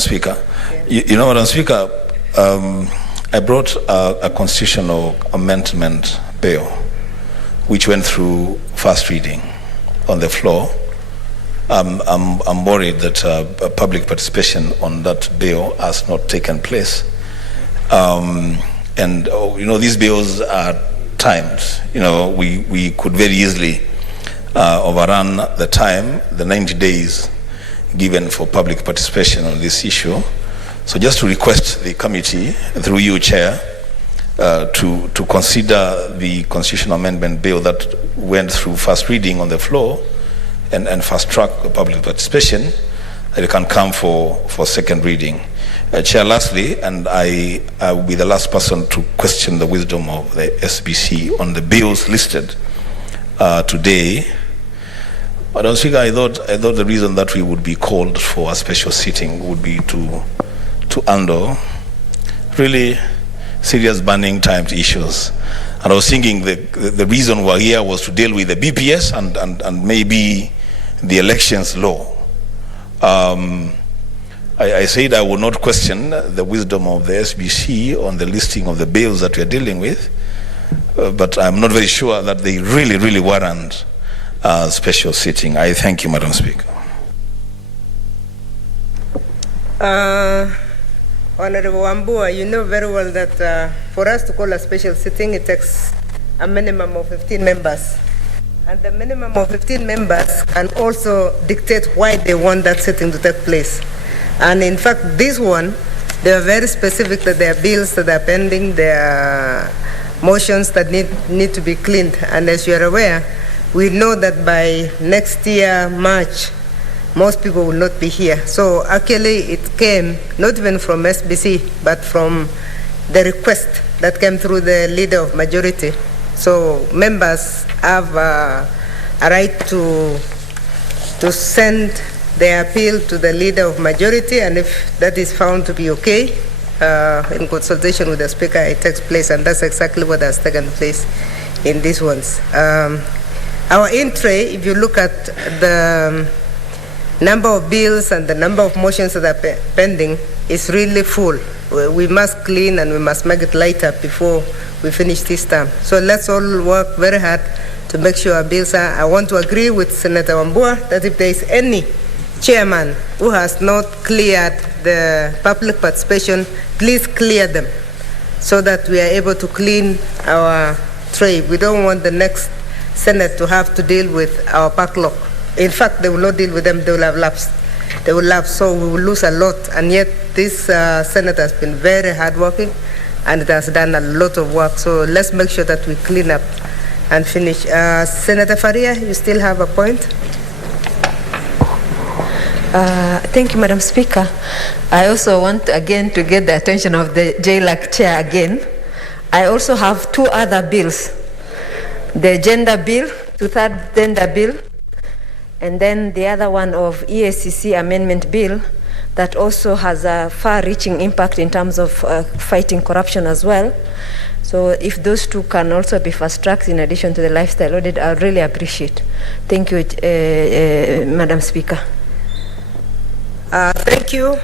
Speaker. You know, Madam Speaker, I brought a constitutional amendment bill which went through first reading on the floor. I'm worried that public participation on that bill has not taken place. These bills are timed. We could very easily overrun the time, the 90 days given for public participation on this issue. So just to request the committee, through you, Chair, to consider the constitutional amendment bill that went through first reading on the floor and fast track the public participation, that it can come for second reading. Chair, lastly, and I will be the last person to question the wisdom of the SBC on the bills listed today. Madam Speaker, I thought the reason that we would be called for a special sitting would be to handle really serious burning time issues. And I was thinking the reason we're here was to deal with the BPS and maybe the elections law. I said I will not question the wisdom of the SBC on the listing of the bills that we are dealing with, but I'm not very sure that they really warrant special sitting. I thank you, Madam Speaker. Honorable Wambua, you know very well that for us to call a special sitting, it takes a minimum of 15 members. And the minimum of 15 members can also dictate why they want that sitting to take place. And in fact, this one, they are very specific that there are bills that are pending, there are motions that need to be cleaned. And as you are aware, we know that by next year, March, most people will not be here. So actually it came not even from SBC, but from the request that came through the leader of majority. So members have a right to send their appeal to the leader of majority, and if that is found to be okay, in consultation with the speaker, it takes place, and that's exactly what has taken place in these ones. Our in-tray, if you look at the number of bills and the number of motions that are pending, is really full. We must clean and we must make it lighter before we finish this term. So let's all work very hard to make sure our bills are. I want to agree with Senator Wambua that if there is any chairman who has not cleared the public participation, please clear them so that we are able to clean our tray. We don't want the next Senate to have to deal with our backlog. In fact, they will not deal with them, they will have lapsed. They will lapse, so we will lose a lot. And yet this Senate has been very hardworking and it has done a lot of work. So let's make sure that we clean up and finish. Senator Faria, you still have a point? Thank you, Madam Speaker. I also want again to get the attention of the JLAC chair again. I also have two other bills. The gender bill, two-thirds gender bill, and then the other one of EACC amendment bill that also has a far-reaching impact in terms of fighting corruption as well. So if those two can also be fast-tracked in addition to the lifestyle audit, I would really appreciate. Thank you, Madam Speaker. Thank you.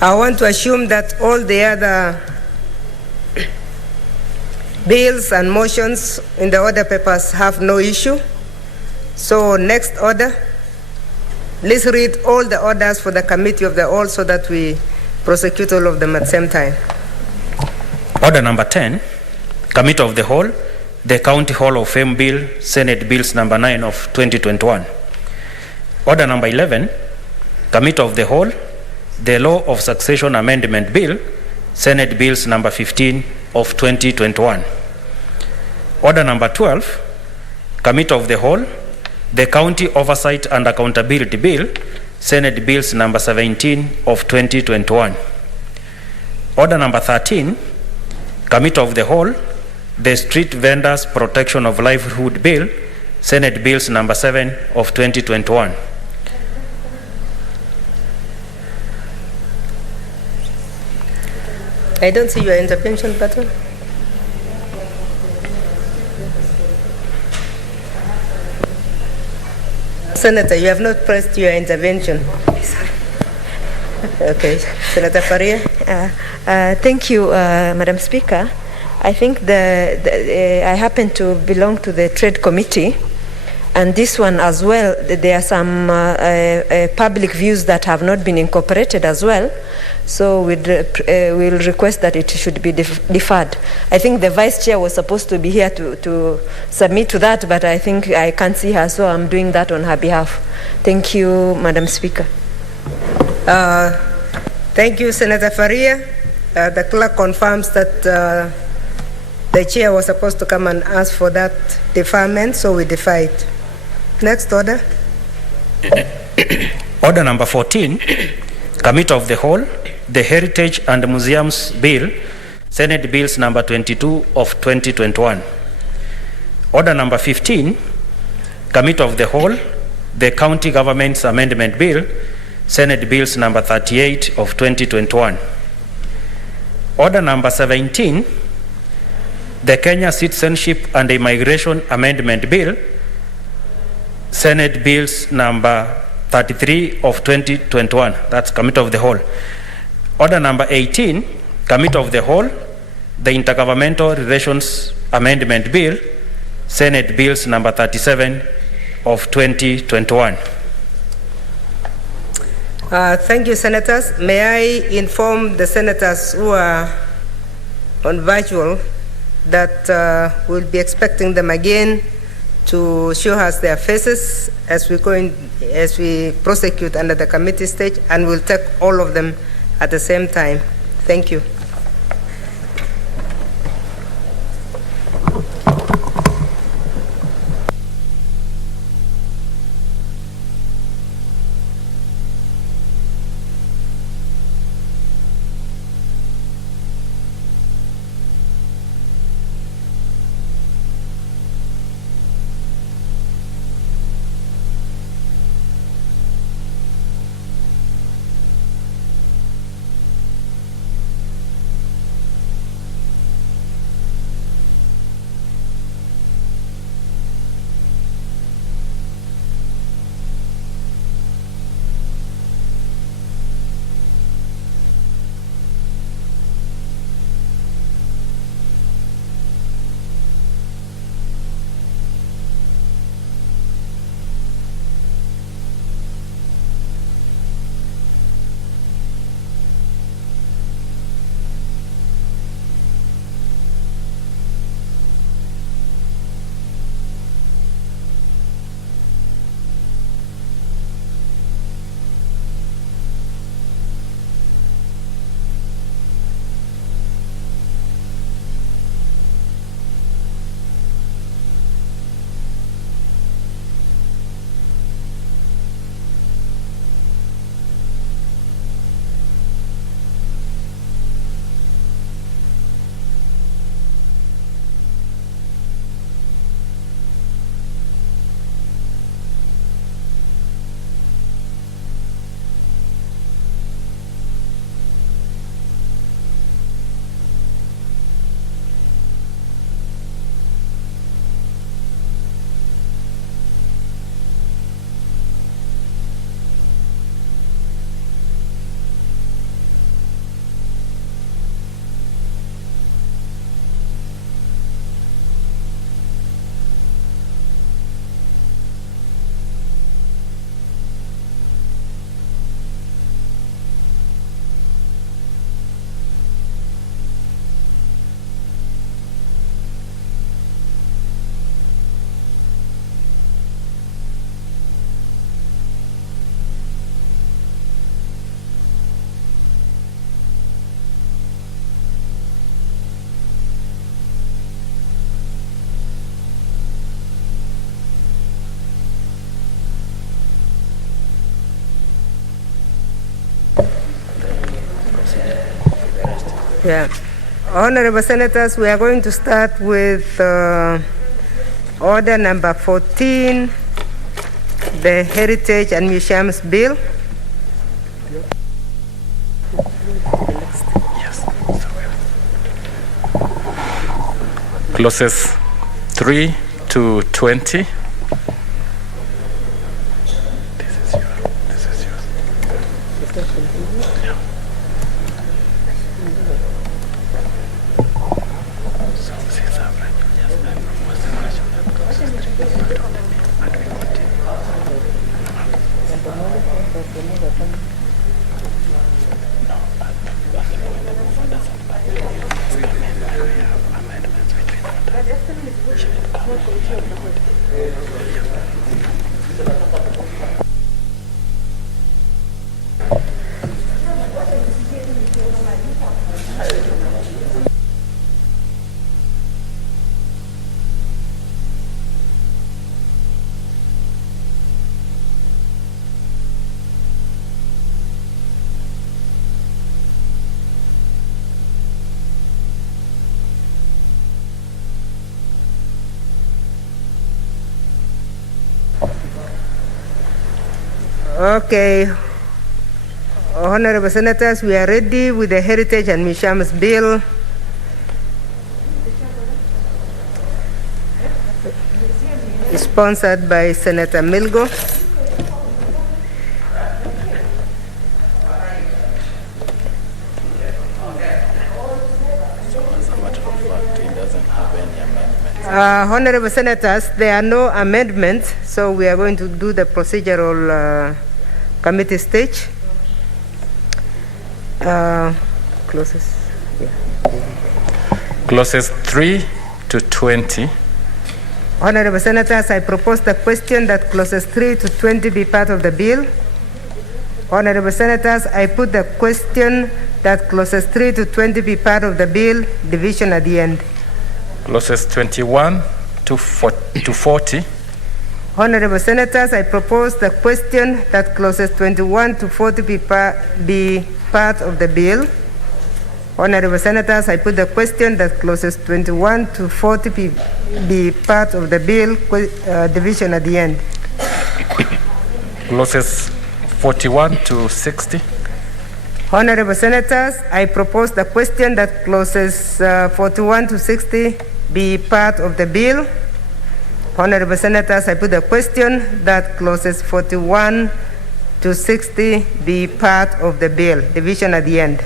I want to assume that all the other bills and motions in the order papers have no issue. So next order, let's read all the orders for the committee of the whole so that we prosecute all of them at the same time. Order number 10, Committee of the Whole, the County Hall of Fame Bill, Senate Bills number 9 of 2021. Order number 11, Committee of the Whole, the Law of Succession Amendment Bill, Senate Bills number 15 of 2021. Order number 12, Committee of the Whole, the County Oversight and Accountability Bill, Senate Bills number 17 of 2021. Order number 13, Committee of the Whole, the Street Vendors Protection of Livelihood Bill, Senate Bills number 7 of 2021. I don't see your intervention button. Senator, you have not pressed your intervention. Okay, Senator Faria. Thank you, Madam Speaker. I think I happen to belong to the Trade Committee, and this one as well, there are some public views that have not been incorporated as well. So we'll request that it should be deferred. I think the Vice Chair was supposed to be here to submit to that, but I think I can't see her, so I'm doing that on her behalf. Thank you, Madam Speaker. Thank you, Senator Faria. The clerk confirms that the chair was supposed to come and ask for that deferment, so we defer it. Next order. Order number 14, Committee of the Whole, the Heritage and Museums Bill, Senate Bills number 22 of 2021. Order number 15, Committee of the Whole, the County Government's Amendment Bill, Senate Bills number 38 of 2021. Order number 17, the Kenya Citizenship and Immigration Amendment Bill, Senate Bills number 33 of 2021. That's Committee of the Whole. Order number 18, Committee of the Whole, the Intergovernmental Relations Amendment Bill, Senate Bills number 37 of 2021. Thank you, Senators. May I inform the Senators who are on virtual that we'll be expecting them again to show us their faces as we prosecute under the committee stage, and we'll take all of them at the same time. Thank you. Yeah. Honorable Senators, we are going to start with order number 14, the Heritage and Museums Bill. Clauses 3 to 20. This is yours. Okay. Honorable Senators, we are ready with the Heritage and Museums Bill. Sponsored by Senator Milgo. Honorable Senators, there are no amendments, so we are going to do the procedural committee stage. Clauses. Yeah. Clauses 3 to 20. Honorable Senators, I propose the question that clauses 3 to 20 be part of the bill. Honorable Senators, I put the question that clauses 3 to 20 be part of the bill, division at the end. Clauses 21 to 40. Honorable Senators, I propose the question that clauses 21 to 40 be part of the bill. Honorable Senators, I put the question that clauses 21 to 40 be part of the bill, division at the end. Clauses 41 to 60. Honorable Senators, I propose the question that clauses 41 to 60 be part of the bill. Honorable Senators, I put the question that clauses 41 to 60 be part of the bill, division at the end.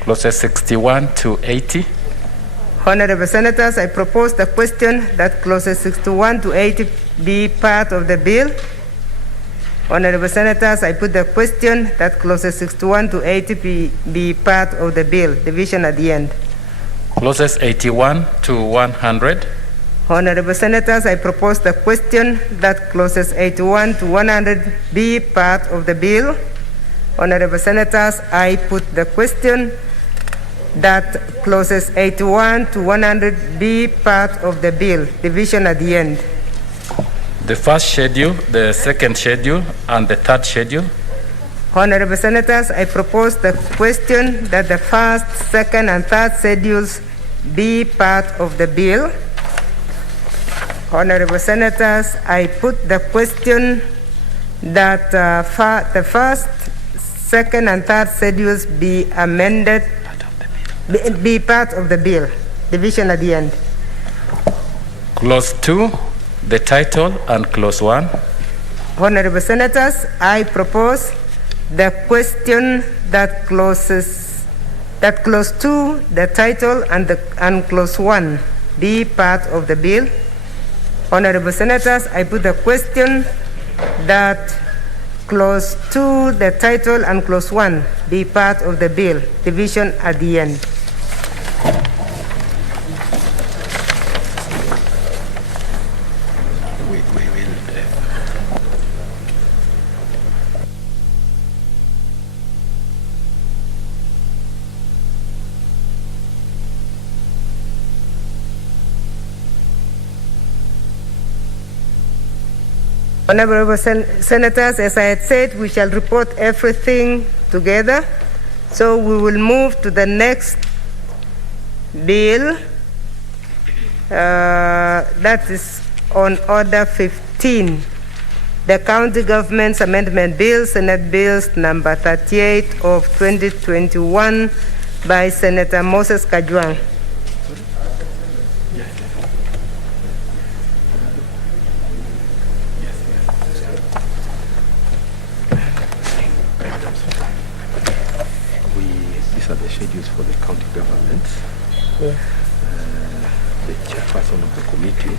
Clauses 61 to 80. Honorable Senators, I propose the question that clauses 61 to 80 be part of the bill. Honorable Senators, I put the question that clauses 61 to 80 be part of the bill, division at the end. Clauses 81 to 100. Honorable Senators, I propose the question that clauses 81 to 100 be part of the bill. Honorable Senators, I put the question that clauses 81 to 100 be part of the bill, division at the end. The first schedule, the second schedule, and the third schedule. Honorable Senators, I propose the question that the first, second, and third schedules be part of the bill. Honorable Senators, I put the question that the first, second, and third schedules be amended, be part of the bill, division at the end. Clause 2, the title, and clause 1. Honorable Senators, I propose the question that clause 2, the title, and clause 1 be part of the bill. Honorable Senators, I put the question that clause 2, the title, and clause 1 be part of the bill, division at the end. Honorable Senators, as I had said, we shall report everything together. So we will move to the next bill. That is on order 15. The County Government's Amendment Bill, Senate Bills number 38 of 2021 by Senator Moses Kajwang. These are the schedules for the county government. Yeah. The chairperson of the committee.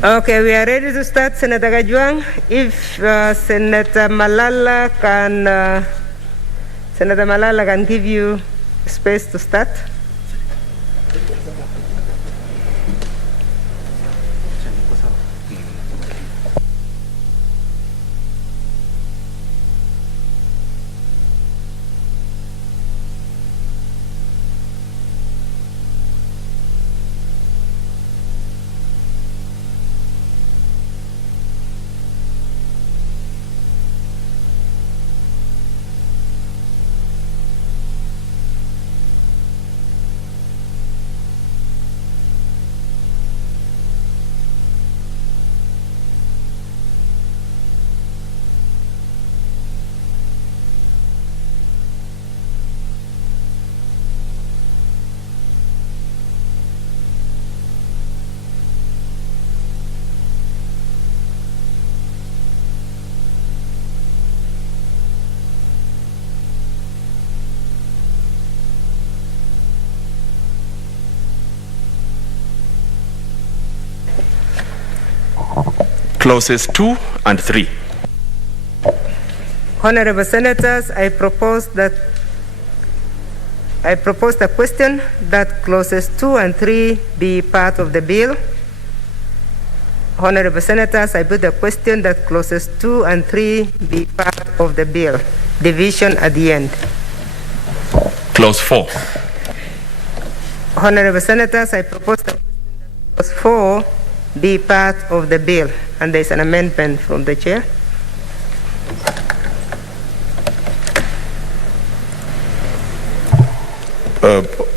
Okay, we are ready to start, Senator Kajwang. If Senator Malala can give you space to start. Clauses 2 and 3. Honorable Senators, I propose a question that clauses 2 and 3 be part of the bill. Honorable Senators, I put the question that clauses 2 and 3 be part of the bill. Division at the end. Clause 4. Honorable Senators, I propose the question that clause 4 be part of the bill. And there's an amendment from the chair.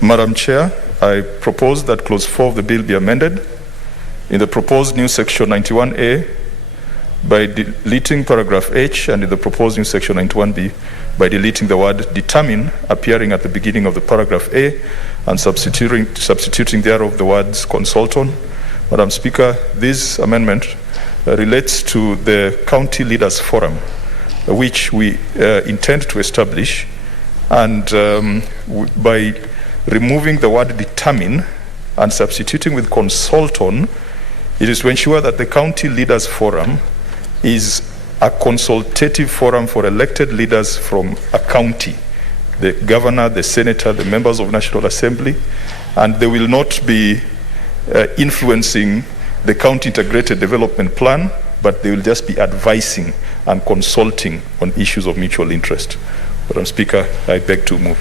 Madam Chair, I propose that clause 4 of the bill be amended in the proposed new section 91A by deleting paragraph H, and in the proposed new section 91B by deleting the word determine appearing at the beginning of the paragraph A and substituting thereof the words consult on. Madam Speaker, this amendment relates to the County Leaders Forum, which we intend to establish, and by removing the word determine and substituting with consult on, it is to ensure that the County Leaders Forum is a consultative forum for elected leaders from a county, the governor, the senator, the members of National Assembly, and they will not be influencing the county integrated development plan, but they will just be advising and consulting on issues of mutual interest. Madam Speaker, I beg to move.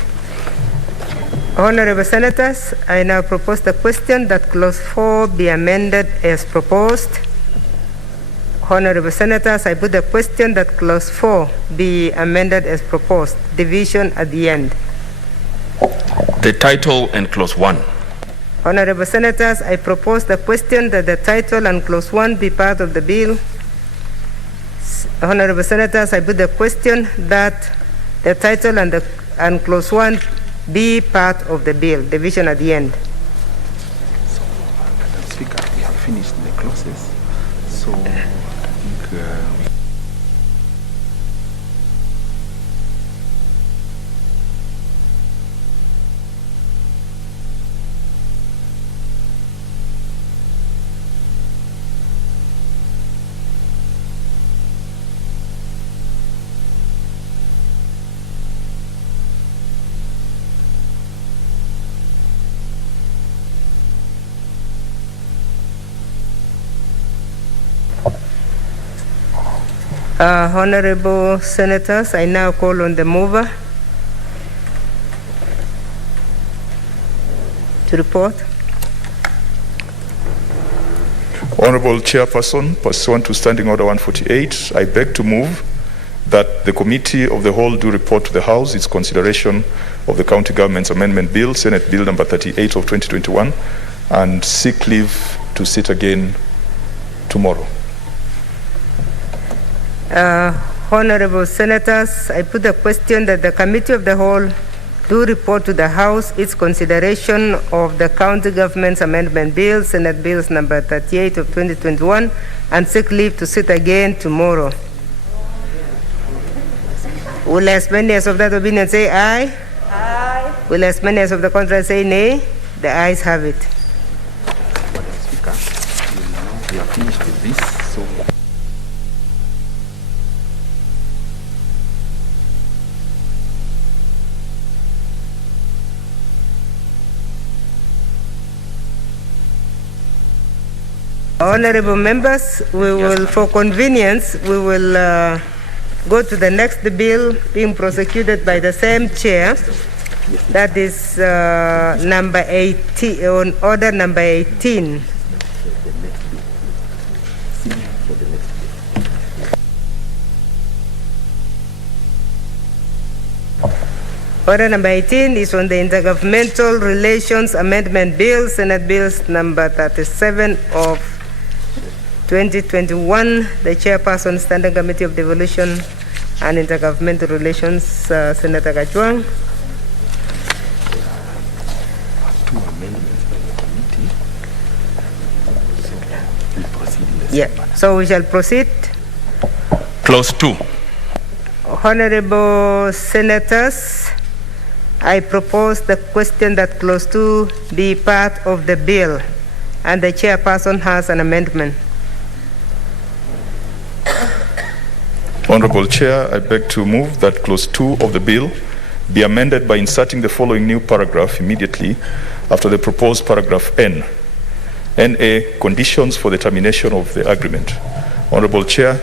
Honorable Senators, I now propose the question that clause 4 be amended as proposed. Honorable Senators, I put the question that clause 4 be amended as proposed. Division at the end. The title and clause 1. Honorable Senators, I propose the question that the title and clause 1 be part of the bill. Honorable Senators, I put the question that the title and clause 1 be part of the bill. Division at the end. So, Madam Speaker, we have finished the clauses. So, I think Honorable Senators, I now call on the mover to report. Honorable Chairperson, pursuant to Standing Order 148, I beg to move that the Committee of the Whole do report to the House its consideration of the County Government's Amendment Bill, Senate Bill number 38 of 2021, and seek leave to sit again tomorrow. Honorable Senators, I put the question that the Committee of the Whole do report to the House its consideration of the County Government's Amendment Bill, Senate Bills number 38 of 2021, and seek leave to sit again tomorrow. Will as many as of that opinion say aye? Aye. Will as many as of the contrary say nay? The ayes have it. Madam Speaker, we are finished with this. So. Honorable members, we will, for convenience, we will go to the next bill being prosecuted by the same chair. That is number 18, on order number 18. Order number 18 is on the Intergovernmental Relations Amendment Bill, Senate Bills number 37 of 2021, the Chairperson, Standing Committee of Devolution and Intergovernmental Relations, Senator Kajwang. Two amendments by the committee. So we proceed in the same manner. So we shall proceed. Clause 2. Honorable Senators, I propose the question that clause 2 be part of the bill, and the Chairperson has an amendment. Honorable Chair, I beg to move that clause 2 of the bill be amended by inserting the following new paragraph immediately after the proposed paragraph N. NA, conditions for the termination of the agreement. Honorable Chair,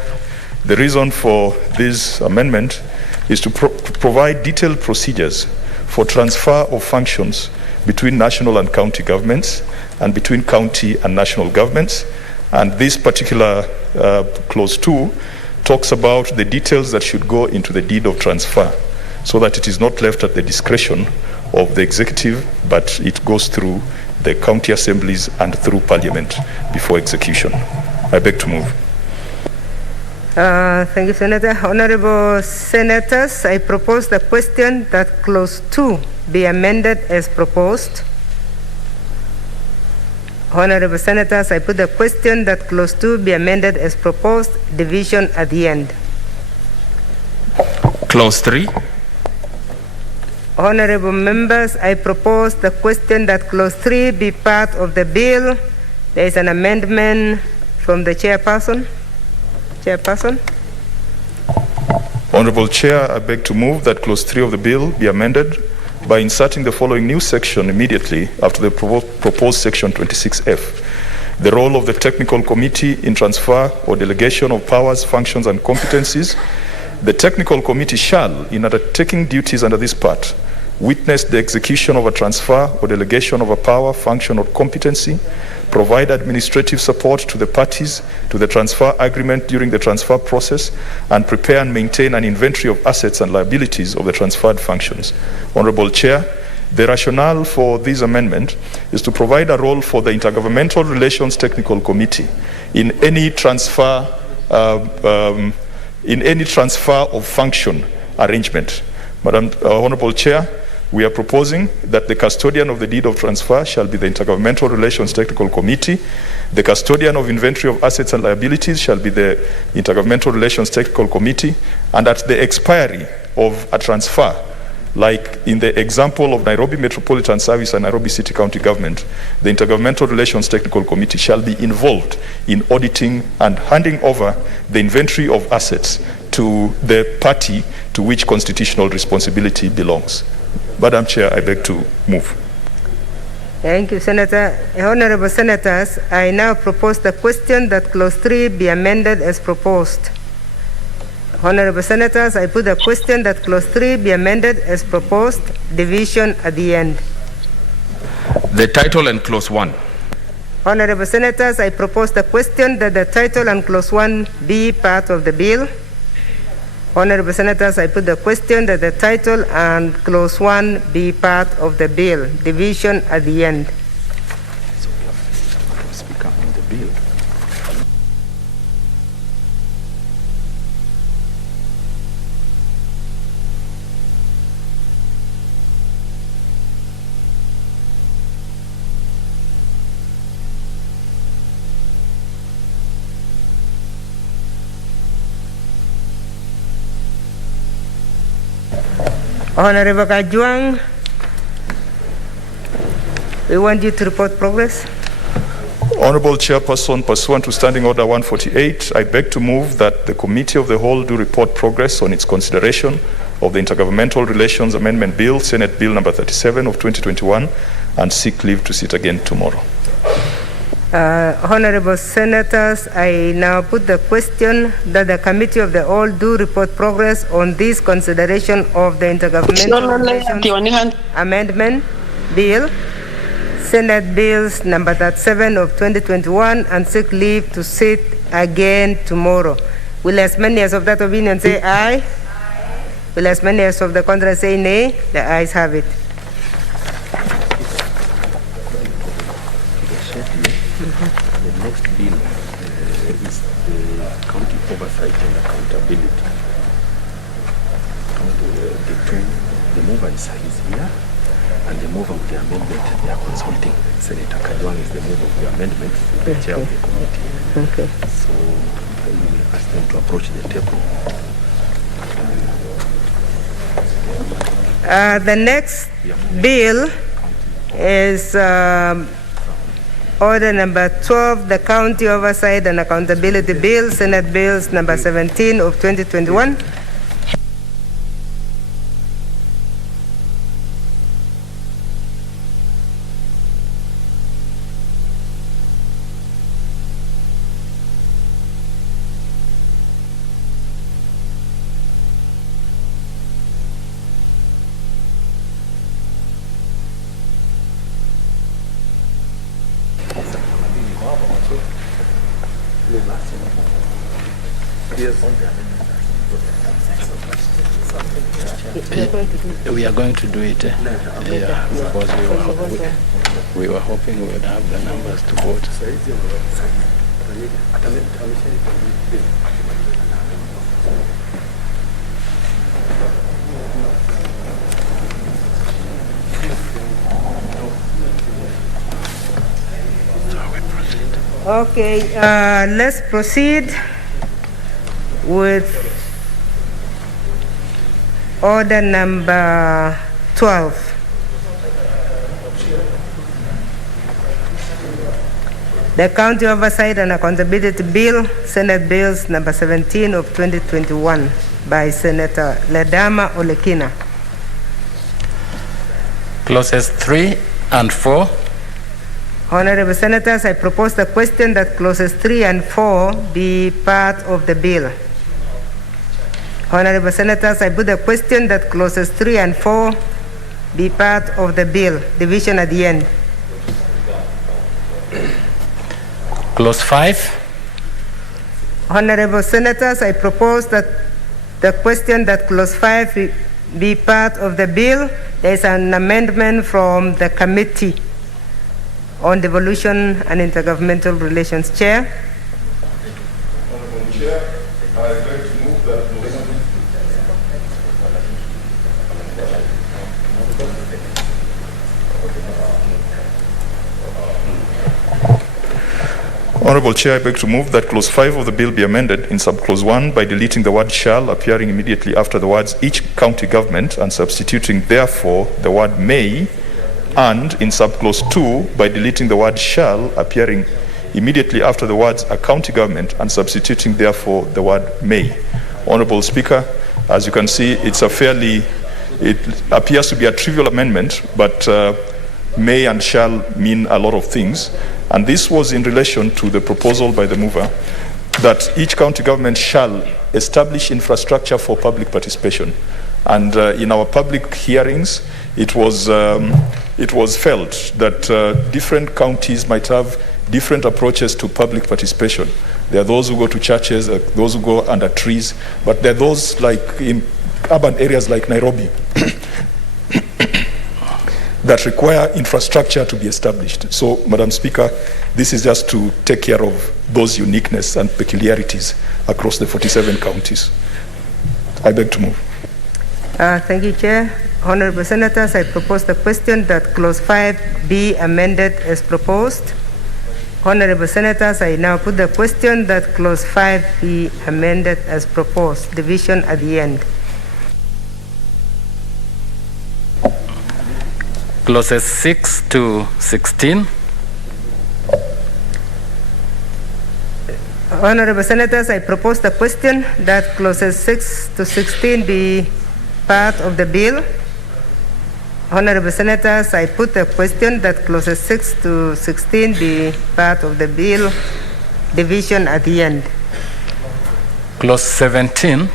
the reason for this amendment is to provide detailed procedures for transfer of functions between national and county governments and between county and national governments. And this particular clause 2 talks about the details that should go into the deed of transfer so that it is not left at the discretion of the executive, but it goes through the county assemblies and through parliament before execution. I beg to move. Thank you, Senator. Honorable Senators, I propose the question that clause 2 be amended as proposed. Honorable Senators, I put the question that clause 2 be amended as proposed, division at the end. Clause 3. Honorable members, I propose the question that clause 3 be part of the bill. There is an amendment from the chairperson. Chairperson. Honorable Chair, I beg to move that clause 3 of the bill be amended by inserting the following new section immediately after the proposed section 26F. The role of the technical committee in transfer or delegation of powers, functions, and competencies. The technical committee shall, in undertaking duties under this part, witness the execution of a transfer or delegation of a power, function, or competency, provide administrative support to the parties to the transfer agreement during the transfer process, and prepare and maintain an inventory of assets and liabilities of the transferred functions. Honorable Chair, the rationale for this amendment is to provide a role for the Intergovernmental Relations Technical Committee in any transfer of function arrangement. Madam Honorable Chair, we are proposing that the custodian of the deed of transfer shall be the Intergovernmental Relations Technical Committee. The custodian of inventory of assets and liabilities shall be the Intergovernmental Relations Technical Committee. And at the expiry of a transfer, like in the example of Nairobi Metropolitan Service and Nairobi City County Government, the Intergovernmental Relations Technical Committee shall be involved in auditing and handing over the inventory of assets to the party to which constitutional responsibility belongs. Madam Chair, I beg to move. Thank you, Senator. Honorable Senators, I now propose the question that clause 3 be amended as proposed. Honorable Senators, I put the question that clause 3 be amended as proposed, division at the end. The title and clause 1. Honorable Senators, I propose the question that the title and clause 1 be part of the bill. Honorable Senators, I put the question that the title and clause 1 be part of the bill, division at the end. So we have Madam Speaker on the bill. Honorable Kajwang, we want you to report progress. Honorable Chairperson, pursuant to Standing Order 148, I beg to move that the Committee of the Whole do report progress on its consideration of the Intergovernmental Relations Amendment Bill, Senate Bill number 37 of 2021, and seek leave to sit again tomorrow. Honorable Senators, I now put the question that the Committee of the Whole do report progress on this consideration of the Intergovernmental Relations Amendment Bill, Senate Bills number 37 of 2021, and seek leave to sit again tomorrow. Will as many as of that opinion say aye? Will as many as of the contrary say nay? The ayes have it. The next bill is the county oversight and accountability. The mover is here, and the mover of the amendment, they are consulting. Senator Kajwang is the mover of the amendment, the chair of the committee. Okay. So I will ask them to approach the table. The next bill is Order number 12, the County Oversight and Accountability Bill, Senate Bills number 17 of 2021. We are going to do it, yeah, because we were hoping we would have the numbers to vote. Okay, let's proceed with order number 12. The County Oversight and Accountability Bill, Senate Bills number 17 of 2021 by Senator Ledama Olekina. Clauses 3 and 4. Honorable Senators, I propose the question that clauses 3 and 4 be part of the bill. Honorable Senators, I put the question that clauses 3 and 4 be part of the bill. Division at the end. Clause 5. Honorable Senators, I propose that the question that clause 5 be part of the bill. There is an amendment from the Committee on Devolution and Intergovernmental Relations. Chair. Honorable Chair, I beg to move that Honorable Chair, I beg to move that clause 5 of the bill be amended in subclause 1 by deleting the word shall appearing immediately after the words each county government and substituting therefore the word may, and in subclause 2 by deleting the word shall appearing immediately after the words a county government and substituting therefore the word may. Honorable Speaker, as you can see, it appears to be a trivial amendment, but may and shall mean a lot of things. And this was in relation to the proposal by the mover that each county government shall establish infrastructure for public participation. And in our public hearings, it was felt that different counties might have different approaches to public participation. There are those who go to churches, those who go under trees, but there are those like in urban areas like Nairobi that require infrastructure to be established. So, Madam Speaker, this is just to take care of those uniqueness and peculiarities across the 47 counties. I beg to move. Thank you, Chair. Honorable Senators, I propose the question that clause 5 be amended as proposed. Honorable Senators, I now put the question that clause 5 be amended as proposed. Division at the end. Clauses 6 to 16. Honorable Senators, I propose the question that clauses 6 to 16 be part of the bill. Honorable Senators, I put the question that clauses 6 to 16 be part of the bill. Division at the end. Clause 17.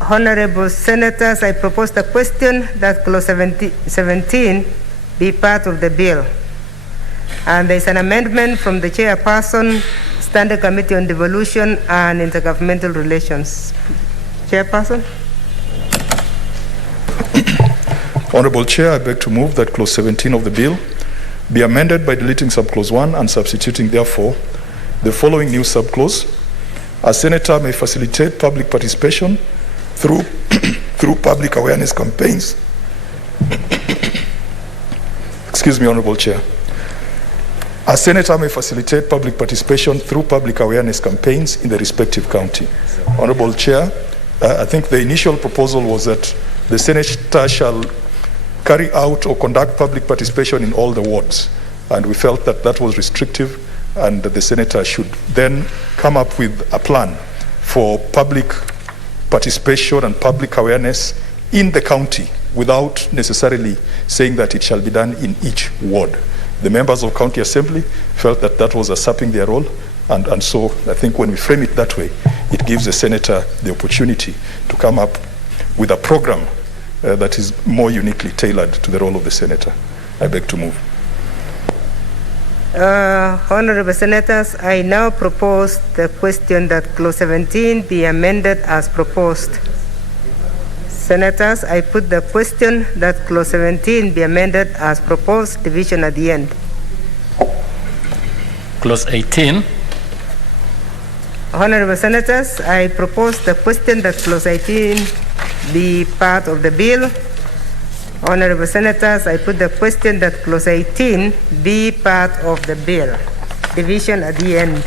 Honorable Senators, I propose the question that clause 17 be part of the bill. And there's an amendment from the Chairperson, Standing Committee on Devolution and Intergovernmental Relations. Chairperson. Honorable Chair, I beg to move that clause 17 of the bill be amended by deleting subclause 1 and substituting therefore the following new subclause. A senator may facilitate public participation through public awareness campaigns. Excuse me, Honorable Chair. A senator may facilitate public participation through public awareness campaigns in the respective county. Honorable Chair, I think the initial proposal was that the senator shall carry out or conduct public participation in all the wards. and we felt that that was restrictive, and that the senator should then come up with a plan for public participation and public awareness in the county without necessarily saying that it shall be done in each ward. The members of County Assembly felt that that was usurping their role, and so I think when we frame it that way, it gives the senator the opportunity to come up with a program that is more uniquely tailored to the role of the senator. I beg to move. Honorable Senators, I now propose the question that Clause 17 be amended as proposed. Senators, I put the question that Clause 17 be amended as proposed, division at the end. Clause 18. Honorable Senators, I propose the question that Clause 18 be part of the bill. Honorable Senators, I put the question that Clause 18 be part of the bill. Division at the end.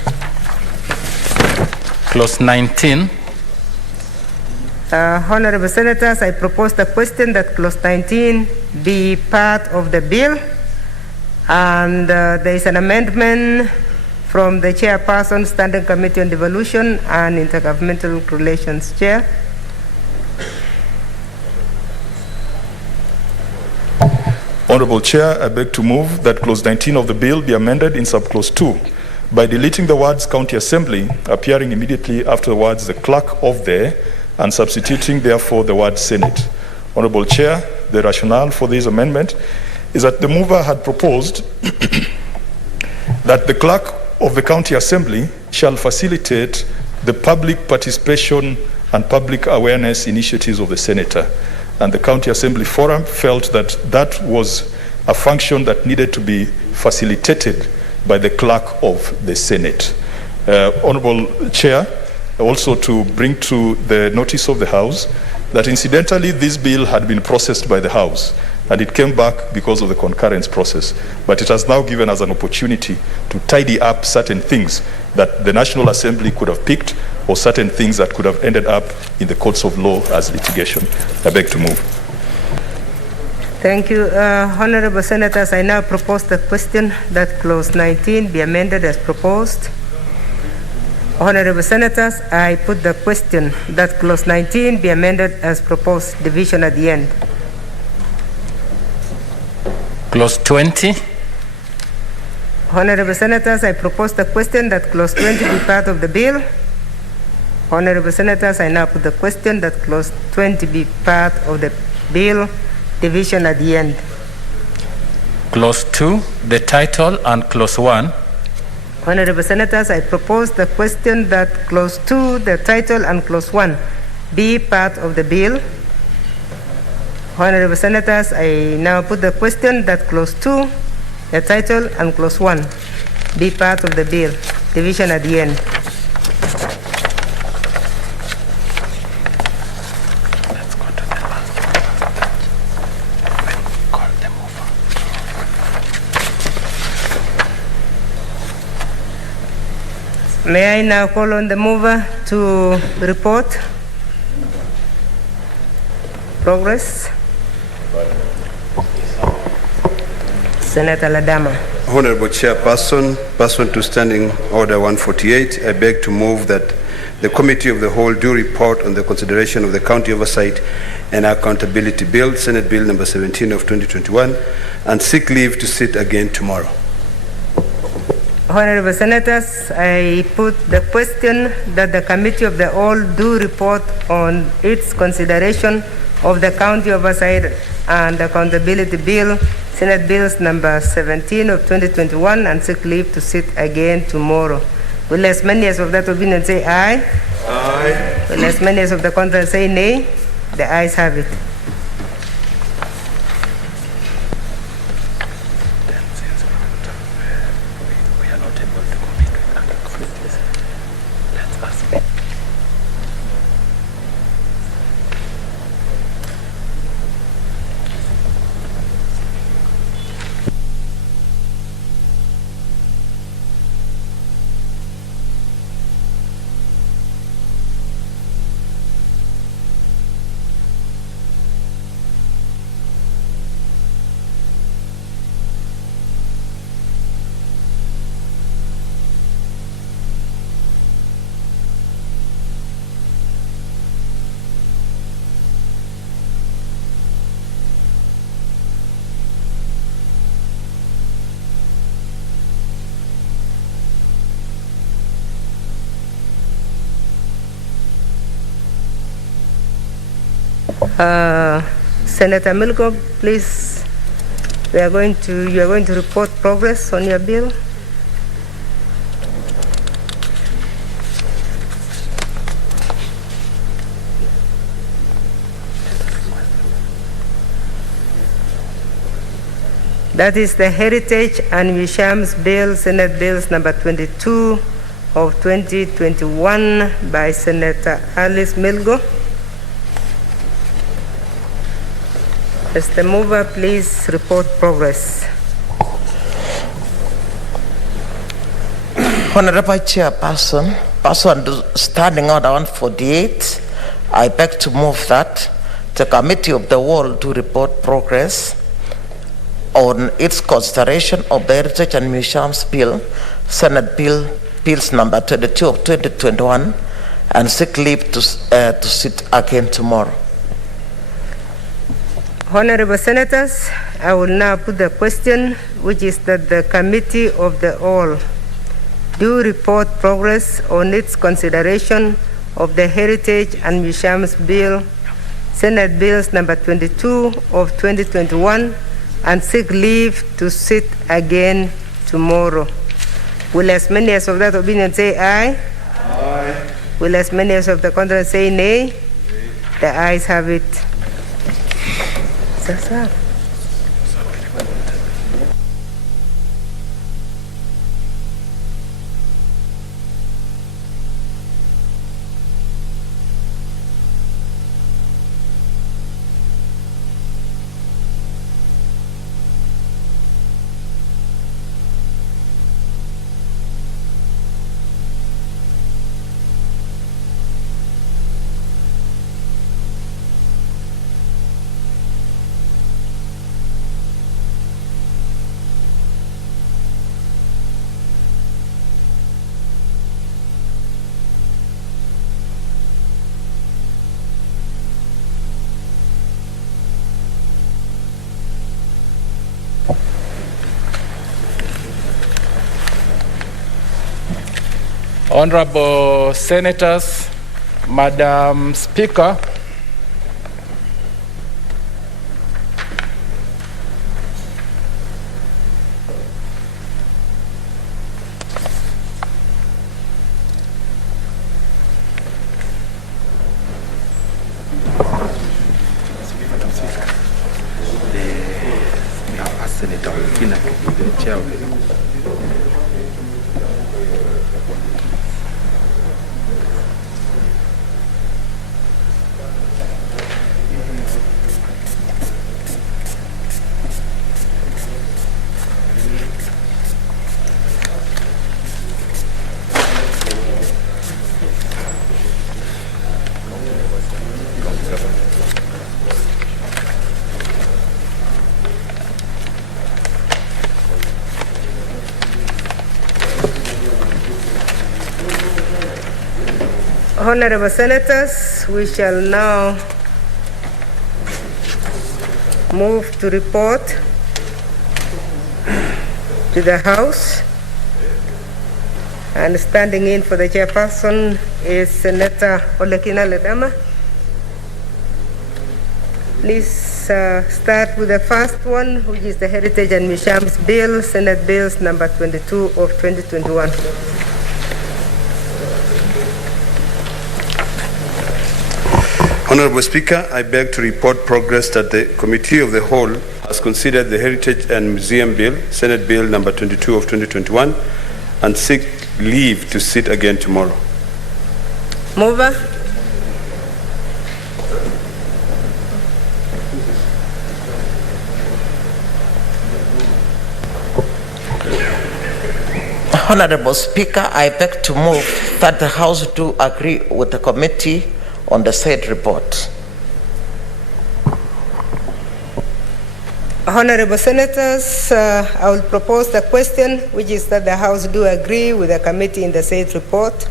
Clause 19. Honorable Senators, I propose the question that Clause 19 be part of the bill. And there is an amendment from the Chairperson, Standing Committee on Devolution and Intergovernmental Relations Chair. Honorable Chair, I beg to move that Clause 19 of the bill be amended in subclause 2 by deleting the words County Assembly, appearing immediately after the words the clerk of the, and substituting therefore the word Senate. Honorable Chair, the rationale for this amendment is that the mover had proposed that the clerk of the County Assembly shall facilitate the public participation and public awareness initiatives of the senator. And the County Assembly Forum felt that that was a function that needed to be facilitated by the clerk of the Senate. Honorable Chair, also to bring to the notice of the House that incidentally this bill had been processed by the House and it came back because of the concurrence process. But it has now given us an opportunity to tidy up certain things that the National Assembly could have picked or certain things that could have ended up in the courts of law as litigation. I beg to move. Thank you. Honorable Senators, I now propose the question that Clause 19 be amended as proposed. Honorable Senators, I put the question that Clause 19 be amended as proposed, division at the end. Clause 20. Honorable Senators, I propose the question that Clause 20 be part of the bill. Honorable Senators, I now put the question that Clause 20 be part of the bill, division at the end. Clause 2, the title, and Clause 1. Honorable Senators, I propose the question that Clause 2, the title, and Clause 1 be part of the bill. Honorable Senators, I now put the question that Clause 2, the title, and Clause 1 be part of the bill, division at the end. Let's go to the last one. Call them over. May I now call on the mover to report progress? Senator Ladama. Honorable Chairperson, pursuant to Standing Order 148, I beg to move that the Committee of the Whole do report on the consideration of the County Oversight and Accountability Bill, Senate Bill number 17 of 2021, and seek leave to sit again tomorrow. Honorable Senators, I put the question that the Committee of the Whole do report on its consideration of the County Oversight and Accountability Bill, Senate Bills number 17 of 2021, and seek leave to sit again tomorrow. Will as many as of that opinion say aye? Aye. Will as many as of the contrary say nay? The ayes have it. We are not able to compete with other committees. Let's ask. Senator Milgo, please, you are going to report progress on your bill. That is the Heritage and Museums Bill, Senate Bills number 22 of 2021 by Senator Alice Milgo. As the mover, please report progress. Honorable Chairperson, pursuant to Standing Order 148, I beg to move that the Committee of the Whole to report progress on its consideration of the Heritage and Museums Bill, Senate Bills number 22 of 2021, and seek leave to sit again tomorrow. Honorable Senators, I will now put the question, which is that the Committee of the Whole do report progress on its consideration of the Heritage and Museums Bill, Senate Bills number 22 of 2021, and seek leave to sit again tomorrow. Will as many as of that opinion say aye? Aye. Will as many as of the contrary say nay? Nay. The ayes have it. Sasa. Honorable Senators, Madam Speaker, Senator Kina, the chair of the Honorable Senators, we shall now move to report to the House. And standing in for the chairperson is Senator Olekina Ledama. Please start with the first one, which is the Heritage and Museums Bill, Senate Bills number 22 of 2021. Honorable Speaker, I beg to report progress that the Committee of the Whole has considered the Heritage and Museum Bill, Senate Bill number 22 of 2021, and seek leave to sit again tomorrow. Mover. Honorable Speaker, I beg to move that the House do agree with the committee on the said report. Honorable Senators, I will propose the question, which is that the House do agree with the committee in the said report.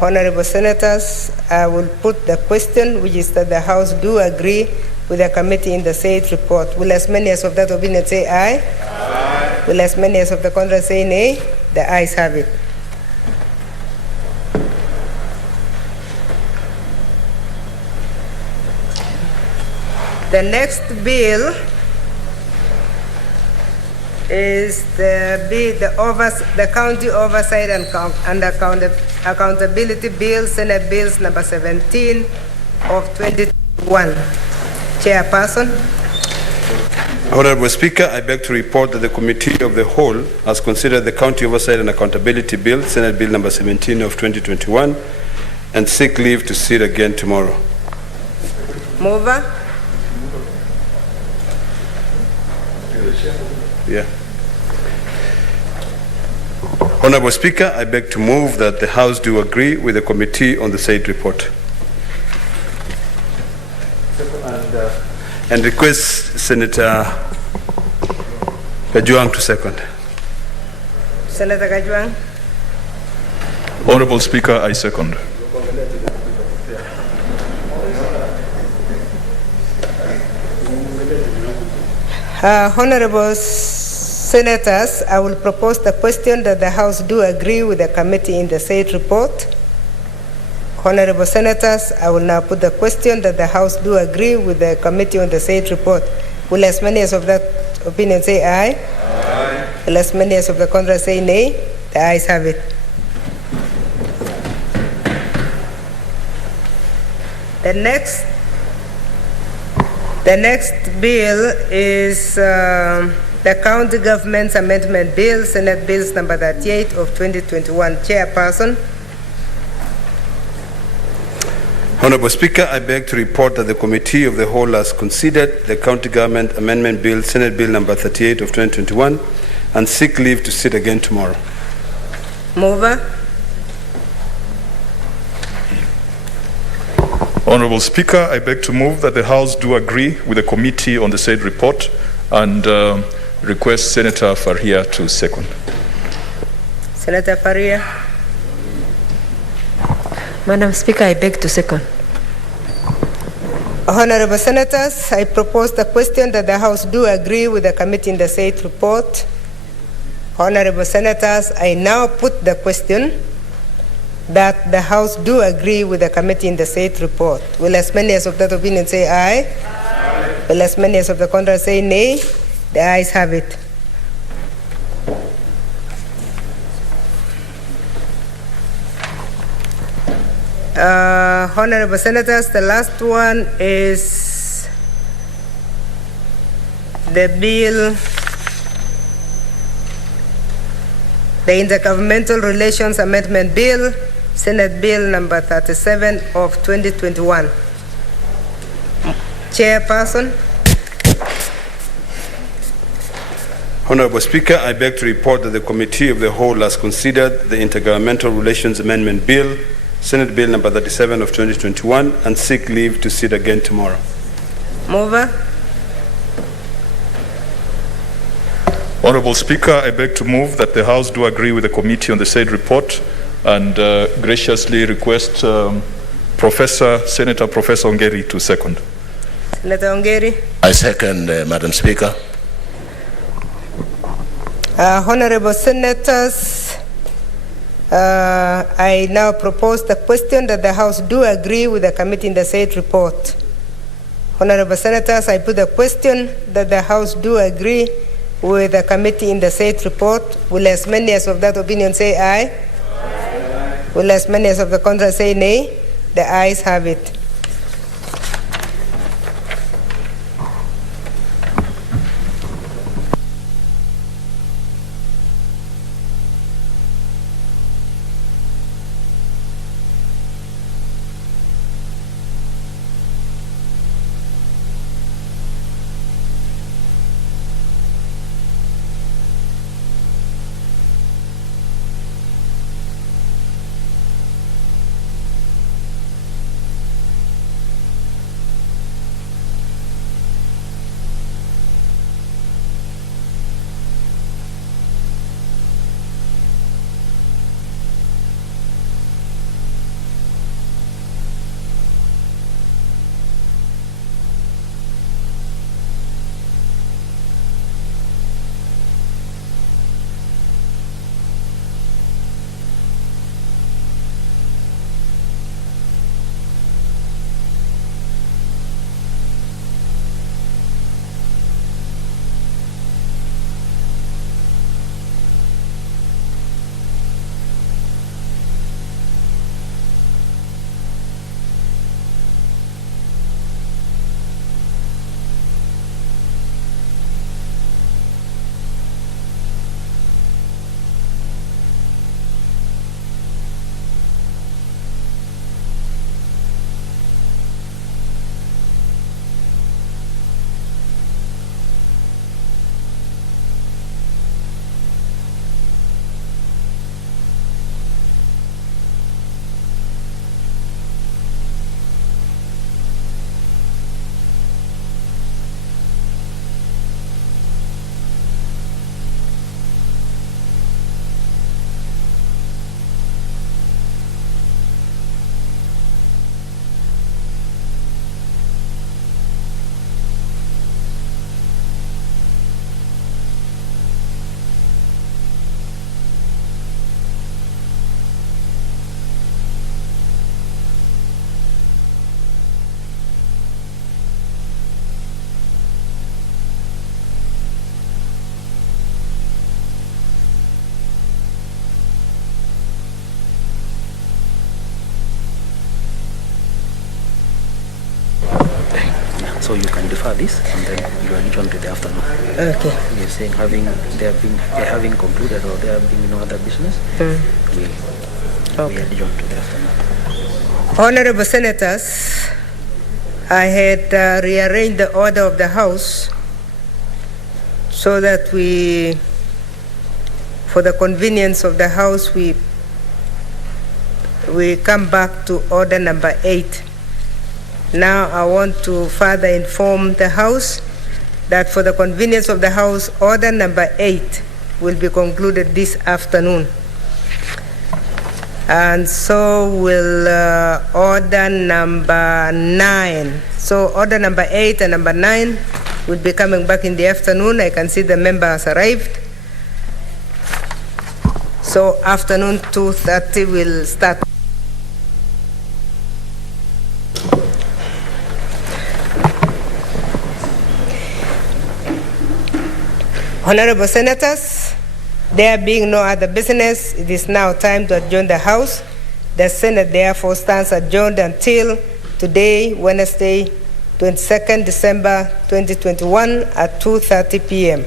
Honorable Senators, I will put the question, which is that the House do agree with the committee in the said report. Will as many as of that opinion say aye? Aye. Will as many as of the contrary say nay? The ayes have it. The next bill is the County Oversight and Accountability Bill, Senate Bills number 17 of 2021. Chairperson. Honorable Speaker, I beg to report that the Committee of the Whole has considered the County Oversight and Accountability Bill, Senate Bill number 17 of 2021, and seek leave to sit again tomorrow. Mover. Yeah. Honorable Speaker, I beg to move that the House do agree with the Committee on the said report. And request Senator Kajwang to second. Senator Kajwang. Honorable Speaker, I second. Honorable Senators, I will propose the question that the House do agree with the committee in the said report. Honorable Senators, I will now put the question that the House do agree with the committee on the said report. Will as many as of that opinion say aye? Aye. Will as many as of the contrary say nay? The ayes have it. The next bill is the County Government's Amendment Bill, Senate Bills number 38 of 2021. Chairperson. Honorable Speaker, I beg to report that the Committee of the Whole has considered the County Government Amendment Bill, Senate Bill number 38 of 2021, and seek leave to sit again tomorrow. Mover. Honorable Speaker, I beg to move that the House do agree with the committee on the said report and request Senator Faria to second. Senator Faria. Madam Speaker, I beg to second. Honorable Senators, I propose the question that the House do agree with the committee in the said report. Honorable Senators, I now put the question that the House do agree with the committee in the said report. Will as many as of that opinion say aye? Aye. Will as many as of the contrary say nay? The ayes have it. Honorable Senators, the last one is the bill, the Intergovernmental Relations Amendment Bill, Senate Bill number 37 of 2021. Chairperson. Honorable Speaker, I beg to report that the Committee of the Whole has considered the Intergovernmental Relations Amendment Bill, Senate Bill number 37 of 2021, and seek leave to sit again tomorrow. Mover. Honorable Speaker, I beg to move that the House do agree with the committee on the said report and graciously request Senator Professor Ongeri to second. Senator Ongeri. I second, Madam Speaker. Honorable Senators, I now propose the question that the House do agree with the committee in the said report. Honorable Senators, I put the question that the House do agree with the committee in the said report. Will as many as of that opinion say aye? Aye. Will as many as of the contrary say nay? The ayes have it. So you can defer this and then you adjourn to the afternoon. Okay. You're saying they having concluded or there have been no other business, we adjourn to the afternoon. Honorable Senators, I had rearranged the order of the House so that for the convenience of the House, we come back to order number 8. Now I want to further inform the House that for the convenience of the House, order number 8 will be concluded this afternoon. And so will order number 9. So order number 8 and number 9 will be coming back in the afternoon. I can see the member has arrived. So afternoon 2:30 will start. Honorable Senators, there being no other business, it is now time to adjourn the House. The Senate therefore stands adjourned until today, Wednesday, 22nd December 2021 at 2:30 p.m.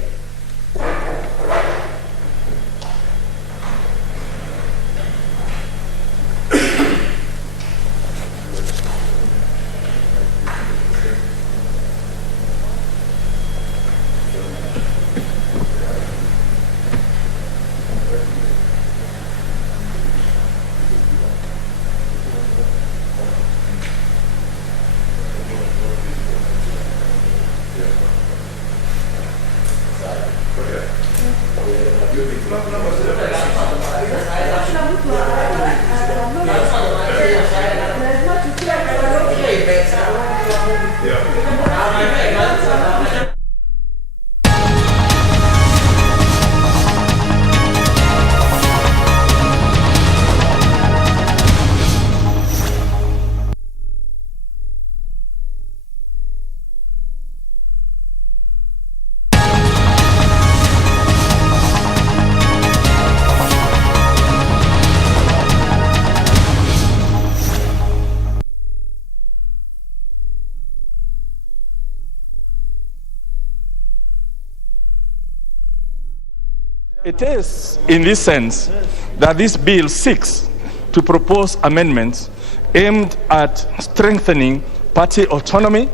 It is in this sense that this bill seeks to propose amendments aimed at strengthening party autonomy,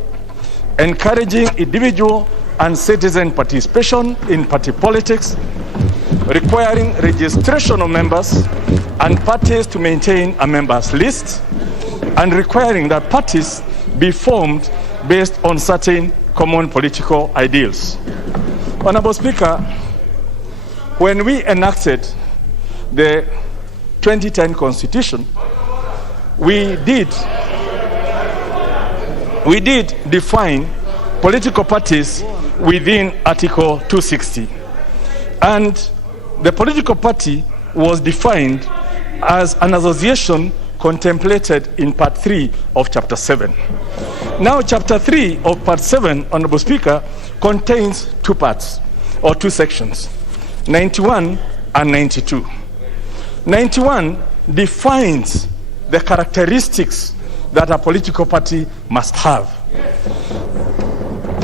encouraging individual and citizen participation in party politics, requiring registration of members and parties to maintain a members list, and requiring that parties be formed based on certain common political ideals. Honorable Speaker, when we enacted the 2010 Constitution, we did define political parties within Article 260. And the political party was defined as an association contemplated in Part 3 of Chapter 7. Now, Chapter 3 of Part 7, Honorable Speaker, contains two parts, or two sections, 91 and 92. 91 defines the characteristics that a political party must have.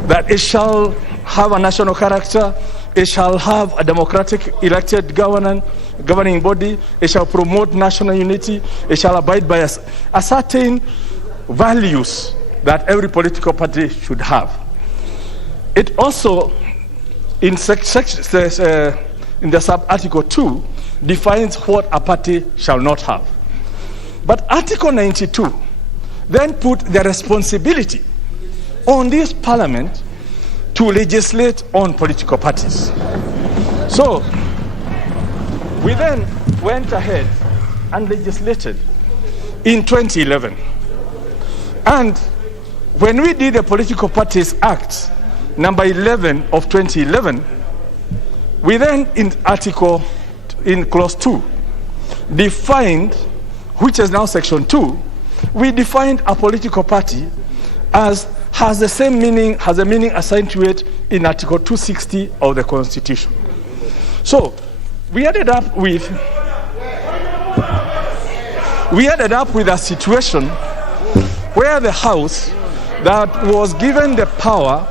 That it shall have a national character, it shall have a democratic elected governing body, it shall promote national unity, it shall abide by a certain values that every political party should have. It also, in the sub-article 2, defines what a party shall not have. But Article 92 then put the responsibility on this parliament to legislate on political parties. So we then went ahead and legislated in 2011. And when we did the Political Parties Act, number 11 of 2011, we then in clause 2 defined, which is now section 2, we defined a political party as has the same meaning, has a meaning assigned to it in Article 260 of the Constitution. So we ended up with a situation where the House that was given the power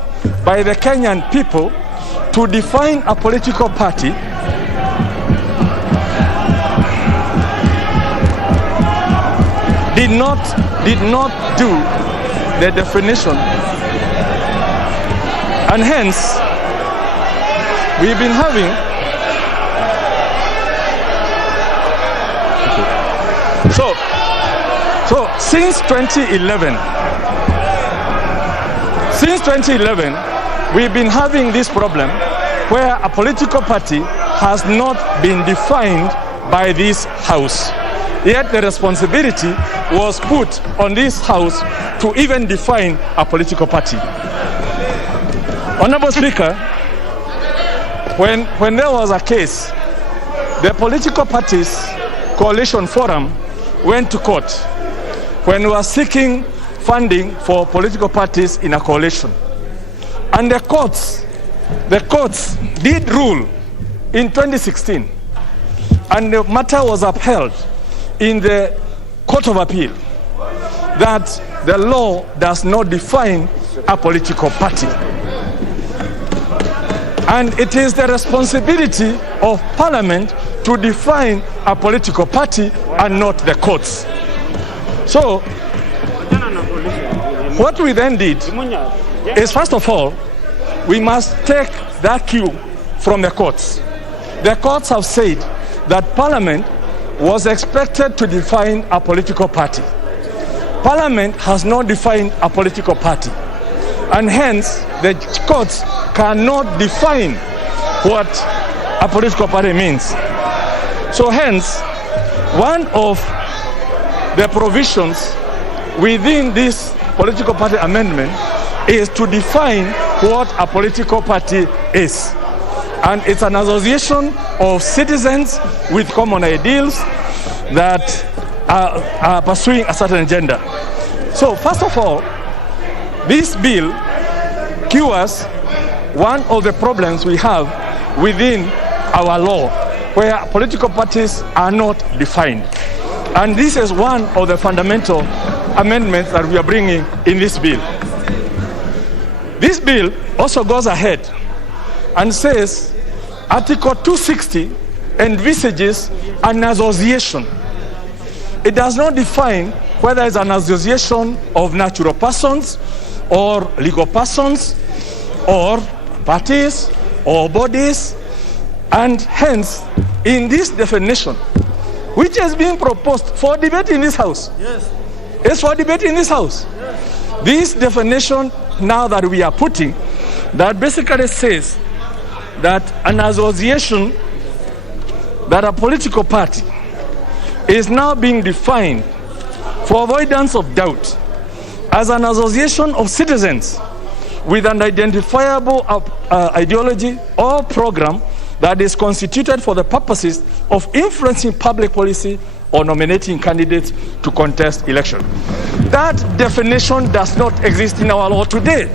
by the Kenyan people to define a political party did not do the definition, and hence we've been having so since 2011 we've been having this problem where a political party has not been defined by this house. Yet the responsibility was put on this house to even define a political party. Honorable Speaker, when there was a case, the political parties coalition forum went to court when we were seeking funding for political parties in a coalition. And the courts did rule in 2016, and the matter was upheld in the Court of Appeal that the law does not define a political party. And it is the responsibility of Parliament to define a political party and not the courts. So, what we then did is, first of all, we must take that cue from the courts. The courts have said that Parliament was expected to define a political party. Parliament has not defined a political party, and hence the courts cannot define what a political party means. So hence, one of the provisions within this political party amendment is to define what a political party is. And it's an association of citizens with common ideals that are pursuing a certain agenda. So first of all, this bill cures one of the problems we have within our law, where political parties are not defined. And this is one of the fundamental amendments that we are bringing in this bill. This bill also goes ahead and says Article 260 envisages an association. It does not define whether it's an association of natural persons or legal persons or parties or bodies, and hence in this definition, which is being proposed for debate in this house. Yes. It's for debate in this house. Yes. This definition now that we are putting, that basically says that an association, that a political party is now being defined for avoidance of doubt as an association of citizens with an identifiable ideology or program that is constituted for the purposes of influencing public policy or nominating candidates to contest election. That definition does not exist in our law today,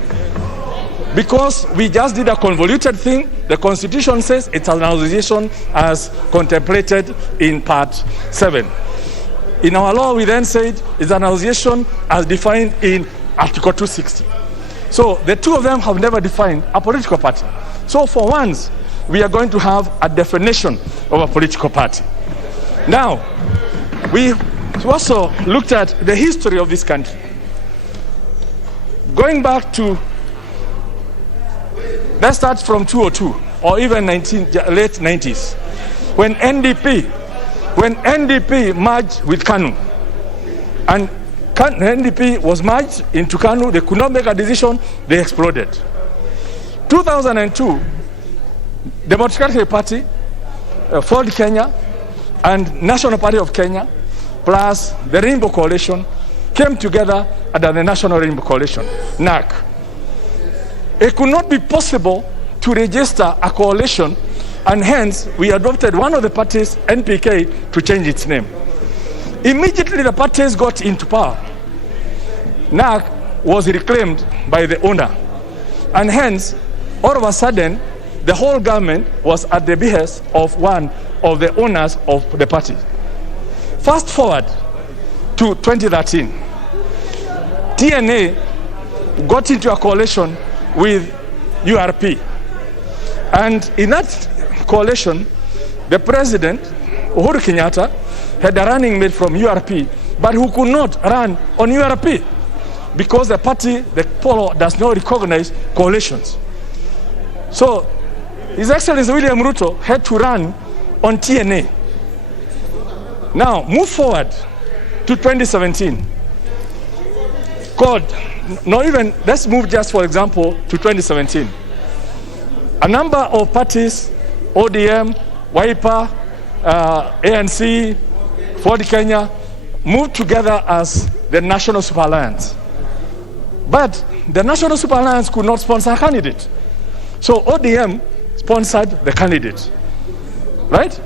because we just did a convoluted thing. The Constitution says it's an association as contemplated in Part 7. In our law, we then said it's an association as defined in Article 260. So the two of them have never defined a political party. So for once, we are going to have a definition of a political party. Now, we also looked at the history of this country. Going back to, let's start from 2002 or even late 90s, when NDP merged with KANU, and NDP was merged into KANU, they could not make a decision, they exploded. 2002, Democratic Party, Ford Kenya, and National Party of Kenya, plus the Rainbow Coalition, came together under the National Rainbow Coalition, NAC. It could not be possible to register a coalition, and hence we adopted one of the parties, NPK, to change its name. Immediately the parties got into power. NAC was reclaimed by the owner, and hence all of a sudden the whole government was at the behest of one of the owners of the party. Fast forward to 2013, TNA got into a coalition with URP. And in that coalition, the president, Uhuru Kenyatta, had a running mate from URP, but who could not run on URP because the party, the polo, does not recognize coalitions. So His Excellency William Ruto had to run on TNA. Now, move forward to 2017. Let's move just, for example, to 2017. A number of parties, ODM, Wiper, ANC, Ford Kenya, moved together as the National Super Alliance. But the National Super Alliance could not sponsor a candidate. So ODM sponsored the candidate, right?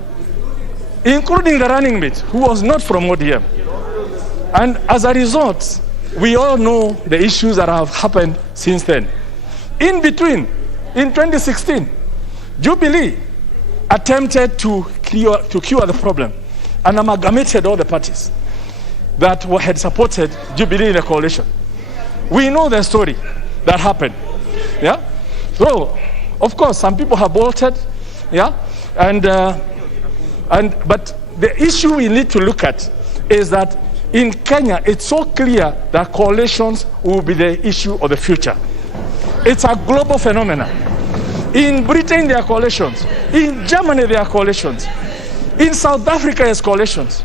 Including the running mate, who was not from ODM. And as a result, we all know the issues that have happened since then. In between, in 2016, Jubilee attempted to cure the problem and amalgamated all the parties that had supported Jubilee in the coalition. We know the story that happened. Yeah? So, of course, some people have bolted, yeah? But the issue we need to look at is that in Kenya, it's so clear that coalitions will be the issue of the future. It's a global phenomenon. In Britain, there are coalitions. In Germany, there are coalitions. In South Africa, there's coalitions.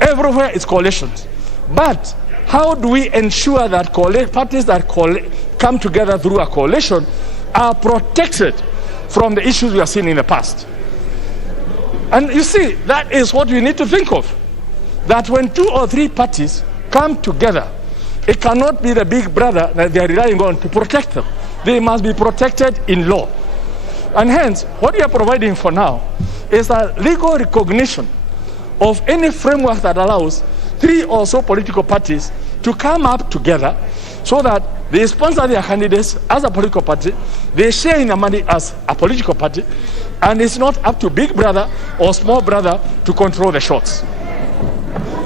Everywhere, it's coalitions. But how do we ensure that parties that come together through a coalition are protected from the issues we have seen in the past? And you see, that is what we need to think of. That when 2 or 3 parties come together, it cannot be the big brother that they are relying on to protect them. They must be protected in law. And hence, what we are providing for now is a legal recognition of any framework that allows 3 or so political parties to come up together so that they sponsor their candidates as a political party, they share in the money as a political party, and it's not up to big brother or small brother to control the shots.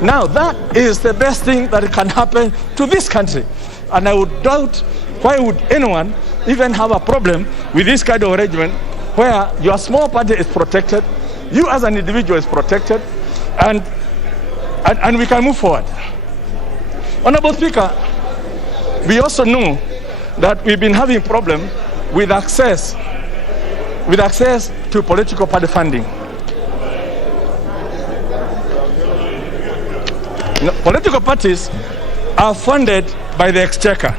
Now, that is the best thing that can happen to this country. And I would doubt why would anyone even have a problem with this kind of arrangement where your small party is protected, you as an individual is protected, and we can move forward. Honorable Speaker, we also know that we've been having problem with access to political party funding. Political parties are funded by the exchequer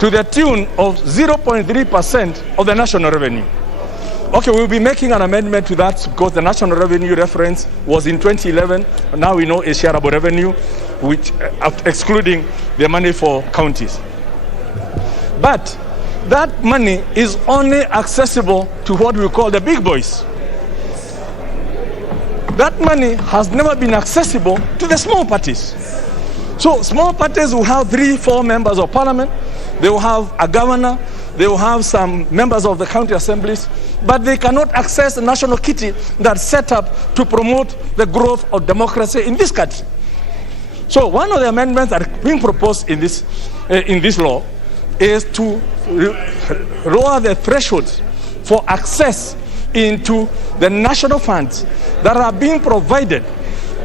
to the tune of 0.3% of the national revenue. Okay, we'll be making an amendment to that because the national revenue reference was in 2011. Now we know it's shareable revenue, which excluding the money for counties. But that money is only accessible to what we call the big boys. That money has never been accessible to the small parties. So small parties will have 3-4 members of parliament, they will have a governor, they will have some members of the county assemblies, but they cannot access the national kitty that's set up to promote the growth of democracy in this country. So one of the amendments that are being proposed in this law is to lower the thresholds for access into the national funds that are being provided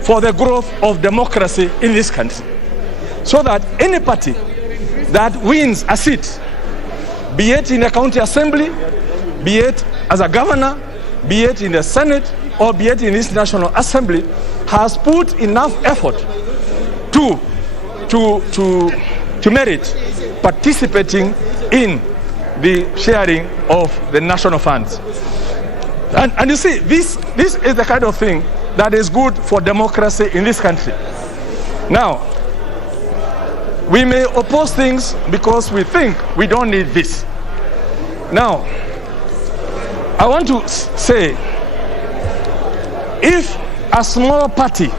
for the growth of democracy in this country. So that any party that wins a seat, be it in the county assembly, be it as a governor, be it in the Senate, or be it in this National Assembly, has put enough effort to merit participating in the sharing of the national funds. And you see, this is the kind of thing that is good for democracy in this country. Now, we may oppose things because we think we don't need this. Now, I want to say, if a small party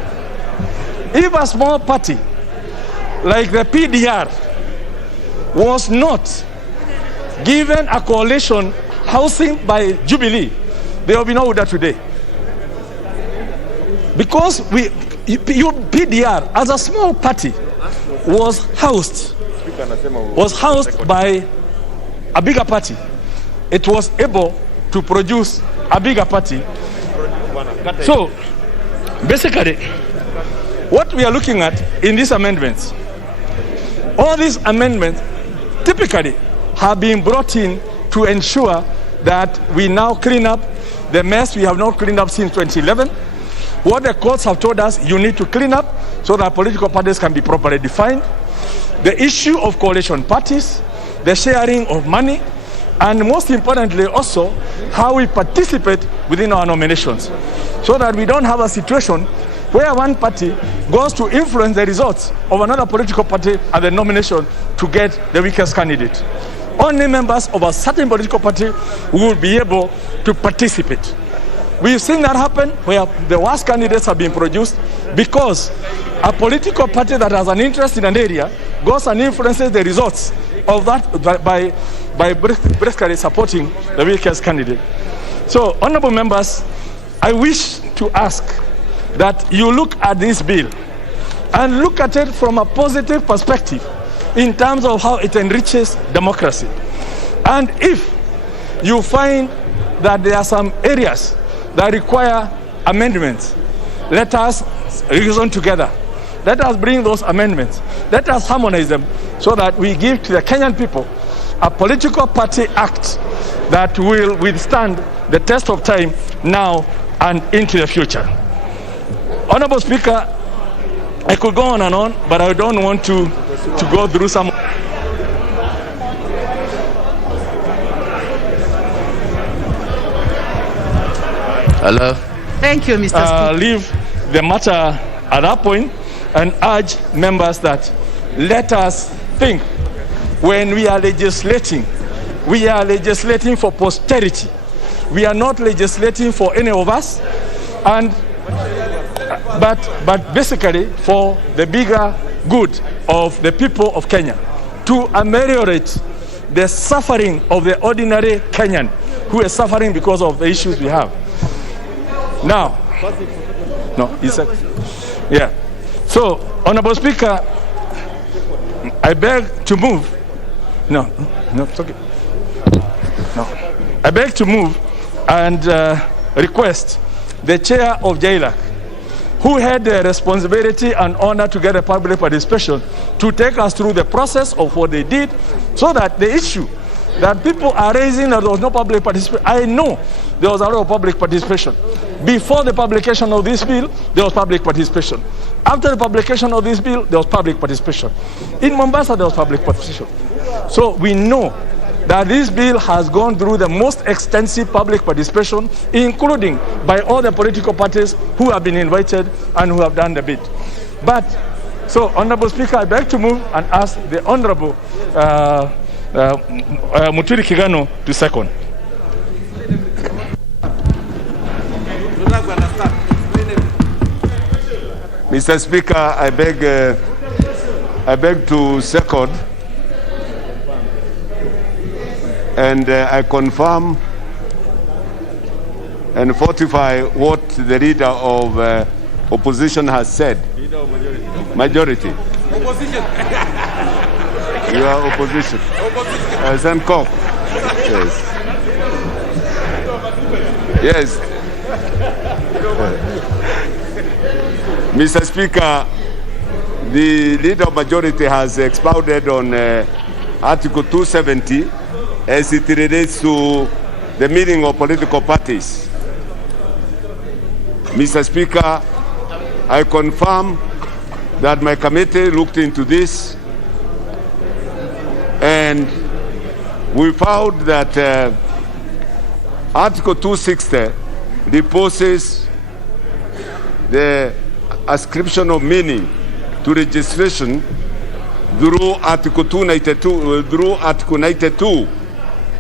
like the PDR was not given a coalition housing by Jubilee, there will be no order today. Because PDR, as a small party, was housed was housed by a bigger party, it was able to produce a bigger party. So, basically, what we are looking at in these amendments, all these amendments typically have been brought in to ensure that we now clean up the mess we have not cleaned up since 2011. What the courts have told us, you need to clean up so that political parties can be properly defined. The issue of coalition parties, the sharing of money, and most importantly also how we participate within our nominations, so that we don't have a situation where one party goes to influence the results of another political party at the nomination to get the weakest candidate. Only members of a certain political party will be able to participate. We've seen that happen where the worst candidates have been produced because a political party that has an interest in an area goes and influences the results of that by briskly supporting the weakest candidate. So, honorable members, I wish to ask that you look at this bill and look at it from a positive perspective in terms of how it enriches democracy. And if you find that there are some areas that require amendments, let us reason together. Let us bring those amendments. Let us harmonize them so that we give to the Kenyan people a political party act that will withstand the test of time now and into the future. Honorable Speaker, I could go on and on, but I don't want to go through some. Hello. Thank you, Mr. Speaker. Leave the matter at that point and urge members that let us think when we are legislating for posterity. We are not legislating for any of us, but basically for the bigger good of the people of Kenya, to ameliorate the suffering of the ordinary Kenyan who is suffering because of the issues we have. Now, no, he said, yeah. So, Honorable Speaker, I beg to move. No, it's okay. No, I beg to move and request the chair of JLAC, who had the responsibility and honor to get a public participation, to take us through the process of what they did, so that the issue that people are raising that there was no public participation, I know there was a lot of public participation. Before the publication of this bill, there was public participation. After the publication of this bill, there was public participation. In Mombasa, there was public participation. So we know that this bill has gone through the most extensive public participation, including by all the political parties who have been invited and who have done the bid. But, so Honorable Speaker, I beg to move and ask the Honorable Muturi Kigano to second. Mr. Speaker, I beg to second, and I confirm and fortify what the leader of opposition has said. Majority. Opposition. You are opposition. St. Cock. Yes. Mr. Speaker, the leader of majority has expounded on Article 270 as it relates to the meaning of political parties. Mr. Speaker, I confirm that my committee looked into this and we found that Article 260 reposes the ascription of meaning to registration through Article 92.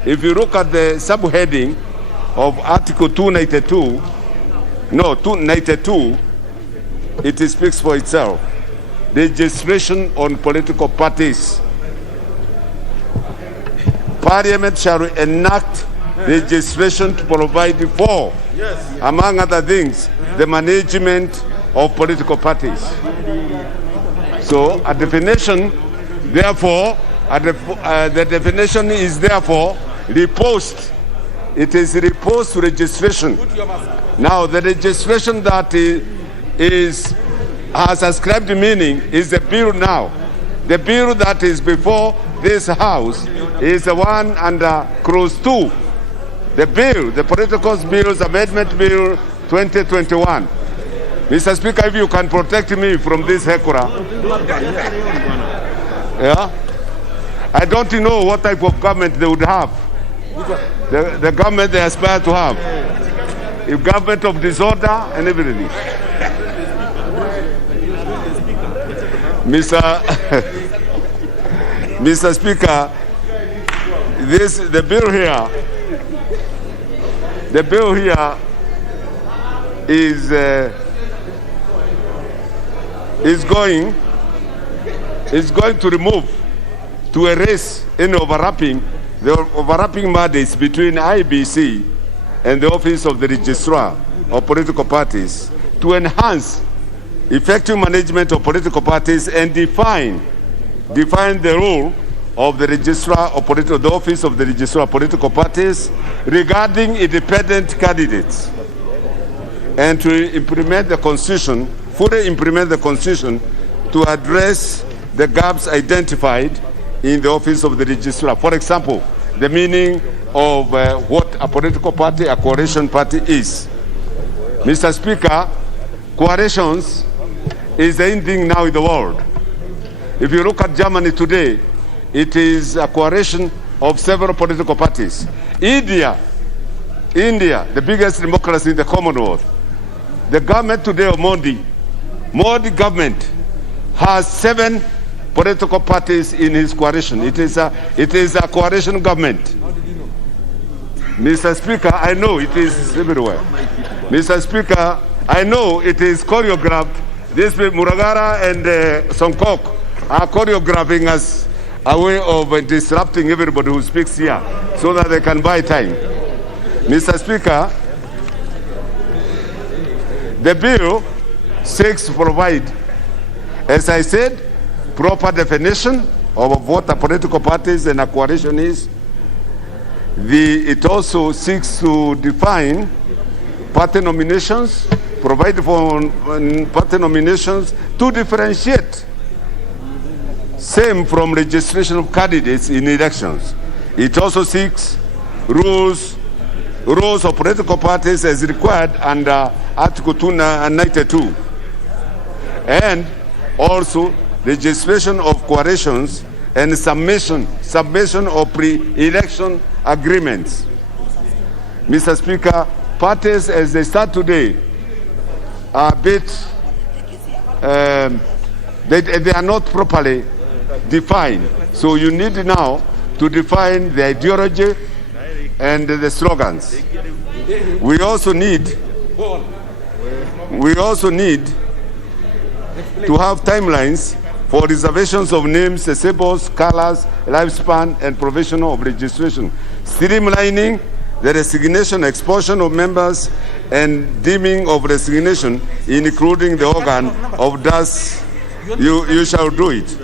If you look at the subheading of Article 292, it speaks for itself. Registration on political parties. Parliament shall enact legislation to provide for, among other things, the management of political parties. So a definition, therefore, And the definition is therefore repost. It is repost registration. Now, the registration that has ascribed meaning is the bill now. The bill that is before this House is the one under clause 2. The bill, the Political Bills Amendment Bill 2021. Mr. Speaker, if you can protect me from this hekura. Yeah? I don't know what type of government they would have. The government they aspire to have. A government of disorder and everything. Mr. Speaker, the bill here is going to remove, to erase any the overlapping mandates between IBC and the Office of the Registrar of Political Parties, to enhance effective management of political parties and define the role of the Registrar of the Office of the Registrar of Political Parties regarding independent candidates, and to implement the Constitution, fully implement the Constitution to address the gaps identified in the Office of the Registrar. For example, the meaning of what a political party, a coalition party is. Mr. Speaker, coalitions is the in thing now in the world. If you look at Germany today, it is a coalition of several political parties. India, the biggest democracy in the Commonwealth. The government today of Modi government has 7 political parties in his coalition. It is a coalition government. Mr. Speaker, I know it is everywhere. Mr. Speaker, I know it is choreographed. This Muragara and Songkok are choreographing us a way of disrupting everybody who speaks here so that they can buy time. Mr. Speaker, the bill seeks to provide, as I said, proper definition of what a political parties and a coalition is. It also seeks to define party nominations, provide for party nominations to differentiate same from registration of candidates in elections. It also seeks rules of political parties as required under Article 292, and also registration of coalitions and submission of pre-election agreements. Mr. Speaker, parties as they start today are a bit, they are not properly defined. So you need now to define the ideology and the slogans. We also need to have timelines for reservations of names, symbols, colors, lifespan, and provision of registration. Streamlining the resignation, expulsion of members, and deeming of resignation, including the organ of thus you shall do it.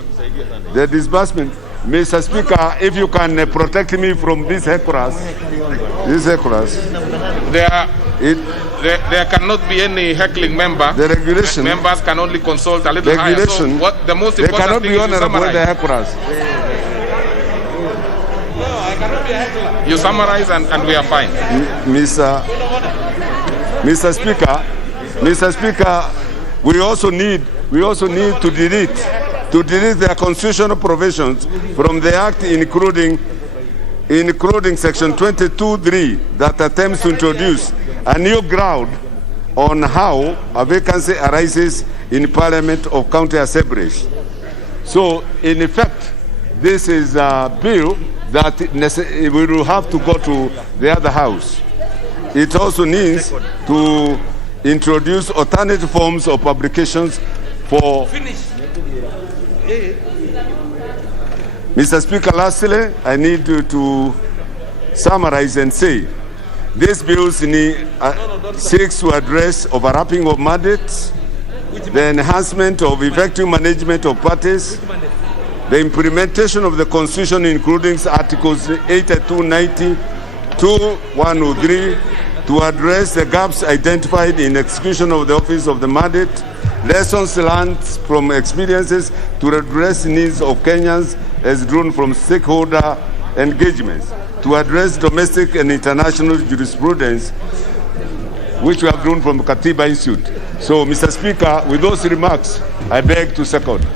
The disbursement. Mr. Speaker, if you can protect me from these heculas. There cannot be any heckling member. The regulation. Members can only consult a little higher. So what the most important thing is to summarize. The heculas. No, I cannot be a heckler. You summarize and we are fine. Mr. Speaker, we also need to delete their constitutional provisions from the Act, including Section 22(3) that attempts to introduce a new ground on how a vacancy arises in Parliament of County Assemblies. So, in effect, this is a bill that we will have to go to the other house. It also needs to introduce alternative forms of publications for... Mr. Speaker, lastly, I need to summarize and say this bill seeks to address overlapping of mandates, the enhancement of effective management of parties, the implementation of the Constitution, including Articles 82, 90, 103, to address the gaps identified in execution of the office of the mandate, lessons learned from experiences to address needs of Kenyans as drawn from stakeholder engagements, to address domestic and international jurisprudence, which we have drawn from Katiba Institute. So, Mr. Speaker, with those remarks, I beg to second.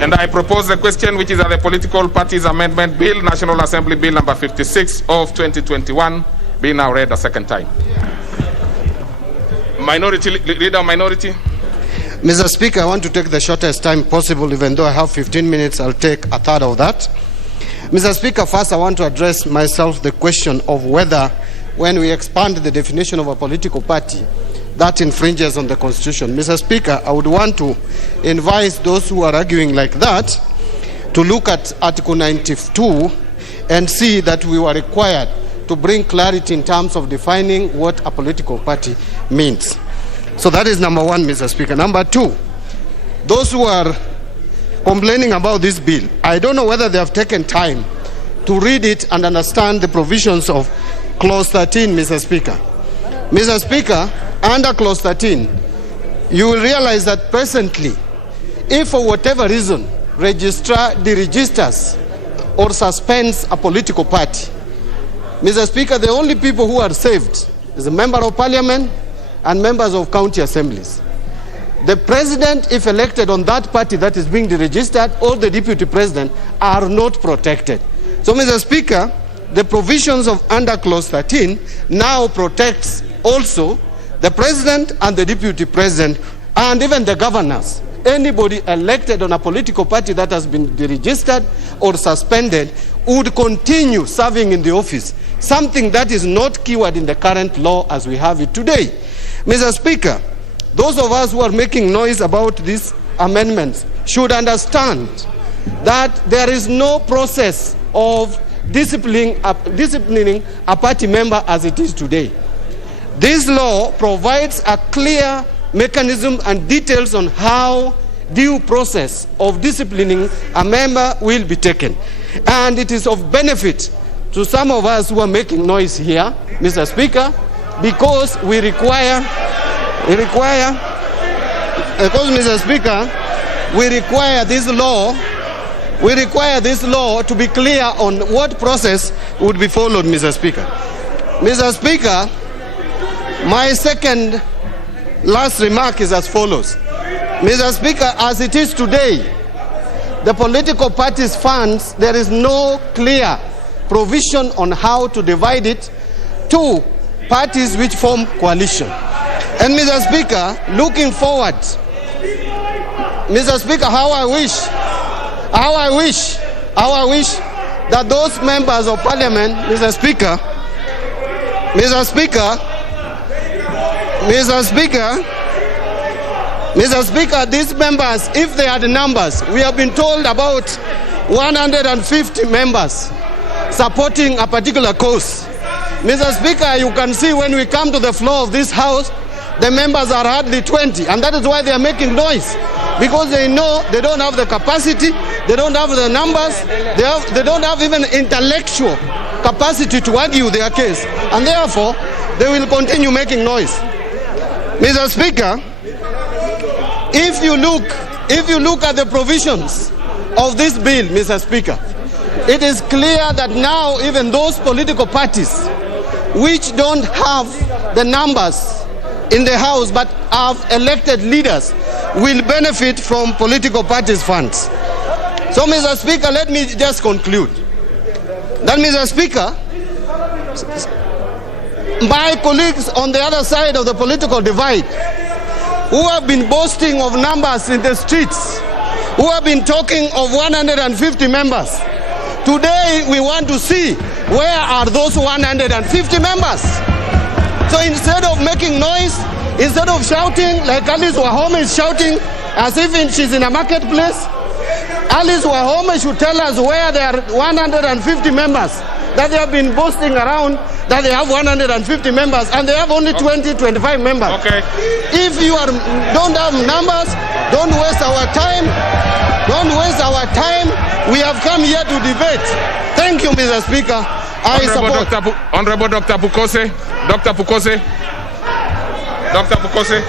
And I propose the question, which is that the Political Parties Amendment Bill, National Assembly Bill number 56 of 2021, be now read a second time. Minority Leader, Minority. Mr. Speaker, I want to take the shortest time possible. Even though I have 15 minutes, I'll take a third of that. Mr. Speaker, first I want to address myself the question of whether, when we expand the definition of a political party, that infringes on the Constitution. Mr. Speaker, I would want to advise those who are arguing like that to look at Article 92 and see that we were required to bring clarity in terms of defining what a political party means. So that is number one, Mr. Speaker. Number two, those who are complaining about this bill, I don't know whether they have taken time to read it and understand the provisions of Clause 13, Mr. Speaker. Mr. Speaker, under Clause 13, you will realize that presently, if for whatever reason, registrar deregisters or suspends a political party, Mr. Speaker, the only people who are saved is a member of parliament and members of county assemblies. The president, if elected on that party that is being deregistered, or the deputy president are not protected. So, Mr. Speaker, the provisions of under Clause 13 now protects also the president and the deputy president and even the governors. Anybody elected on a political party that has been deregistered or suspended would continue serving in the office, something that is not keyword in the current law as we have it today. Mr. Speaker, those of us who are making noise about these amendments should understand that there is no process of disciplining a party member as it is today. This law provides a clear mechanism and details on how due process of disciplining a member will be taken. And it is of benefit to some of us who are making noise here, Mr. Speaker, because Mr. Speaker, we require this law to be clear on what process would be followed, Mr. Speaker. Mr. Speaker, my second last remark is as follows. Mr. Speaker, as it is today, the political parties' funds, there is no clear provision on how to divide it to parties which form coalition. And Mr. Speaker, looking forward, Mr. Speaker, how I wish that those members of parliament, Mr. Speaker, these members, if they are the numbers, we have been told about 150 members supporting a particular cause. Mr. Speaker, you can see when we come to the floor of this house, the members are hardly 20, and that is why they are making noise, because they know they don't have the capacity, they don't have the numbers, they don't have even intellectual capacity to argue their case, and therefore they will continue making noise. Mr. Speaker, if you look at the provisions of this bill, Mr. Speaker, it is clear that now even those political parties which don't have the numbers in the House but have elected leaders will benefit from political parties' funds. So, Mr. Speaker, let me just conclude. That, Mr. Speaker, my colleagues on the other side of the political divide, who have been boasting of numbers in the streets, who have been talking of 150 members, today we want to see where are those 150 members. So instead of making noise, instead of shouting like Alice Wahome is shouting as if she's in a marketplace, Alice Wahome should tell us where there are 150 members that they have been boasting around, that they have 150 members and they have only 20, 25 members. Okay. If you don't have numbers, don't waste our time. Don't waste our our time. We have come here to debate. Thank you, Mr. Speaker. I support. Honorable Dr. Pukose. Dr. Pukose. Dr. Pukose.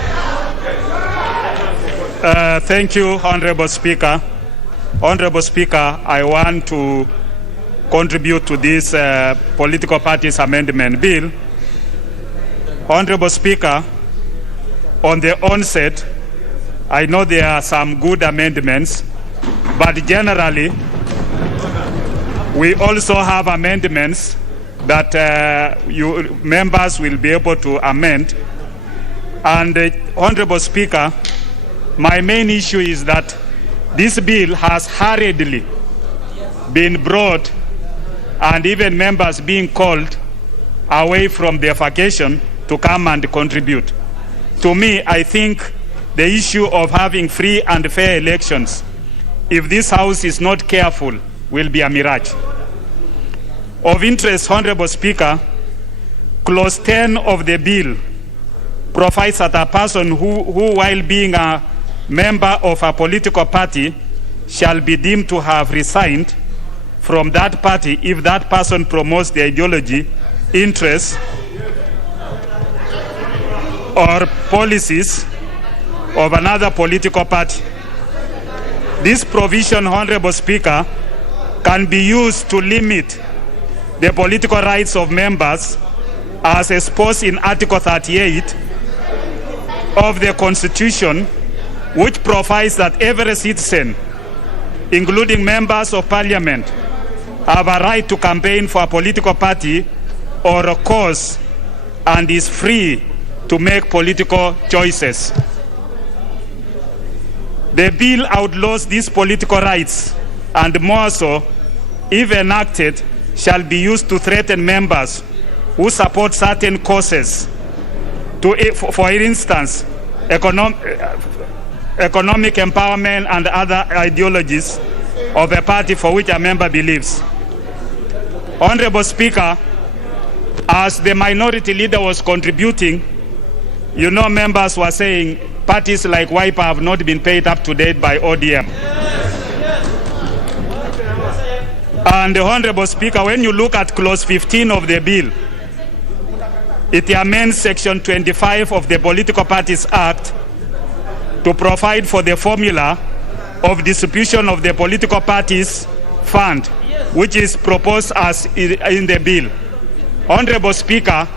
Thank you, Honorable Speaker. Honorable Speaker, I want to contribute to this political parties amendment bill. Honorable Speaker, on the onset, I know there are some good amendments, but generally, we also have amendments that members will be able to amend. And Honorable Speaker, my main issue is that this bill has hurriedly been brought, and even members being called away from their vacation to come and contribute. To me, I think the issue of having free and fair elections, if this House is not careful, will be a mirage. Of interest, Honorable Speaker, Clause 10 of the bill provides that a person who while being a member of a political party shall be deemed to have resigned from that party if that person promotes the ideology, interests, or policies of another political party. This provision, Honorable Speaker, can be used to limit the political rights of members as exposed in Article 38 of the Constitution, which provides that every citizen, including members of Parliament, have a right to campaign for a political party or a cause and is free to make political choices. The bill outlaws these political rights, and more so, if enacted, shall be used to threaten members who support certain causes, for instance, economic empowerment and other ideologies of a party for which a member believes. Honorable Speaker, as the minority leader was contributing, you know, members were saying parties like Wiper have not been paid up to date by ODM. And the Honorable Speaker, when you look at Clause 15 of the bill, it amends Section 25 of the Political Parties Act to provide for the formula of distribution of the political parties fund, which is proposed as in the bill. Honorable Speaker,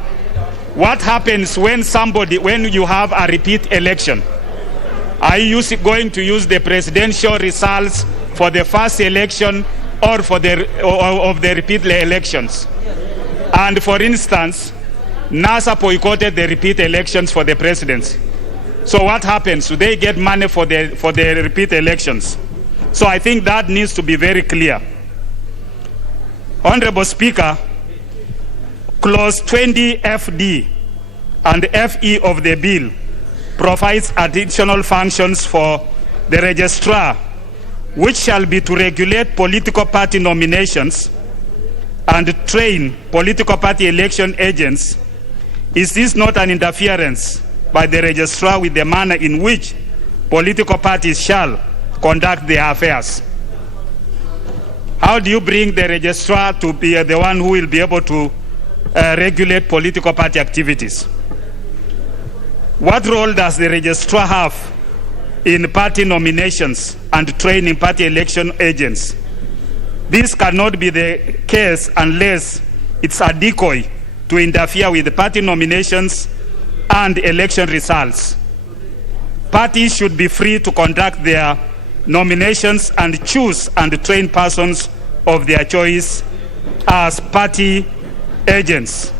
what happens when you have a repeat election? Are you going to use the presidential results for the first election or for the repeat elections? And for instance, NASA boycotted the repeat elections for the presidency. So what happens? Do they get money for the repeat elections? So I think that needs to be very clear. Honorable Speaker, Clause 20 FD and FE of the bill provides additional functions for the registrar, which shall be to regulate political party nominations and train political party election agents. Is this not an interference by the registrar with the manner in which political parties shall conduct their affairs? How do you bring the registrar to be the one who will be able to regulate political party activities? What role does the registrar have in party nominations and training party election agents? This cannot be the case unless it's a decoy to interfere with the party nominations and election results. Parties should be free to conduct their nominations and choose and train persons of their choice as party agents.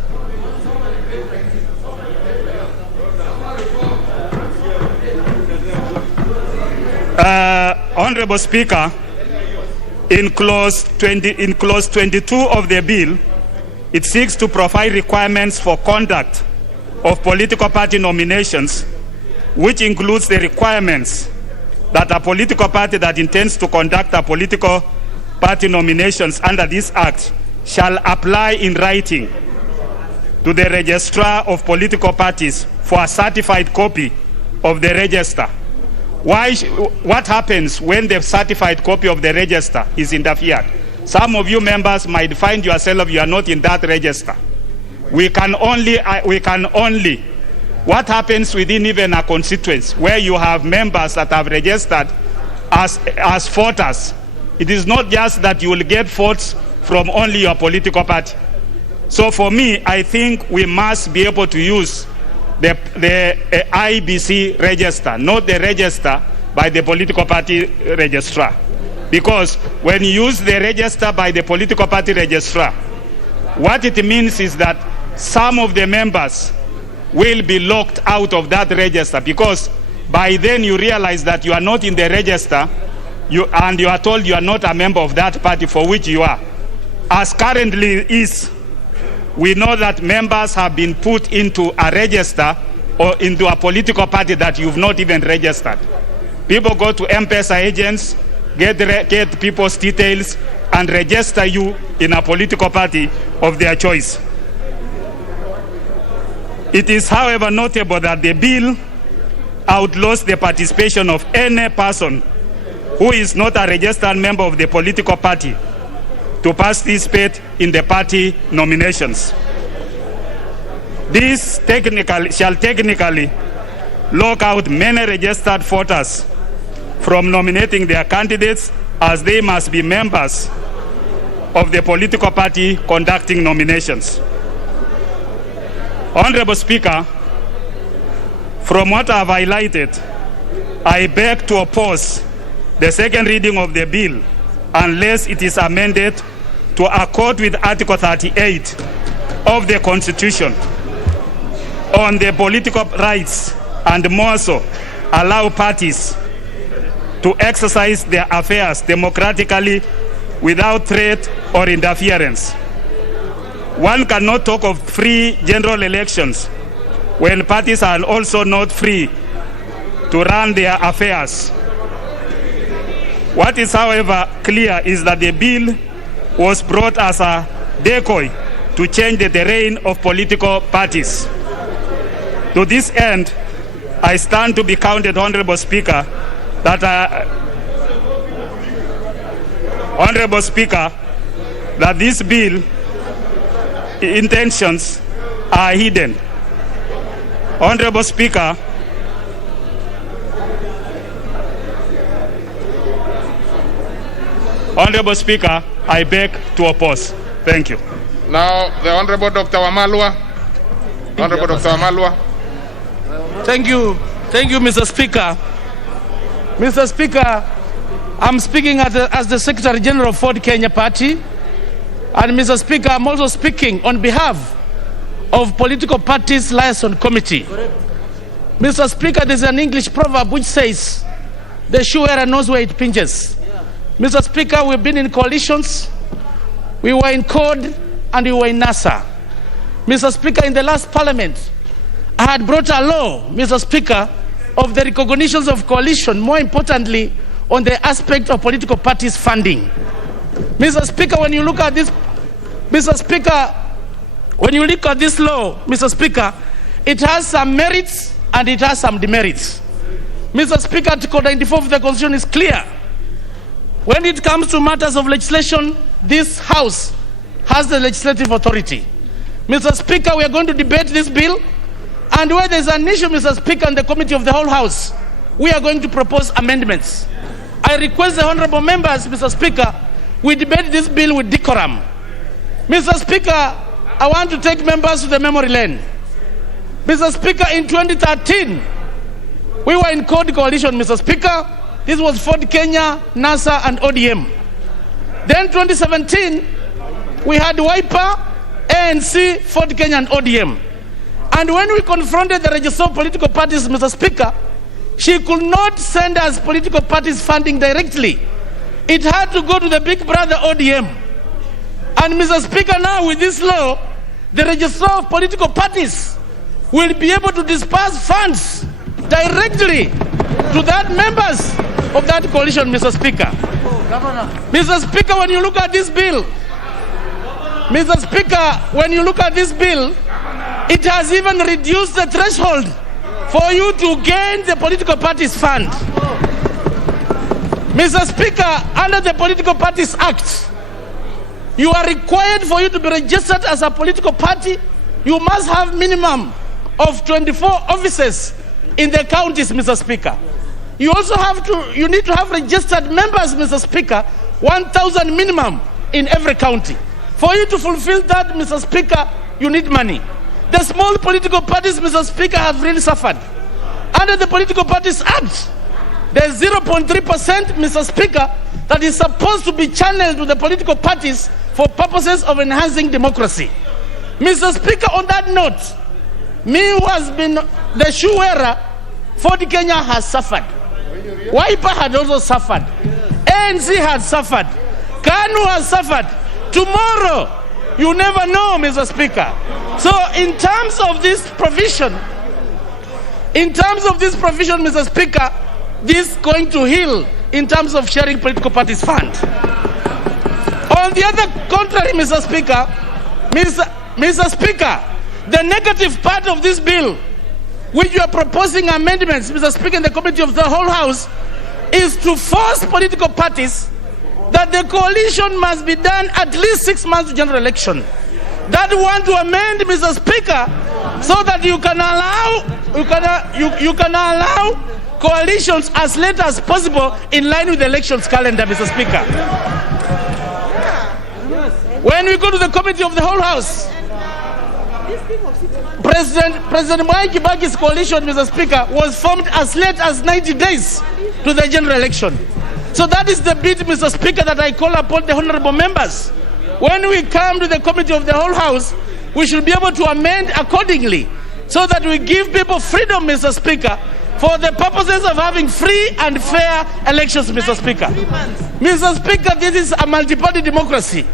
Honorable Speaker, in clause 22 of the bill, it seeks to provide requirements for conduct of political party nominations, which includes the requirements that a political party that intends to conduct a political party nominations under this act shall apply in writing to the registrar of political parties for a certified copy of the register, what happens when the certified copy of the register is interfered? Some of you members might find yourself you are not in that register. We can only, what happens within even a constituency where you have members that have registered as voters? It is not just that you will get votes from only your political party. So for me, I think we must be able to use the IBC register, not the register by the political party registrar. Because when you use the register by the political party registrar, what it means is that some of the members will be locked out of that register, because by then you realize that you are not in the register and you are told you are not a member of that party for which you are. As currently is, we know that members have been put into a register or into a political party that you've not even registered. People go to M-Pesa agents, get people's details, and register you in a political party of their choice. It is, however, notable that the bill outlaws the participation of any person who is not a registered member of the political party to participate in the party nominations. This shall technically lock out many registered voters from nominating their candidates, as they must be members of the political party conducting nominations. Honorable Speaker, from what I have highlighted, I beg to oppose the second reading of the bill unless it is amended to accord with Article 38 of the Constitution on the political rights, and more so allow parties to exercise their affairs democratically without threat or interference. One cannot talk of free general elections when parties are also not free to run their affairs. What is, however, clear is that the bill was brought as a decoy to change the terrain of political parties. To this end, I stand to be counted, Honorable Speaker, that this bill intentions are hidden. Honorable Speaker, I beg to oppose. Thank you. Now, the Honorable Dr. Wamalwa. Honorable Dr. Wamalwa. Thank you, Mr. Speaker. Mr. Speaker, I'm speaking as the Secretary General of Ford Kenya Party. And Mr. Speaker, I'm also speaking on behalf of Political Parties Liaison Committee. Mr. Speaker, there's an English proverb which says, the shoe wearer knows where it pinches. Mr. Speaker, we've been in coalitions. We were in CORD and we were in NASA. Mr. Speaker, in the last parliament, I had brought a law, Mr. Speaker, of the recognitions of coalition, more importantly, on the aspect of political parties funding. Mr. Speaker, when you look at this, law, Mr. Speaker, it has some merits and it has some demerits. Mr. Speaker, Article 94 of the Constitution is clear. When it comes to matters of legislation, this House has the legislative authority. Mr. Speaker, we are going to debate this bill, and where there's an issue, Mr. Speaker, in the committee of the whole House, we are going to propose amendments. I request the honorable members, Mr. Speaker, we debate this bill with decorum. Mr. Speaker, I want to take members to the memory lane. Mr. Speaker, in 2013, we were in CORD coalition, Mr. Speaker. This was Ford Kenya, NASA, and ODM. Then 2017, we had Wiper, ANC, Ford Kenya, and ODM. And when we confronted the register of political parties, Mr. Speaker, she could not send us political parties funding directly. It had to go to the big brother ODM. And Mr. Speaker, now with this law, the register of political parties will be able to disperse funds directly to that members of that coalition, Mr. Speaker. Mr. Speaker, when you look at this bill, it has even reduced the threshold for you to gain the political party's fund. Mr. Speaker, under the Political Parties Act, you are required for you to be registered as a political party. You must have minimum of 24 offices in the counties, Mr. Speaker. You also you need to have registered members, Mr. Speaker, 1,000 minimum in every county. For you to fulfill that, Mr. Speaker, you need money. The small political parties, Mr. Speaker, have really suffered. Under the Political Parties Act, there's 0.3%, Mr. Speaker, that is supposed to be channeled to the political parties for purposes of enhancing democracy. Mr. Speaker, on that note, me who has been the shoe wearer, Ford Kenya has suffered. Wiper had also suffered. ANC had suffered. KANU has suffered. Tomorrow, you never know, Mr. Speaker. So in terms of this provision, Mr. Speaker, this is going to heal in terms of sharing political parties' fund. On the other contrary, Mr. Speaker, the negative part of this bill, which you are proposing amendments, Mr. Speaker, in the committee of the whole House, is to force political parties that the coalition must be done at least 6 months to general election. That want to amend, Mr. Speaker, so that you can allow coalitions as late as possible in line with the elections calendar, Mr. Speaker. When we go to the committee of the whole House, President Mwai Kibaki's coalition, Mr. Speaker, was formed as late as 90 days to the general election. So that is the bit, Mr. Speaker, that I call upon the honorable members. When we come to the committee of the whole House, we should be able to amend accordingly so that we give people freedom, Mr. Speaker, for the purposes of having free and fair elections, Mr. Speaker. Mr. Speaker, this is a multi-party democracy.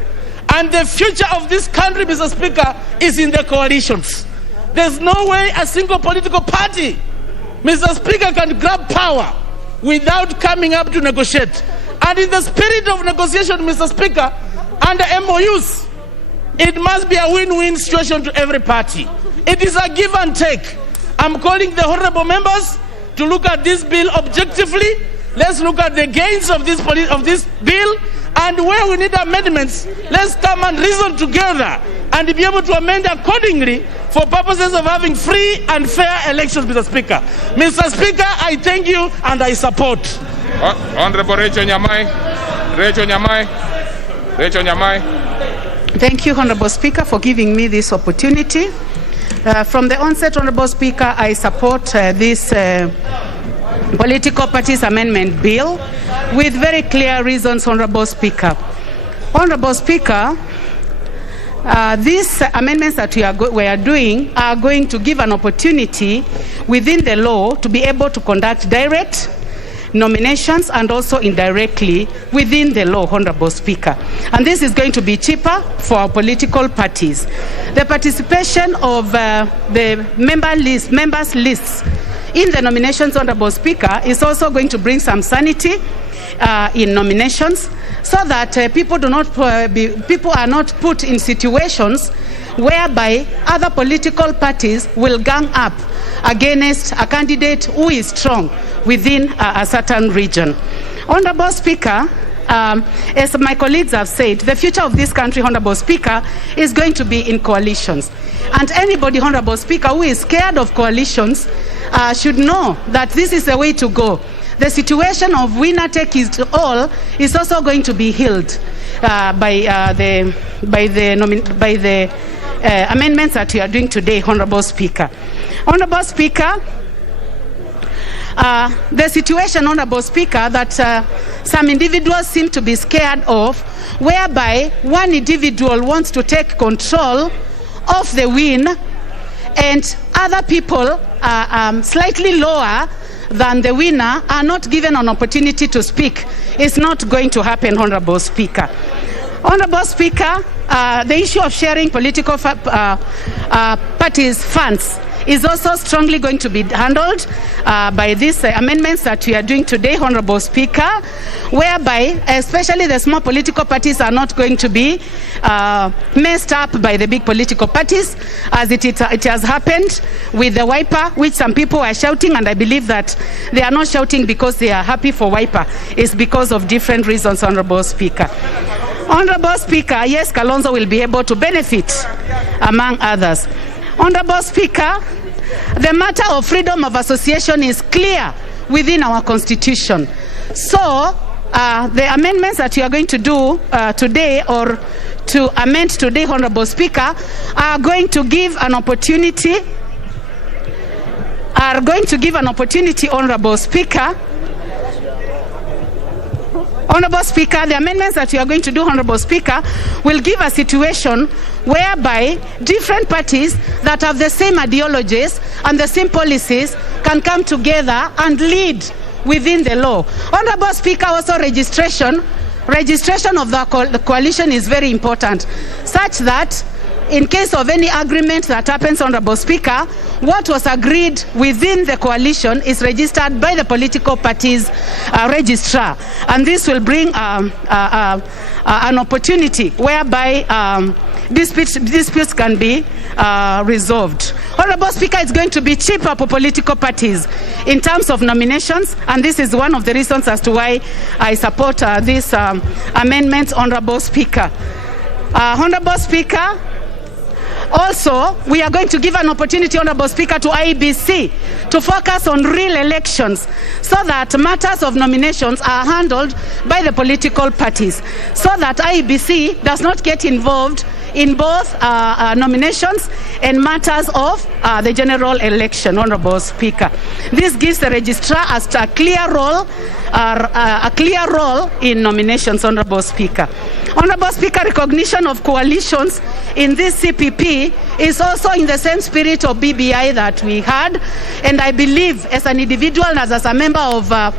And the future of this country, Mr. Speaker, is in the coalitions. There's no way a single political party, Mr. Speaker, can grab power without coming up to negotiate. And in the spirit of negotiation, Mr. Speaker, under MOUs, it must be a win-win situation to every party. It is a give and take. I'm calling the honorable members to look at this bill objectively. Let's look at the gains of this bill, and where we need amendments, let's come and reason together and be able to amend accordingly for purposes of having free and fair elections, Mr. Speaker. Mr. Speaker, I thank you and I support. Honorable Rachel Nyamai. Thank you, Honorable Speaker, for giving me this opportunity. From the onset, Honorable Speaker, I support this Political Parties Amendment Bill with very clear reasons, Honorable Speaker. Honorable Speaker, these amendments that we are doing are going to give an opportunity within the law to be able to conduct direct nominations and also indirectly within the law, Honorable Speaker. And this is going to be cheaper for our political parties. The participation of the members' lists in the nominations, Honorable Speaker, is also going to bring some sanity in nominations, so that people are not put in situations whereby other political parties will gang up against a candidate who is strong within a certain region. Honorable Speaker, as my colleagues have said, the future of this country, Honorable Speaker, is going to be in coalitions. And anybody, Honorable Speaker, who is scared of coalitions should know that this is the way to go. The situation of winner take it all is also going to be healed by the amendments that we are doing today, Honorable Speaker. Honorable Speaker, the situation, Honorable Speaker, that some individuals seem to be scared of, whereby one individual wants to take control of the win and other people slightly lower than the winner are not given an opportunity to speak. It's not going to happen, Honorable Speaker. Honorable Speaker, the issue of sharing political parties' funds is also strongly going to be handled by these amendments that we are doing today, Honorable Speaker, whereby especially the small political parties are not going to be messed up by the big political parties, as it has happened with the Wiper, which some people are shouting, and I believe that they are not shouting because they are happy for Wiper. It's because of different reasons, Honorable Speaker. Honorable Speaker, yes, Kalonzo will be able to benefit, among others. Honorable Speaker, the matter of freedom of association is clear within our Constitution. So, the amendments that you are going to do today, or to amend today, Honorable Speaker, are going to give an opportunity, Honorable Speaker. Honorable Speaker, the amendments that we are going to do, Honorable Speaker, will give a situation whereby different parties that have the same ideologies and the same policies can come together and lead within the law. Honorable Speaker, also registration of the coalition is very important, such that in case of any agreement that happens, Honorable Speaker, what was agreed within the coalition is registered by the political parties' registrar. And this will bring an opportunity whereby disputes can be resolved. Honorable Speaker, it's going to be cheaper for political parties in terms of nominations, and this is one of the reasons as to why I support these amendments, Honorable Speaker. Honorable Speaker, also, we are going to give an opportunity, Honorable Speaker, to IEBC to focus on real elections so that matters of nominations are handled by the political parties, so that IEBC does not get involved in both nominations and matters of the general election, Honorable Speaker. This gives the registrar a clear role in nominations, Honorable Speaker. Honorable Speaker, recognition of coalitions in this CPP is also in the same spirit of BBI that we had, and I believe as an individual and as a member of the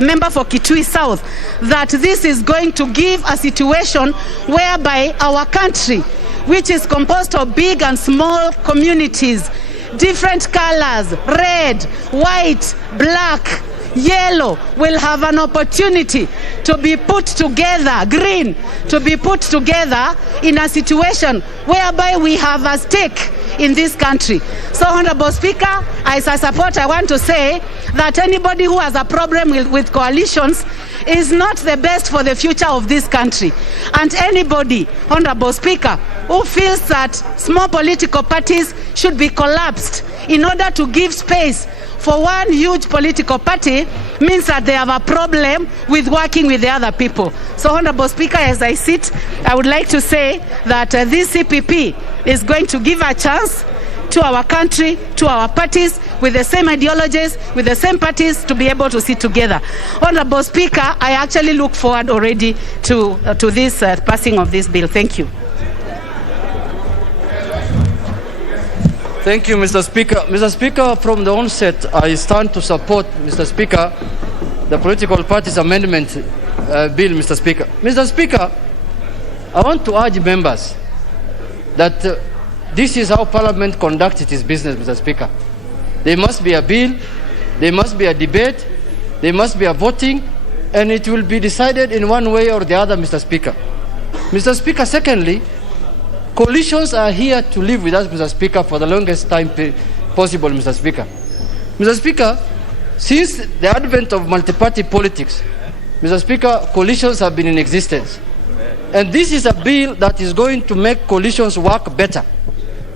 member for Kitui South, that this is going to give a situation whereby our country, which is composed of big and small communities, different colors, red, white, black, yellow, will have an opportunity to be put together, green, to be put together in a situation whereby we have a stake in this country. So, Honorable Speaker, as a supporter, I want to say that anybody who has a problem with coalitions is not the best for the future of this country. And anybody, Honorable Speaker, who feels that small political parties should be collapsed in order to give space for one huge political party means that they have a problem with working with the other people. So, Honorable Speaker, as I sit, I would like to say that this CPP is going to give a chance to our country, to our parties, with the same ideologies, with the same parties, to be able to sit together. Honorable Speaker, I actually look forward already to this passing of this bill. Thank you. Thank you, Mr. Speaker. Mr. Speaker, from the onset, I stand to support, Mr. Speaker, the political parties amendment bill, Mr. Speaker. Mr. Speaker, I want to urge members that this is how Parliament conducts its business, Mr. Speaker. There must be a bill, there must be a debate, there must be a voting, and it will be decided in one way or the other, Mr. Speaker. Mr. Speaker, secondly, coalitions are here to live with us, Mr. Speaker, for the longest time possible, Mr. Speaker. Mr. Speaker, since the advent of multi-party politics, Mr. Speaker, coalitions have been in existence. And this is a bill that is going to make coalitions work better.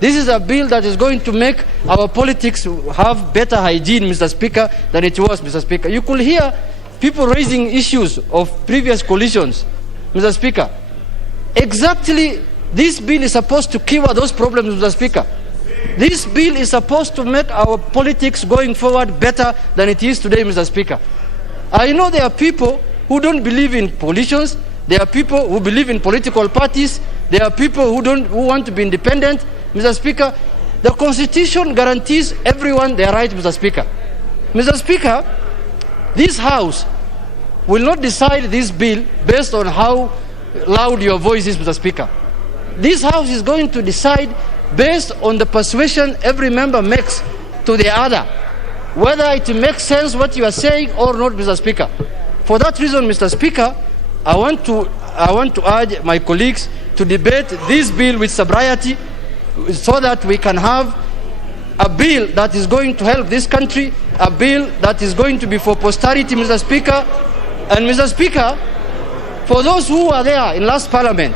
This is a bill that is going to make our politics have better hygiene, Mr. Speaker, than it was, Mr. Speaker. You could hear people raising issues of previous coalitions, Mr. Speaker. Exactly, this bill is supposed to cure those problems, Mr. Speaker. This bill is supposed to make our politics going forward better than it is today, Mr. Speaker. I know there are people who don't believe in coalitions. There are people who believe in political parties. There are people who want to be independent. Mr. Speaker, the Constitution guarantees everyone their right, Mr. Speaker. Mr. Speaker, this House will not decide this bill based on how loud your voice is, Mr. Speaker. This House is going to decide based on the persuasion every member makes to the other, whether it makes sense what you are saying or not, Mr. Speaker. For that reason, Mr. Speaker, I want to urge my colleagues to debate this bill with sobriety so that we can have a bill that is going to help this country, a bill that is going to be for posterity, Mr. Speaker. And Mr. Speaker, for those who were there in last Parliament,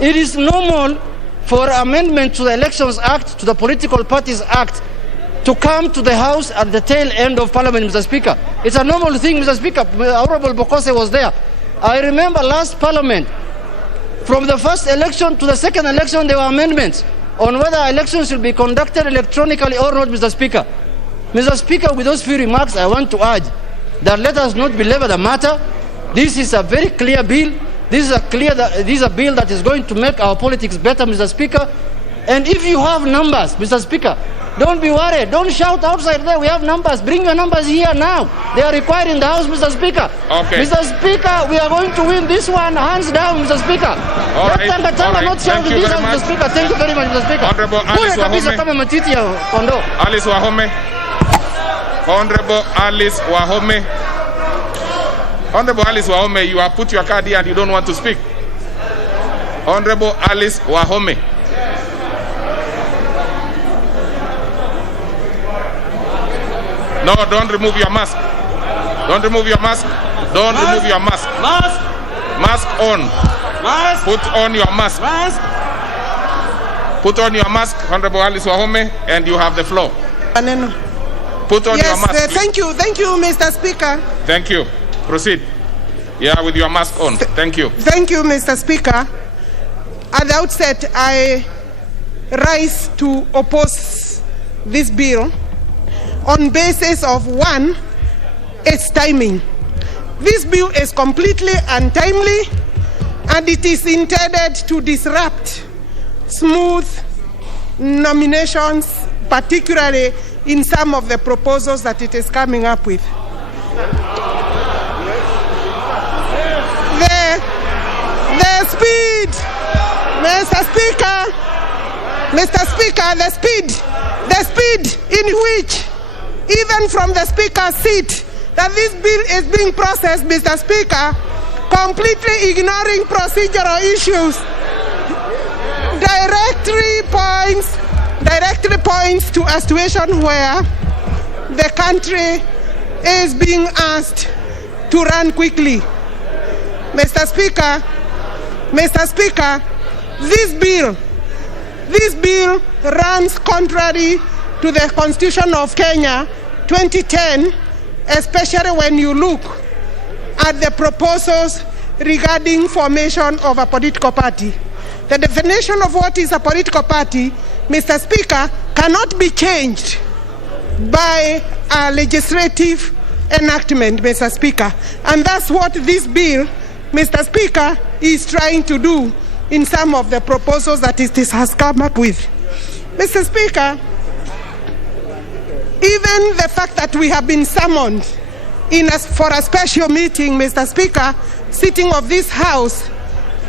it is normal for amendment to the Elections Act, to the Political Parties Act, to come to the House at the tail end of Parliament, Mr. Speaker. It's a normal thing, Mr. Speaker. Honorable Bokose was there. I remember last Parliament, from the first election to the second election, there were amendments on whether elections should be conducted electronically or not, Mr. Speaker. Mr. Speaker, with those few remarks, I want to urge that let us not belabor the matter. This is a very clear bill. This is a bill that is going to make our politics better, Mr. Speaker. And if you have numbers, Mr. Speaker, don't be worried. Don't shout outside there. We have numbers. Bring your numbers here now. They are required in the House, Mr. Speaker. Okay. Mr. Speaker, we are going to win this one hands down, Mr. Speaker. All right. Not shout this one, Mr. Speaker. Thank you very much, Mr. Speaker. Honorable Alice Wahome. Honorable Alice Wahome. Honorable Alice Wahome, you have put your card here and you don't want to speak. Honorable Alice Wahome. No, don't remove your mask. Don't remove your mask. Don't remove your mask. Mask. Mask on. Mask. Put on your mask. Mask. Put on your mask, Honorable Alice Wahome, and you have the floor. Put on your mask. Thank you, Mr. Speaker. Thank you. Proceed. Yeah, with your mask on. Thank you. Thank you, Mr. Speaker. At the outset, I rise to oppose this bill on basis of one, its timing. This bill is completely untimely and it is intended to disrupt smooth nominations, particularly in some of the proposals that it is coming up with. The speed, Mr. Speaker, the speed in which, even from the Speaker's seat, that this bill is being processed, Mr. Speaker, completely ignoring procedural issues, directly points to a situation where the country is being asked to run quickly. Mr. Speaker, this bill runs contrary to the Constitution of Kenya 2010, especially when you look at the proposals regarding formation of a political party. The definition of what is a political party, Mr. Speaker, cannot be changed by a legislative enactment, Mr. Speaker. And that's what this bill, Mr. Speaker, is trying to do in some of the proposals that it has come up with. Mr. Speaker, even the fact that we have been summoned for a special meeting, Mr. Speaker, sitting of this House,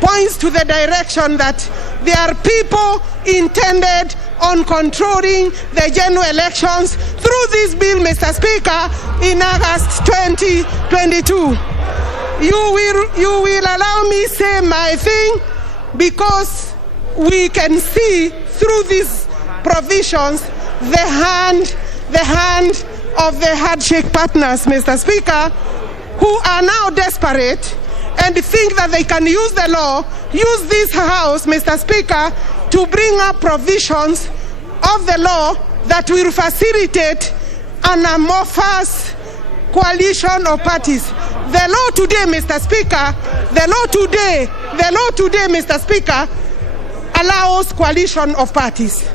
points to the direction that there are people intended on controlling the general elections through this bill, Mr. Speaker, in August 2022. You will allow me say my thing, because we can see through these provisions the hand of the handshake partners, Mr. Speaker, who are now desperate and think that they can use the law, use this House, Mr. Speaker, to bring up provisions of the law that will facilitate an amorphous coalition of parties. The law today, Mr. Speaker, Mr. Speaker, allows coalition of parties.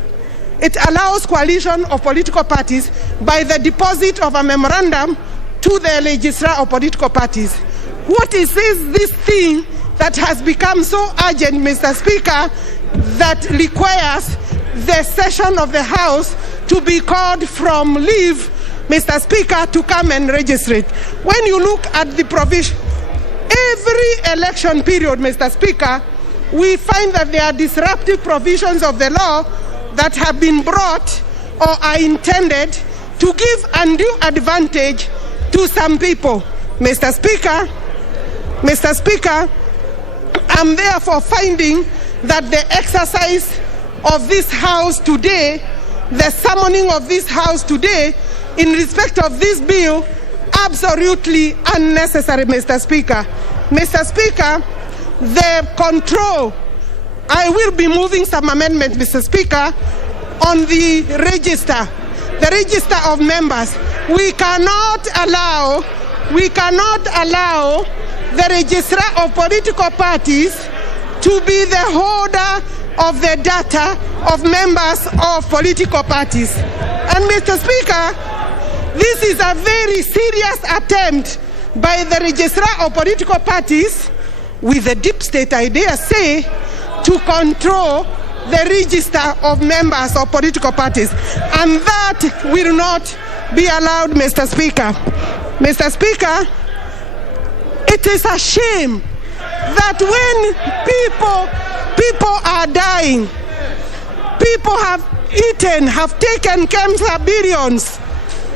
It allows coalition of political parties by the deposit of a memorandum to the registrar of political parties. What is this thing that has become so urgent, Mr. Speaker, that requires the session of the House to be called from leave, Mr. Speaker, to come and register it? When you look at the provision, every election period, Mr. Speaker, we find that there are disruptive provisions of the law that have been brought or are intended to give undue advantage to some people. Mr. Speaker, I'm therefore finding that the exercise of this House today, the summoning of this House today, in respect of this bill, absolutely unnecessary, Mr. Speaker. Mr. Speaker, the control, I will be moving some amendment, Mr. Speaker, on the register of members. We cannot allow the registrar of political parties to be the holder of the data of members of political parties. And Mr. Speaker, this is a very serious attempt by the registrar of political parties with a deep state, I dare say, to control the register of members of political parties. And that will not be allowed, Mr. Speaker. Mr. Speaker, it is a shame that when people are dying, people have taken cancer billions,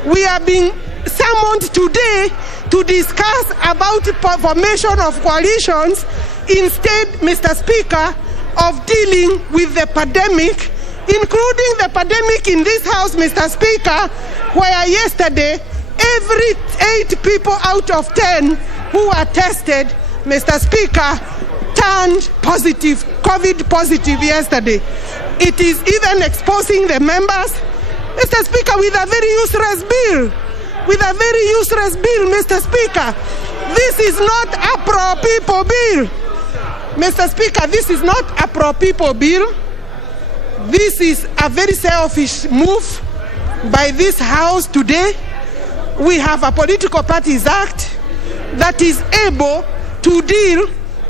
we are being summoned today to discuss about formation of coalitions instead, Mr. Speaker, of dealing with the pandemic, including the pandemic in this House, Mr. Speaker, where yesterday every 8 people out of 10 who were tested, Mr. Speaker, turned positive, COVID positive yesterday. It is even exposing the members, Mr. Speaker, with a very useless bill. Mr. Speaker. This is not a pro-people bill. Mr. Speaker, this is not a pro-people bill. This is a very selfish move by this House today. We have a Political Parties Act that is able to deal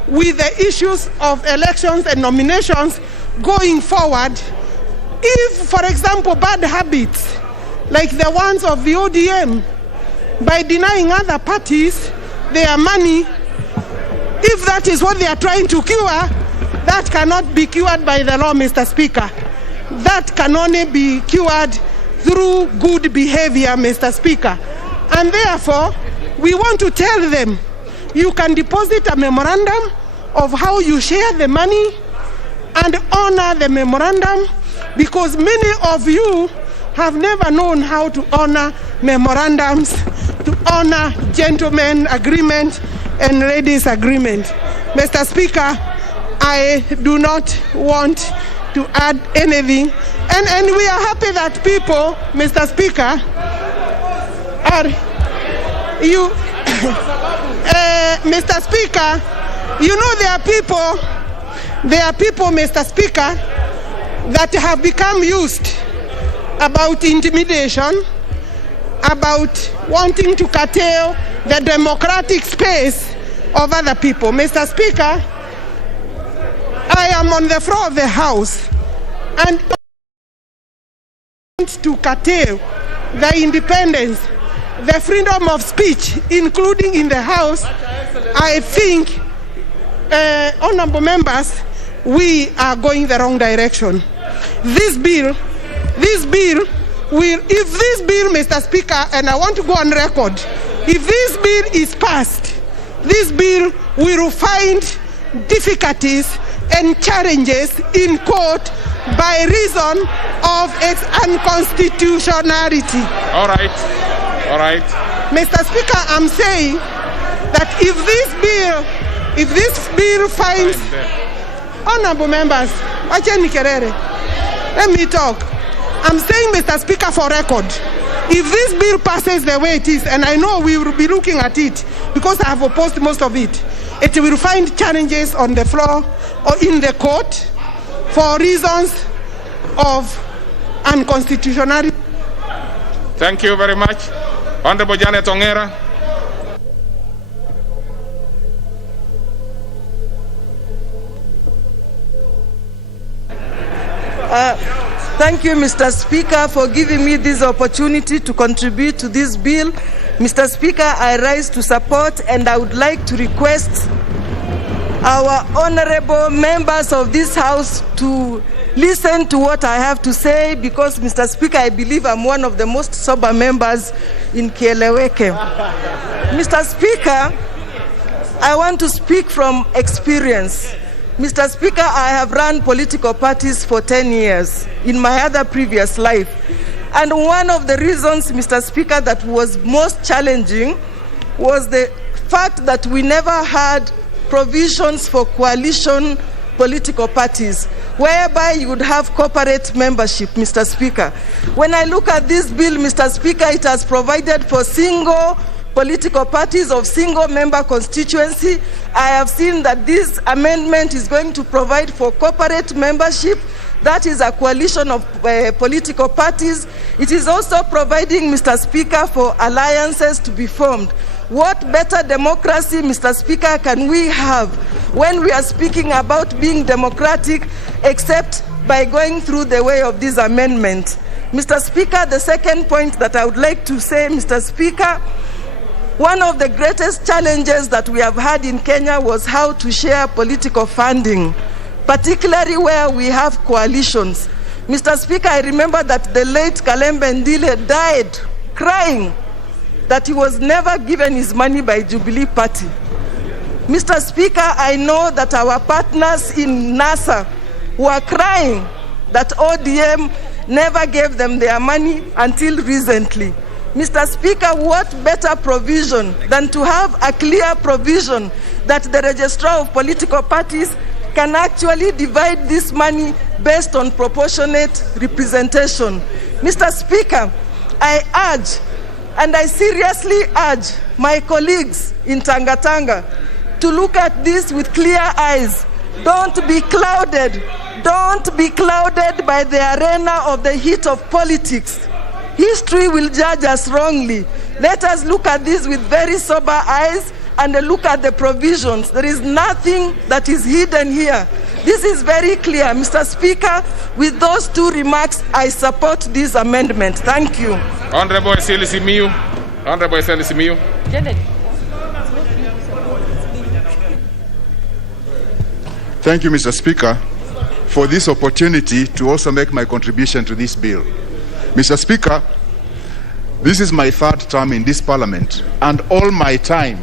with the issues of elections and nominations going forward. If, for example, bad habits like the ones of the ODM, by denying other parties their money, if that is what they are trying to cure, that cannot be cured by the law, Mr. Speaker. That can only be cured through good behavior, Mr. Speaker. And therefore, we want to tell them, you can deposit a memorandum of how you share the money and honor the memorandum, because many of you have never known how to honor memorandums, to honor gentlemen agreement and ladies agreement. Mr. Speaker, I do not want to add anything. And we are happy that people, Mr. Speaker, Mr. Speaker, you know there are people, Mr. Speaker, that have become used about intimidation, about wanting to curtail the democratic space of other people. Mr. Speaker, I am on the floor of the House and want to curtail the independence, the freedom of speech, including in the House. I think, honorable members, we are going the wrong direction. This bill will, if this bill, Mr. Speaker, and I want to go on record, if this bill is passed, this bill will find difficulties and challenges in court by reason of its unconstitutionality. All right. Mr. Speaker, I'm saying that if this bill finds, honorable members, let me talk. I'm saying, Mr. Speaker, for record, if this bill passes the way it is, and I know we will be looking at it because I have opposed most of it, it will find challenges on the floor or in the court for reasons of unconstitutionality. Thank you very much. Honorable Janet Ongera. Thank you, Mr. Speaker, for giving me this opportunity to contribute to this bill. Mr. Speaker, I rise to support, and I would like to request our honorable members of this House to listen to what I have to say, because, Mr. Speaker, I believe I'm one of the most sober members in Kieleweke. Mr. Speaker, I want to speak from experience. Mr. Speaker, I have run political parties for 10 years in my other previous life. And one of the reasons, Mr. Speaker, that was most challenging was the fact that we never had provisions for coalition political parties, whereby you would have corporate membership, Mr. Speaker. When I look at this bill, Mr. Speaker, it has provided for single political parties of single member constituency. I have seen that this amendment is going to provide for corporate membership. That is a coalition of political parties. It is also providing, Mr. Speaker, for alliances to be formed. What better democracy, Mr. Speaker, can we have when we are speaking about being democratic except by going through the way of this amendment? Mr. Speaker, the second point that I would like to say, Mr. Speaker, one of the greatest challenges that we have had in Kenya was how to share political funding, particularly where we have coalitions. Mr. Speaker, I remember that the late Kalembe Ndile died crying that he was never given his money by Jubilee Party. Mr. Speaker, I know that our partners in NASA were crying that ODM never gave them their money until recently. Mr. Speaker, what better provision than to have a clear provision that the registrar of political parties can actually divide this money based on proportionate representation. Mr. Speaker, I urge, and I seriously urge my colleagues in Tanga to look at this with clear eyes. Don't be clouded. Don't be clouded by the arena of the heat of politics. History will judge us wrongly. Let us look at this with very sober eyes and look at the provisions. There is nothing that is hidden here. This is very clear. Mr. Speaker, with those two remarks, I support this amendment. Thank you. Honorable Eseli Simiyu. Honorable Eseli Simiyu. Thank you, Mr. Speaker, for this opportunity to also make my contribution to this bill. Mr. Speaker, this is my third term in this parliament, and all my time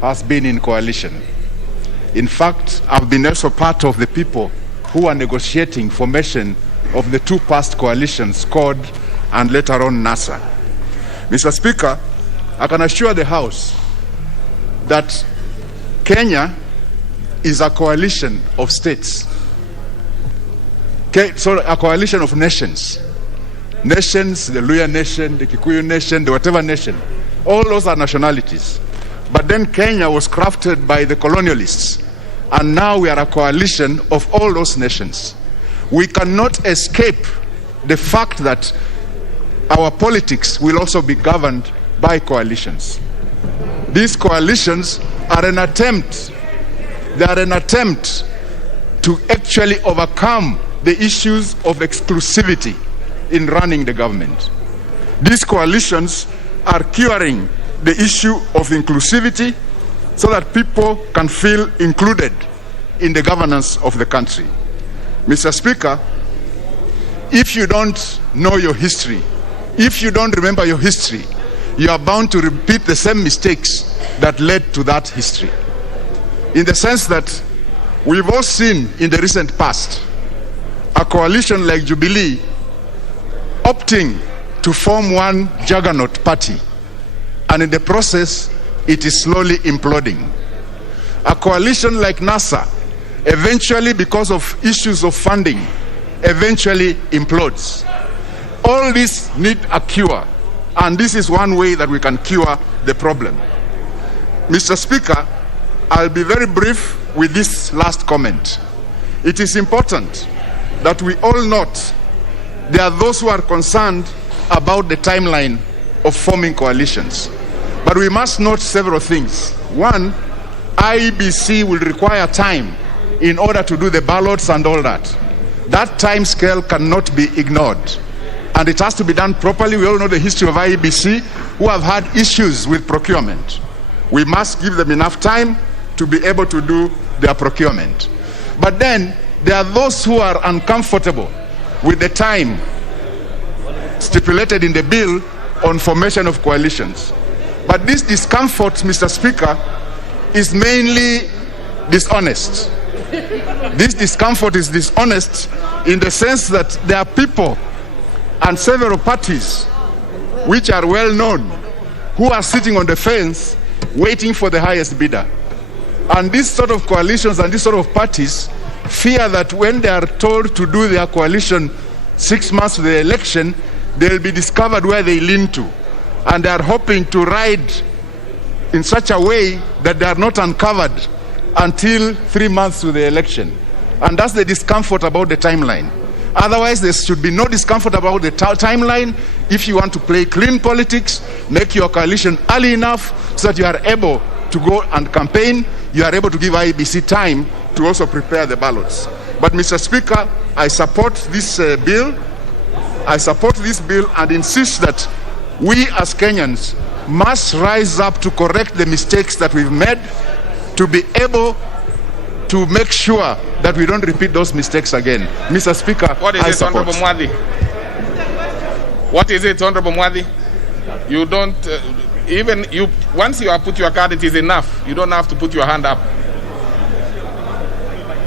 has been in coalition. In fact, I've been also part of the people who are negotiating formation of the two past coalitions, CORD and later on NASA. Mr. Speaker, I can assure the House that Kenya is a coalition of states, a coalition of nations. Nations, the Luya nation, the Kikuyu nation, the whatever nation, all those are nationalities. But then Kenya was crafted by the colonialists, and now we are a coalition of all those nations. We cannot escape the fact that our politics will also be governed by coalitions. These coalitions are an attempt, to actually overcome the issues of exclusivity in running the government. These coalitions are curing the issue of inclusivity so that people can feel included in the governance of the country. Mr. Speaker, if you don't know your history, if you don't remember your history, you are bound to repeat the same mistakes that led to that history. In the sense that we've all seen in the recent past a coalition like Jubilee opting to form one juggernaut party, and in the process it is slowly imploding. A coalition like NASA, eventually because of issues of funding, eventually implodes. All this need a cure, and this is one way that we can cure the problem. Mr. Speaker, I'll be very brief with this last comment. It is important that we all note there are those who are concerned about the timeline of forming coalitions. But we must note several things. One, IEBC will require time in order to do the ballots and all that. That time scale cannot be ignored. And it has to be done properly. We all know the history of IEBC, who have had issues with procurement. We must give them enough time to be able to do their procurement. But then, there are those who are uncomfortable with the time stipulated in the bill on formation of coalitions. But this discomfort, Mr. Speaker, is mainly dishonest. This discomfort is dishonest in the sense that there are people and several parties which are well known who are sitting on the fence waiting for the highest bidder. And these sort of coalitions and these sort of parties fear that when they are told to do their coalition 6 months to the election, they'll be discovered where they lean to. And they are hoping to ride in such a way that they are not uncovered until 3 months to the election. And that's the discomfort about the timeline. Otherwise, there should be no discomfort about the timeline. If you want to play clean politics, make your coalition early enough so that you are able to go and campaign. You are able to give IEBC time to also prepare the ballots. But, Mr. Speaker, I support this bill. I support this bill and insist that we as Kenyans must rise up to correct the mistakes that we've made, to be able to make sure that we don't repeat those mistakes again. Mr. Speaker, what is I it, support. Honorable Mwadi? What is it, Honorable Mwadi? You don't, even you, once you have put your card, it is enough. You don't have to put your hand up.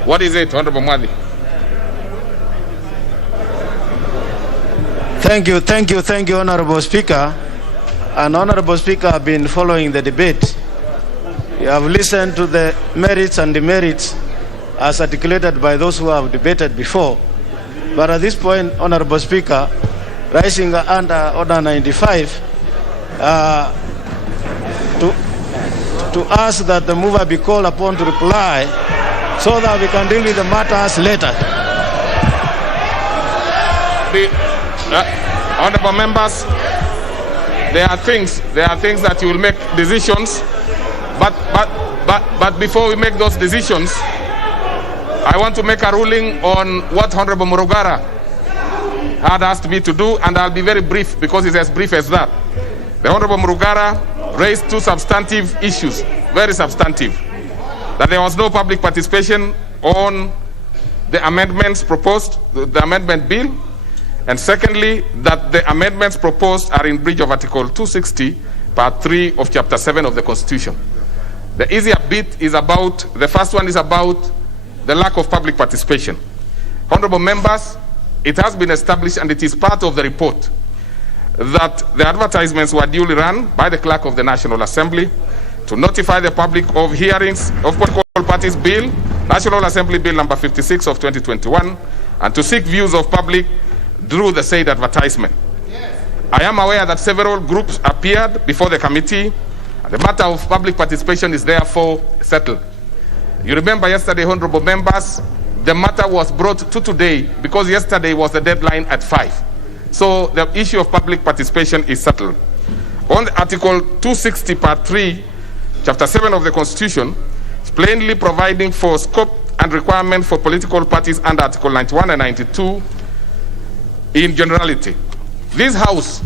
What is it, Honorable Mwadi? Thank you, Honorable Speaker. And Honorable Speaker, I've been following the debate. You have listened to the merits and demerits as articulated by those who have debated before. But at this point, Honorable Speaker, rising under Order 95, to ask that the mover be called upon to reply so that we can deal with the matters later. Honorable members, there are things that you will make decisions, but before we make those decisions, I want to make a ruling on what Honorable Murugara had asked me to do, and I'll be very brief because it's as brief as that. The Honorable Murugara raised two substantive issues, very substantive, that there was no public participation on the amendments proposed, the amendment bill, and secondly, that the amendments proposed are in breach of Article 260, Part 3 of Chapter 7 of the Constitution. The easier bit is about, the first one is about the lack of public participation. Honorable members, it has been established, and it is part of the report, that the advertisements were duly run by the Clerk of the National Assembly to notify the public of hearings of political parties bill, National Assembly Bill number 56 of 2021, and to seek views of public through the said advertisement. I am aware that several groups appeared before the committee, and the matter of public participation is therefore settled. You remember yesterday, honorable members, the matter was brought to today because yesterday was the deadline at 5. So the issue of public participation is settled. On Article 260, Part 3, Chapter 7 of the Constitution, is plainly providing for scope and requirement for political parties under Article 91 and 92 in generality. This House,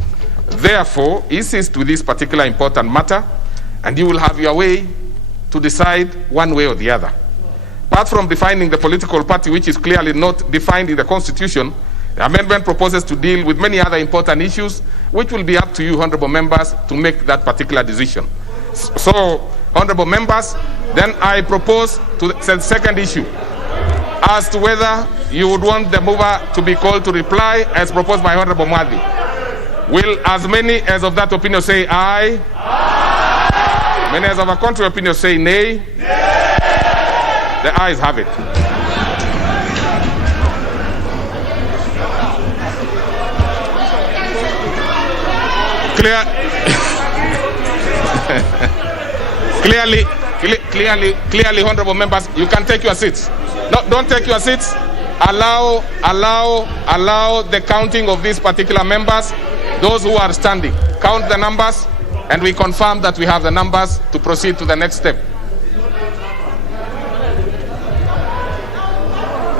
therefore, insists with this particular important matter, and you will have your way to decide one way or the other. Apart from defining the political party, which is clearly not defined in the Constitution, the amendment proposes to deal with many other important issues, which will be up to you, honorable members, to make that particular decision. So, honorable members, then I propose to the second issue, as to whether you would want the mover to be called to reply, as proposed by Honorable Mwadi. Will as many as of that opinion say aye? Aye. Many as of a contrary opinion say nay? Nay. The ayes have it. Clearly, honorable members, you can take your seats. No, don't take your seats. Allow the counting of these particular members, those who are standing. Count the numbers, and we confirm that we have the numbers to proceed to the next step.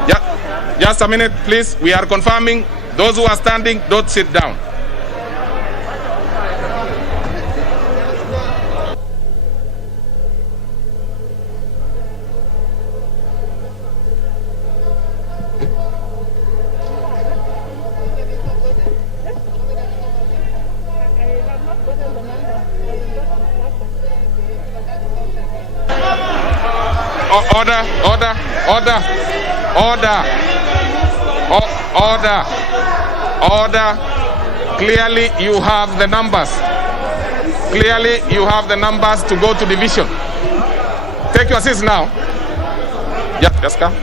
Yeah, just a minute, please. We are confirming. Those who are standing, don't sit down. Order. Clearly, you have the numbers. Clearly, you have the numbers to go to division. Take your seats now. Yeah, just come.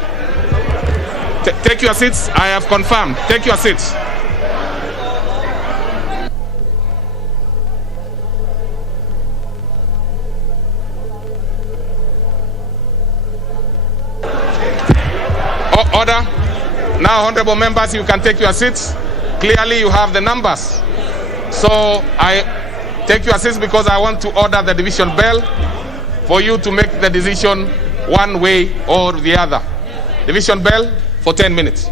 Take your seats. I have confirmed. Take your seats. Order. Now, honorable members, you can take your seats. Clearly, you have the numbers. So, I take your seats because I want to order the division bell for you to make the decision one way or the other. Division bell for 10 minutes.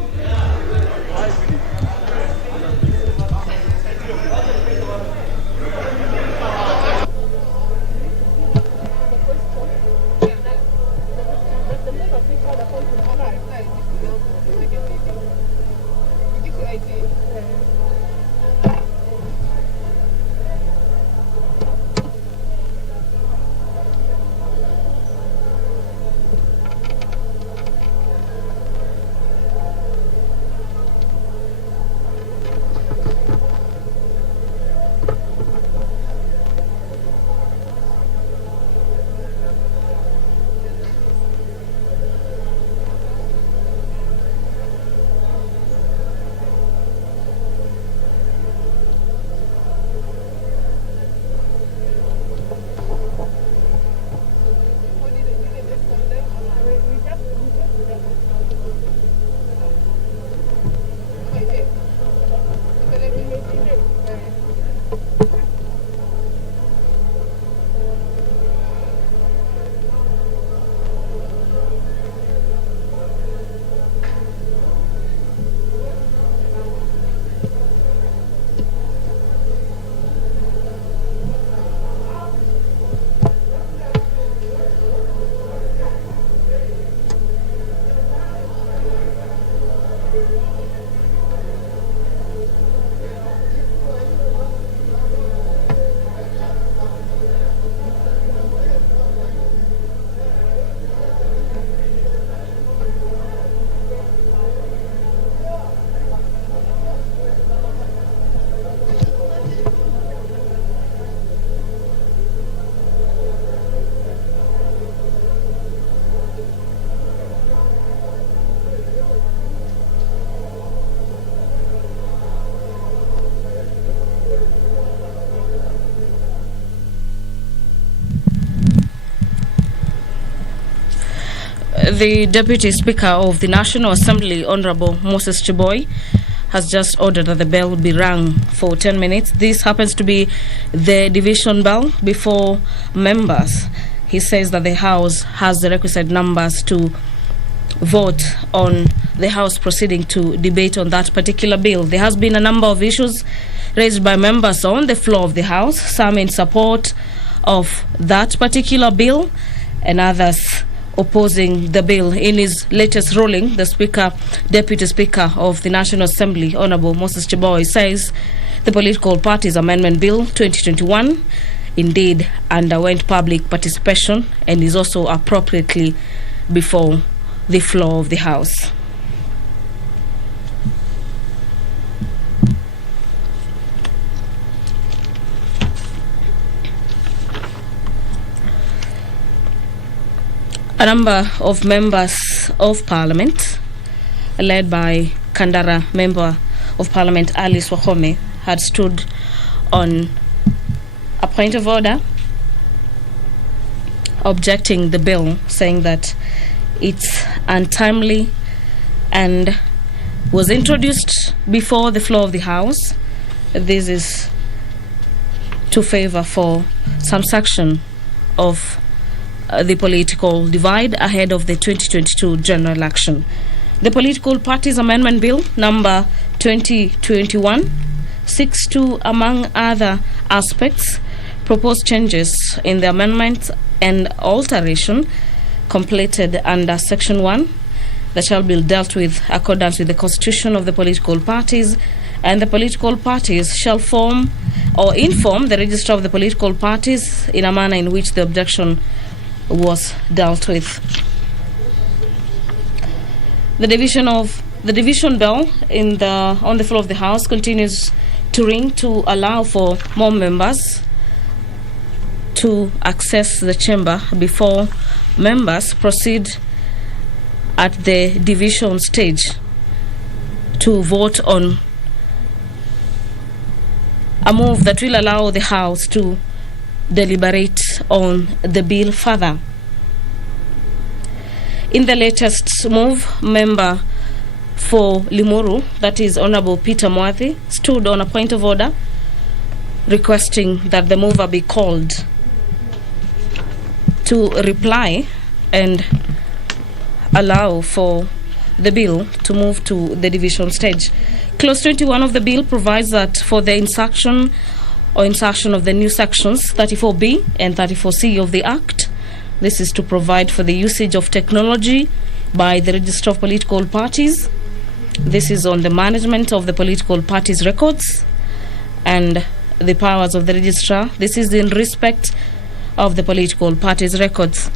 The Deputy Speaker of the National Assembly, Honorable Moses Cheboy, has just ordered that the bell would be rung for 10 minutes. This happens to be the division bell before members. He says that the House has the requisite numbers to vote on the House proceeding to debate on that particular bill. There has been a number of issues raised by members on the floor of the House, some in support of that particular bill and others opposing the bill. In his latest ruling, the Deputy Speaker of the National Assembly, Honorable Moses Cheboy, says the Political Parties Amendment Bill 2021 indeed underwent public participation and is also appropriately before the floor of the House. A number of members of Parliament, led by Kandara Member of Parliament Alice Wahome, had stood on a point of order objecting the bill, saying that it's untimely and was introduced before the floor of the House. This is to favor for some section of the political divide ahead of the 2022 general election. The Political Parties Amendment Bill number 2021 seeks to, among other aspects, propose changes in the amendment and alteration completed under Section 1 that shall be dealt with accordance with the Constitution of the political parties, and the political parties shall form or inform the register of the political parties in a manner in which the objection was dealt with. The division bell on the floor of the House continues to ring to allow for more members to access the chamber before members proceed at the division stage to vote on a move that will allow the House to deliberate on the bill further. In the latest move, member for Limuru, that is Honorable Peter Mwathi, stood on a point of order requesting that the mover be called to reply and allow for the bill to move to the division stage. Clause 21 of the bill provides that for the insertion of the new sections 34B and 34C of the Act, this is to provide for the usage of technology by the Register of Political Parties. This is on the management of the political parties' records and the powers of the registrar. This is in respect of the political parties' records.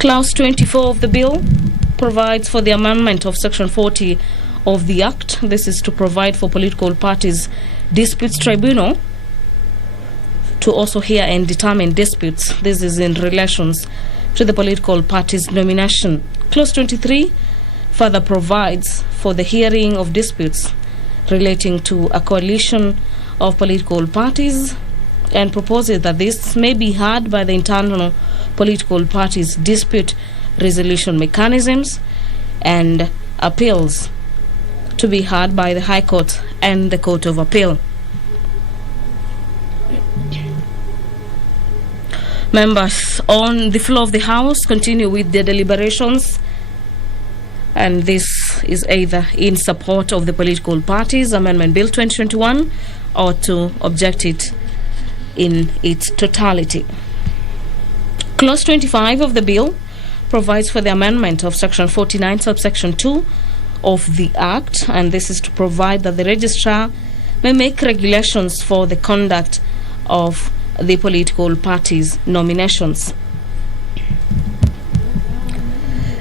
Clause 24 of the bill provides for the amendment of Section 40 of the Act. This is to provide for political parties' disputes tribunal to also hear and determine disputes. This is in relations to the political party's nomination. Clause 23 further provides for the hearing of disputes relating to a coalition of political parties and proposes that this may be heard by the internal political parties' dispute resolution mechanisms and appeals to be heard by the High Court and the Court of Appeal. Members on the floor of the House continue with their deliberations, and this is either in support of the political parties Amendment Bill 2021 or to object it in its totality. Clause 25 of the bill provides for the amendment of Section 49 subsection 2 of the Act, and this is to provide that the registrar may make regulations for the conduct of the political parties' nominations.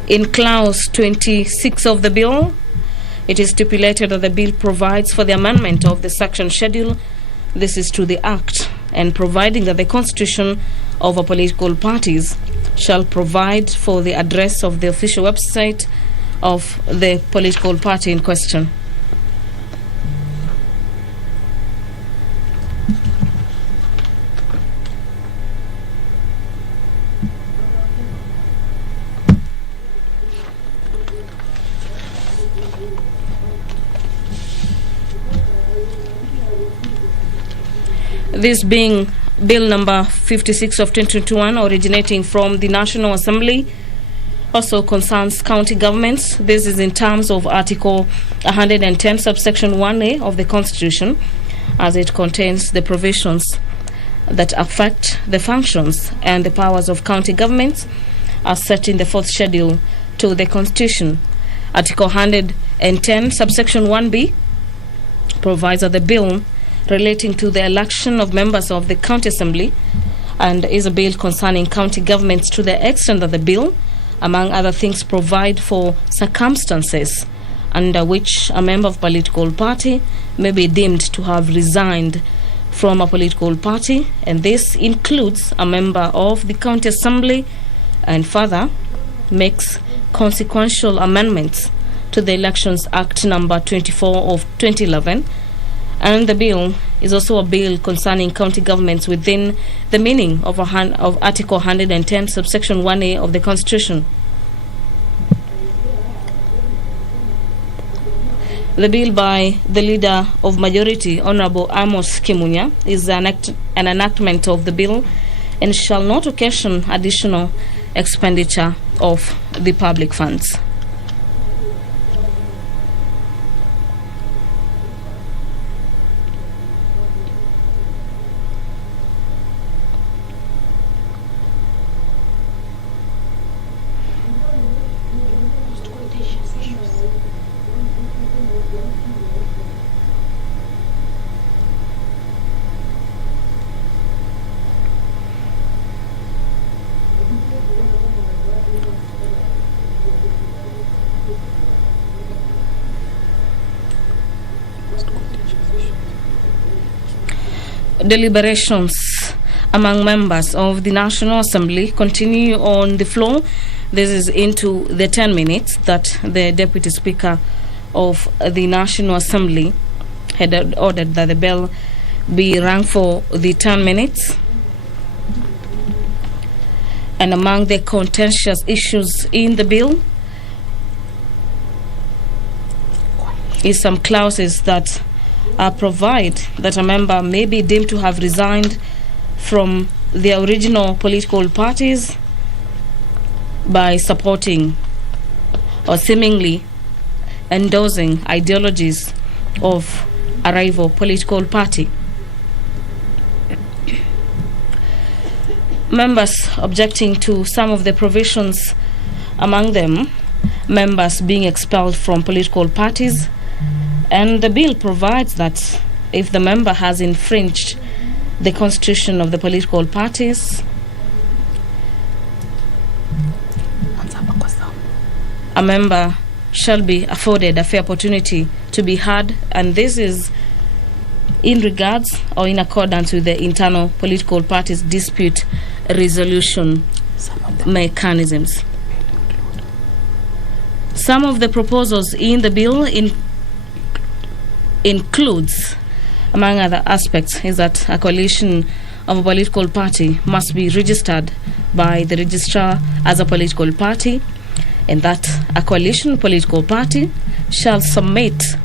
In Clause 26 of the bill, it is stipulated that the bill provides for the amendment of the section schedule, this is to the Act, and providing that the constitution of a political parties shall provide for the address of the official website of the political party in question. This being Bill number 56 of 2021, originating from the National Assembly, also concerns county governments. This is in terms of Article 110, subsection 1A of the Constitution, as it contains the provisions that affect the functions and the powers of county governments as set in the fourth schedule to the Constitution. Article 110, subsection 1B provides that the bill relating to the election of members of the county assembly and is a bill concerning county governments to the extent that the bill, among other things, provide for circumstances under which a member of political party may be deemed to have resigned from a political party, and this includes a member of the county assembly, and further makes consequential amendments to the Elections Act number 24 of 2011. And the bill is also a bill concerning county governments within the meaning of Article 110, subsection 1A of the Constitution. The bill by the Leader of Majority, Honorable Amos Kimunya, is an enactment of the bill and shall not occasion additional expenditure of the public funds. Deliberations among members of the National Assembly continue on the floor. This is into the 10 minutes that the Deputy Speaker of the National Assembly had ordered that the bell be rung for the 10 minutes. And among the contentious issues in the bill is some clauses that provide that a member may be deemed to have resigned from the original political parties by supporting or seemingly endorsing ideologies of a rival political party. Members objecting to some of the provisions, among them members being expelled from political parties, and the bill provides that if the member has infringed the constitution of the political parties, a member shall be afforded a fair opportunity to be heard, and this is in regards or in accordance with the internal political parties dispute resolution mechanisms. Some of the proposals in the bill includes, among other aspects, is that a coalition of a political party must be registered by the registrar as a political party, and that a coalition political party shall submit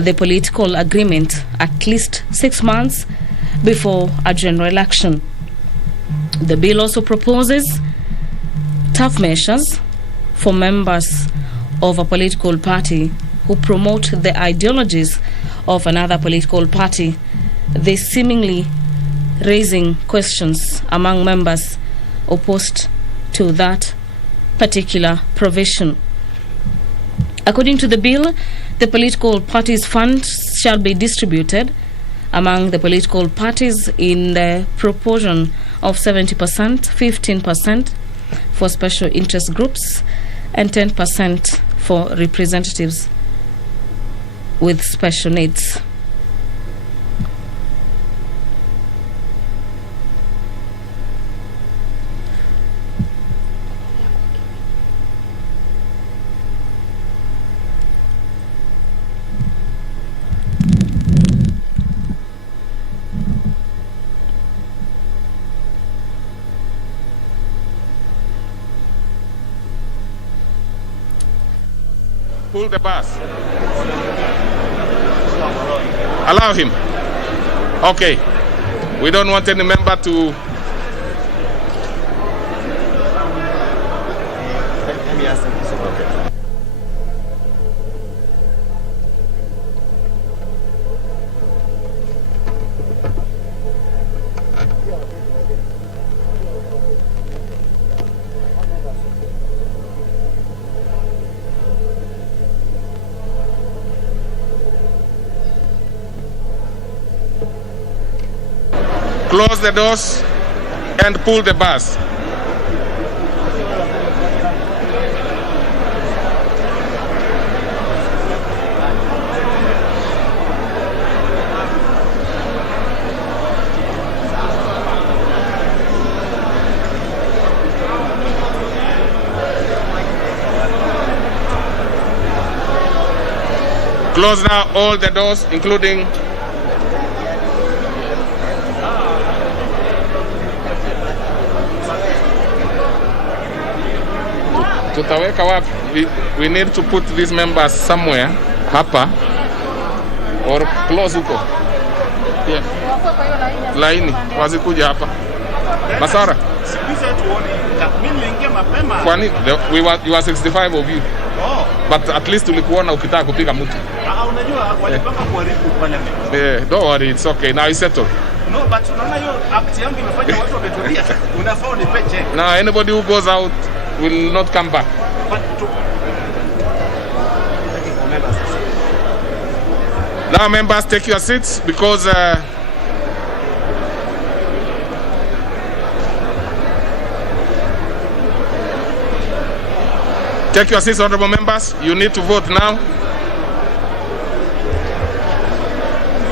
the political agreement at least 6 months before a general election. The bill also proposes tough measures for members of a political party who promote the ideologies of another political party, this seemingly raising questions among members opposed to that particular provision. According to the bill, the political parties' funds shall be distributed among the political parties in the proportion of 70%, 15% for special interest groups, and 10% for representatives with special needs. Pull the bus. Allow him. Okay. We don't want any member to... Let me ask him. Okay. Close the doors and pull the bus. Close now all the doors, including tutaweka wapi? We need to put these members somewhere hapa or close huko. Yeah. Laini wasikuja hapa. Masara. Kwani you are 65 of you. But at least ulikuona ukitaka kupiga mtu. Unajua walipanga kuharibu parliament. Yeah, don't worry, it's okay. Now it's settled. No, but unaona hiyo act yangu imefanya watu wametulia. Unafaa unipe check. Now anybody who goes out will not come back. Now members, take your seats because take your seats, honorable members. You need to vote now.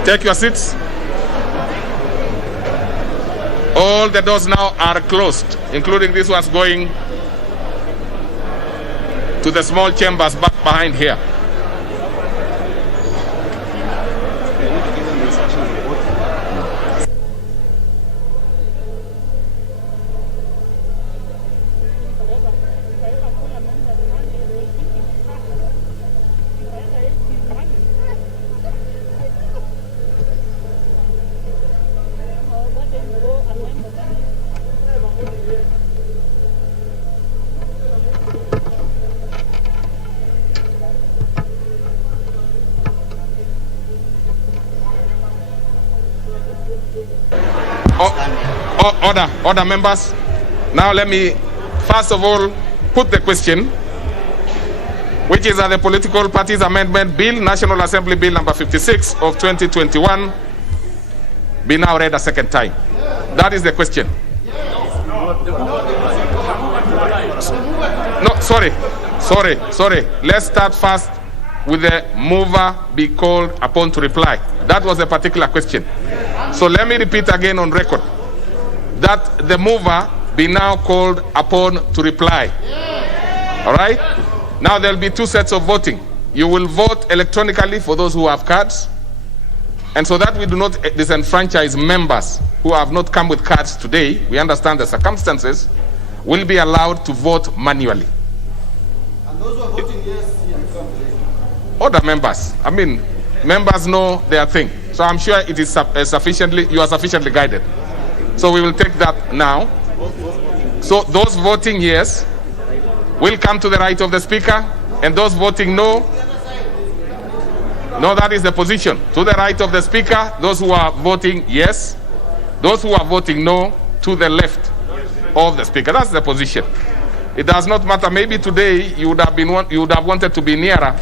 Take your seats. All the doors now are closed, including these ones going to the small chambers back behind here. Order, members. Now let me first of all put the question, which is that the Political Parties Amendment Bill, National Assembly Bill number 56 of 2021, be now read a second time. That is the question. No, sorry. Let's start first with the mover be called upon to reply. That was a particular question. So let me repeat again on record that the mover be now called upon to reply. All right? Now there'll be two sets of voting. You will vote electronically for those who have cards. And so that we do not disenfranchise members who have not come with cards today, we understand the circumstances, will be allowed to vote manually. And those who are voting yes, Other members, members know their thing. So I'm sure it is you are sufficiently guided. So we will take that now. So those voting yes will come to the right of the speaker, and those voting no, that is the position. To the right of the speaker, those who are voting yes, those who are voting no, to the left of the speaker. That's the position. It does not matter. Maybe today you would have wanted to be nearer,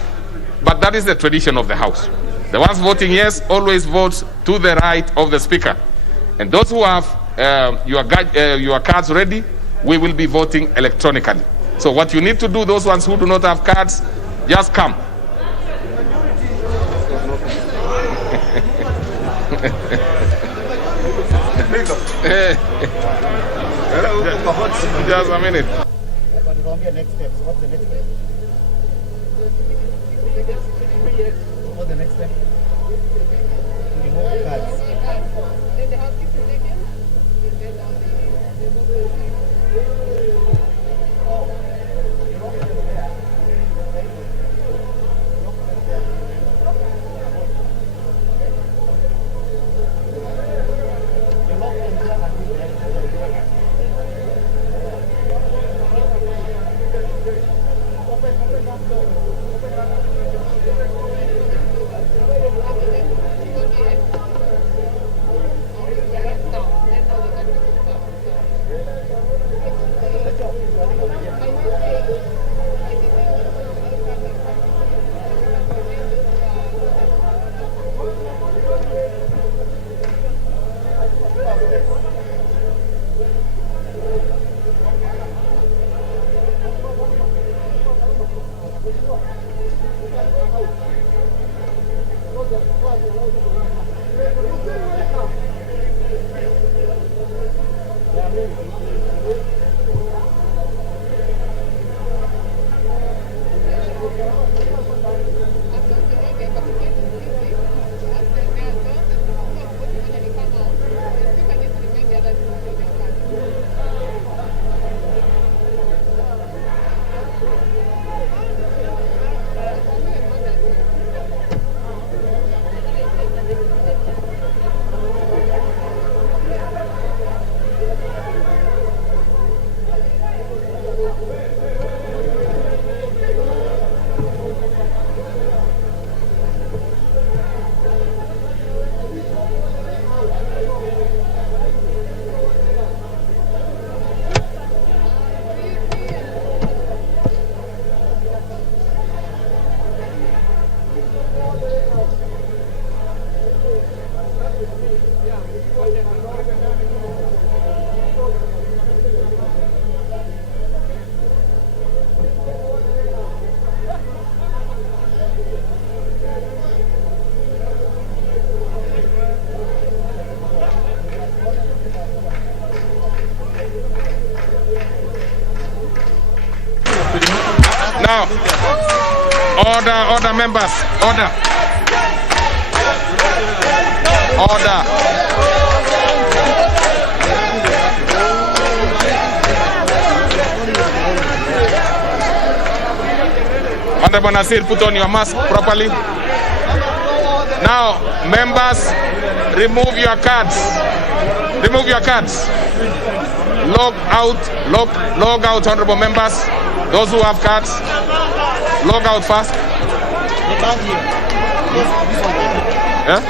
but that is the tradition of the House. The ones voting yes always vote to the right of the speaker. And those who have your cards ready, we will be voting electronically. So what you need to do, those ones who do not have cards, just come. Just a minute. Next steps. What's the next step? What's the next step? To remove the cards. Now, order members, order. Honorable Nasir, put on your mask properly. Now, members, remove your cards. Remove your cards. Log out, honorable members. Those who have cards, log out fast. Yeah?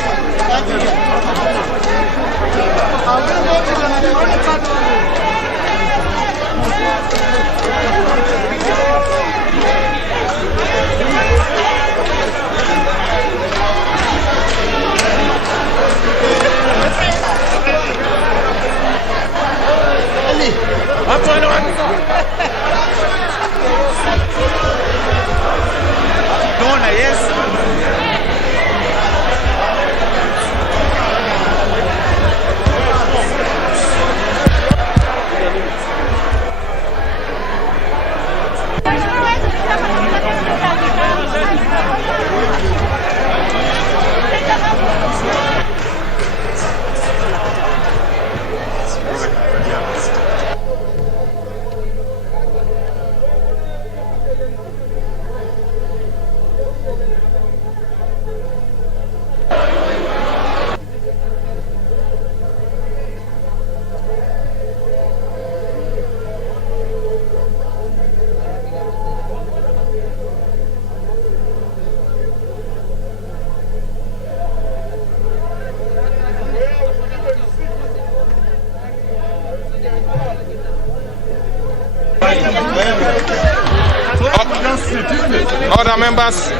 Order members,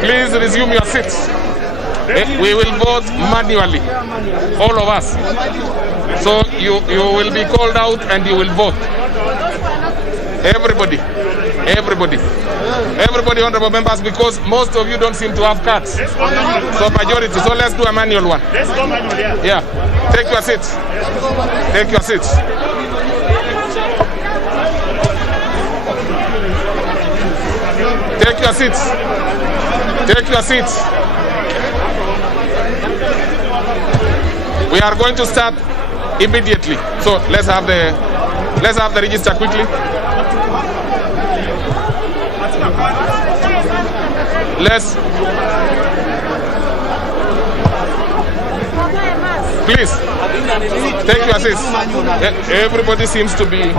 please resume your seats. We will vote manually, all of us. So you will be called out and you will vote. Everybody, honorable members, because most of you don't seem to have cards. So majority, so let's do a manual one. Let's go manual, yeah. Yeah, take your seats. Take your seats. Take your seats. Take your seats. We are going to start immediately. So let's have the register quickly. Please take your seats. Everybody seems to be.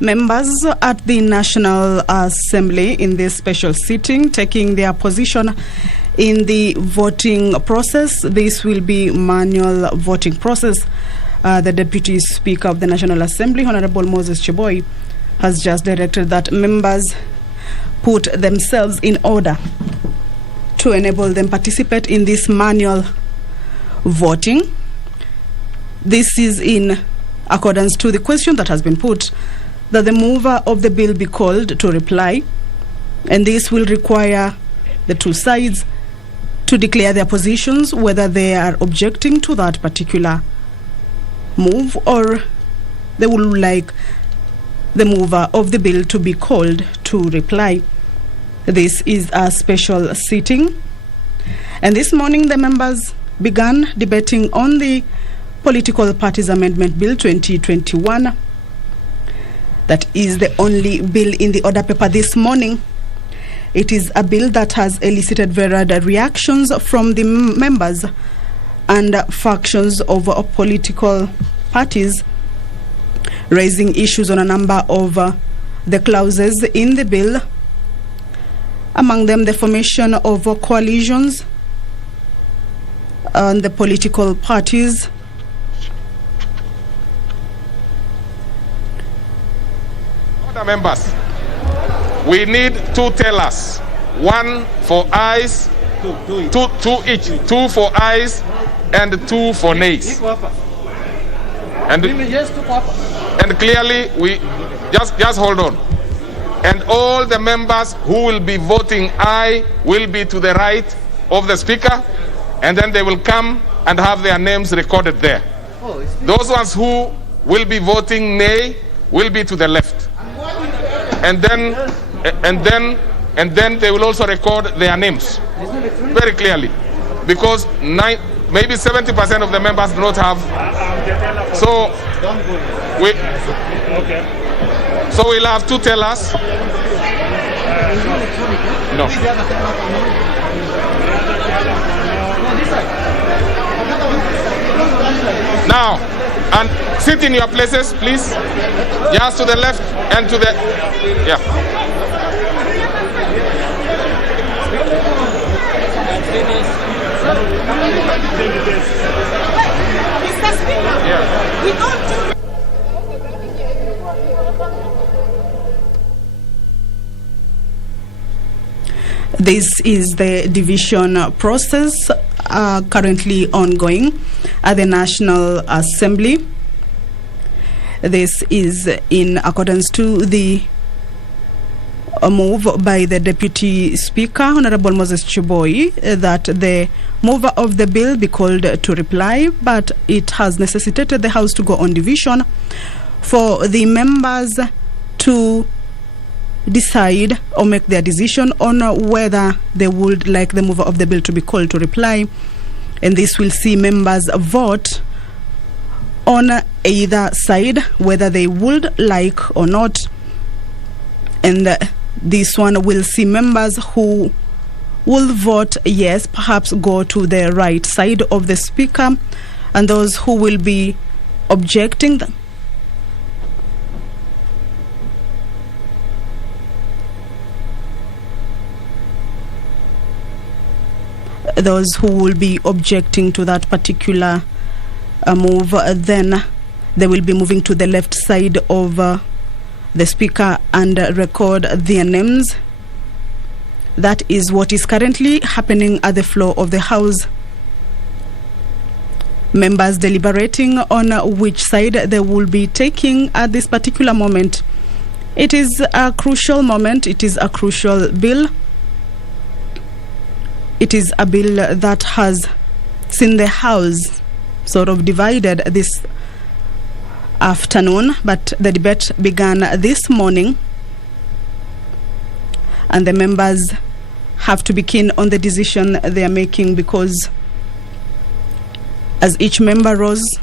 Members at the National Assembly in this special sitting taking their position in the voting process. This will be manual voting process. The Deputy Speaker of the National Assembly, Honorable Moses Cheboy, has just directed that members put themselves in order to enable them participate in this manual voting. This is in accordance to the question that has been put, that the mover of the bill be called to reply, and this will require the two sides to declare their positions, whether they are objecting to that particular move or they would like the mover of the bill to be called to reply. This is a special sitting, and this morning the members began debating on the Political Parties Amendment Bill 2021. That is the only bill in the order paper this morning. It is a bill that has elicited varied reactions from the members and factions of political parties, raising issues on a number of the clauses in the bill, among them the formation of coalitions and the political parties, Other members, we need 2 tellers, 1 for ayes, 2 each, 2 for ayes and 2 for nays. And clearly, we just hold on. And all the members who will be voting aye will be to the right of the speaker, and then they will come and have their names recorded there. Those ones who will be voting nay will be to the left. And then they will also record their names very clearly, because maybe 70% of the members do not have. So we'll have 2 tellers. No. Now, and sit in your places, please. Just to the left and to the, yeah. Mr. Speaker, we don't do. This is the division process currently ongoing at the National Assembly. This is in accordance to the move by the Deputy Speaker, Honorable Moses Chiboi, that the mover of the bill be called to reply, but it has necessitated the House to go on division for the members to decide or make their decision on whether they would like the mover of the bill to be called to reply. And this will see members vote on either side, whether they would like or not. And this one will see members who will vote yes, perhaps go to the right side of the speaker, and those who will be objecting those who will be objecting to that particular move, then they will be moving to the left side of the speaker and record their names. That is what is currently happening at the floor of the House. Members deliberating on which side they will be taking at this particular moment. It is a crucial moment. It is a crucial bill. It is a bill that has seen the House sort of divided this afternoon, but the debate began this morning, and the members have to be keen on the decision they are making, because as each member rose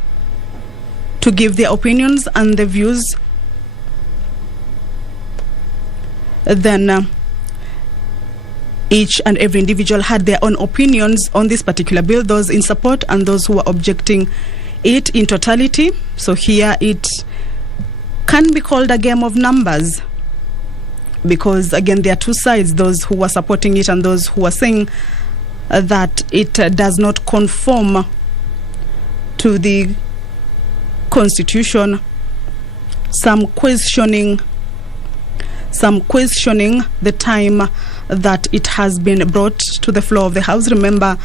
to give their opinions and their views, then each and every individual had their own opinions on this particular bill, those in support and those who are objecting it in totality. So here it can be called a game of numbers, because again there are 2 sides, those who are supporting it and those who are saying that it does not conform to the Constitution. Some questioning the time that it has been brought to the floor of the House. Remember,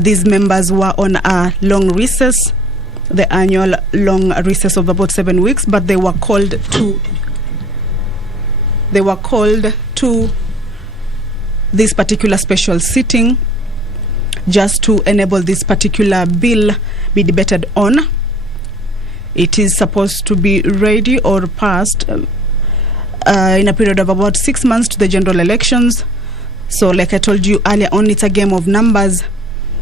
these members were on a long recess, the annual long recess of about 7 weeks, but they were called to this particular special sitting just to enable this particular bill be debated on. It is supposed to be ready or passed in a period of about 6 months to the general elections. So like I told you earlier on, it's a game of numbers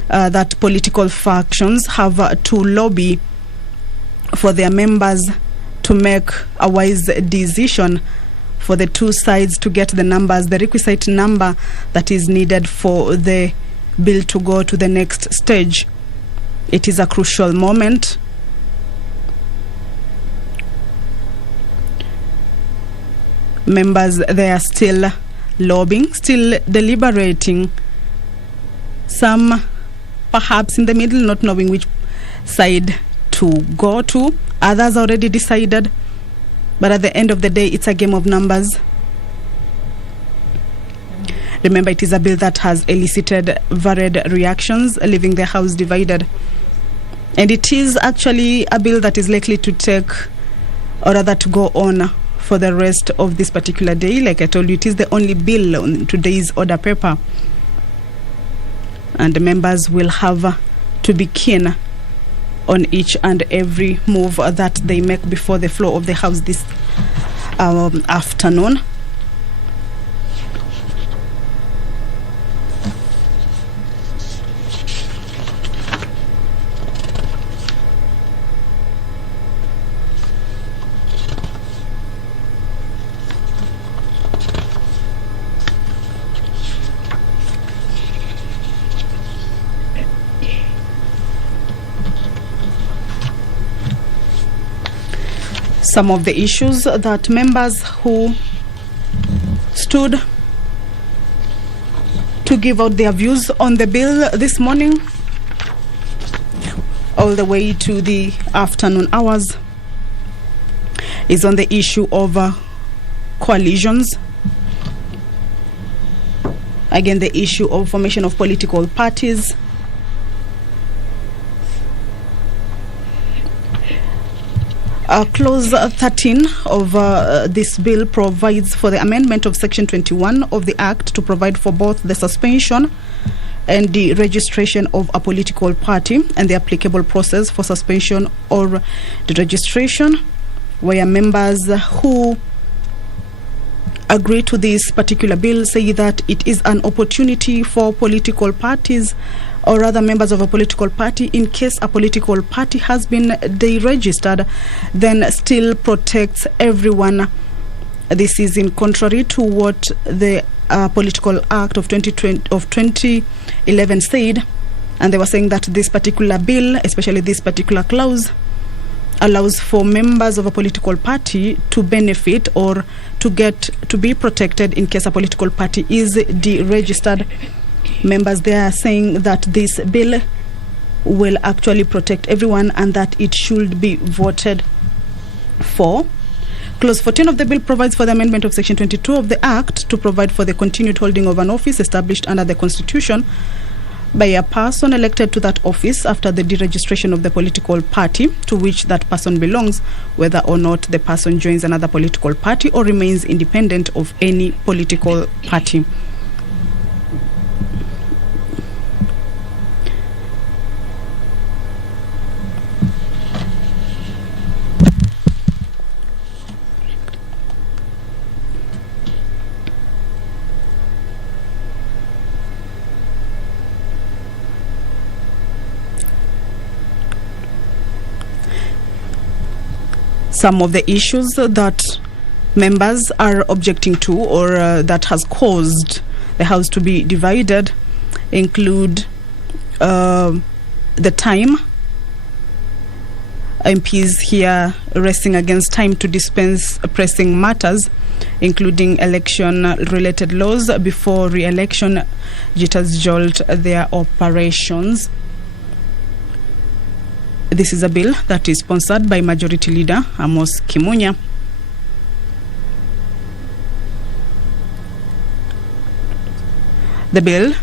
that political factions have to lobby for their members to make a wise decision for the two sides to get the numbers, the requisite number that is needed for the bill to go to the next stage. It is a crucial moment. Members, they are still lobbying, still deliberating. Some perhaps in the middle, not knowing which side to go to. Others already decided. But at the end of the day, it's a game of numbers. Remember, it is a bill that has elicited varied reactions, leaving the House divided. And it is actually a bill that is likely to take, or rather to go on for the rest of this particular day. Like I told you, it is the only bill on today's order paper. And the members will have to be keen on each and every move that they make before the floor of the House this afternoon. Some of the issues that members who stood to give out their views on the bill this morning all the way to the afternoon hours is on the issue of coalitions. Again, the issue of formation of political parties. Clause 13 of this bill provides for the amendment of Section 21 of the Act to provide for both the suspension and the registration of a political party and the applicable process for suspension or the registration, where members who agree to this particular bill say that it is an opportunity for political parties or other members of a political party, in case a political party has been deregistered, then still protects everyone. This is in contrary to what the Political Act of 2011 said, and they were saying that this particular bill, especially this particular clause, allows for members of a political party to benefit or to get to be protected in case a political party is deregistered. Members, they are saying that this bill will actually protect everyone and that it should be voted for. Clause 14 of the bill provides for the amendment of Section 22 of the Act to provide for the continued holding of an office established under the Constitution by a person elected to that office after the deregistration of the political party to which that person belongs, whether or not the person joins another political party or remains independent of any political party. Some of the issues that members are objecting to or that has caused the House to be divided include the time. MPs here racing against time to dispense pressing matters, including election-related laws before re-election jitters jolt their operations. This is a bill that is sponsored by Majority Leader Amos Kimunya. The bill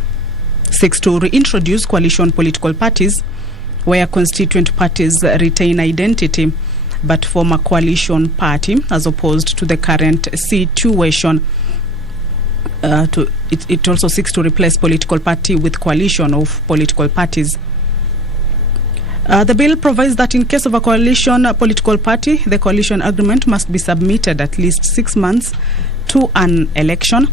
seeks to reintroduce coalition political parties where constituent parties retain identity but form a coalition party, as opposed to the current situation. It also seeks to replace political party with coalition of political parties. The bill provides that in case of a coalition political party, the coalition agreement must be submitted at least 6 months to an election.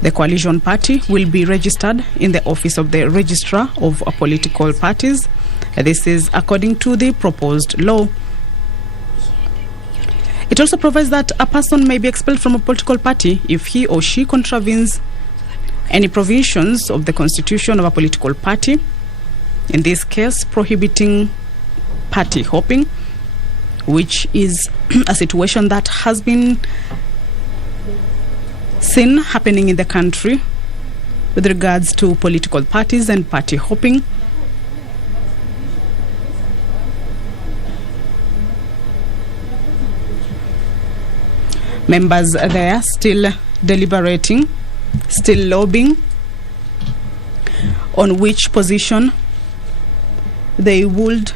The coalition party will be registered in the office of the registrar of political parties. This is according to the proposed law. It also provides that a person may be expelled from a political party if he or she contravenes any provisions of the constitution of a political party, in this case prohibiting party hopping, which is a situation that has been seen happening in the country with regards to political parties and party hopping. Members there still deliberating, still lobbying on which position they would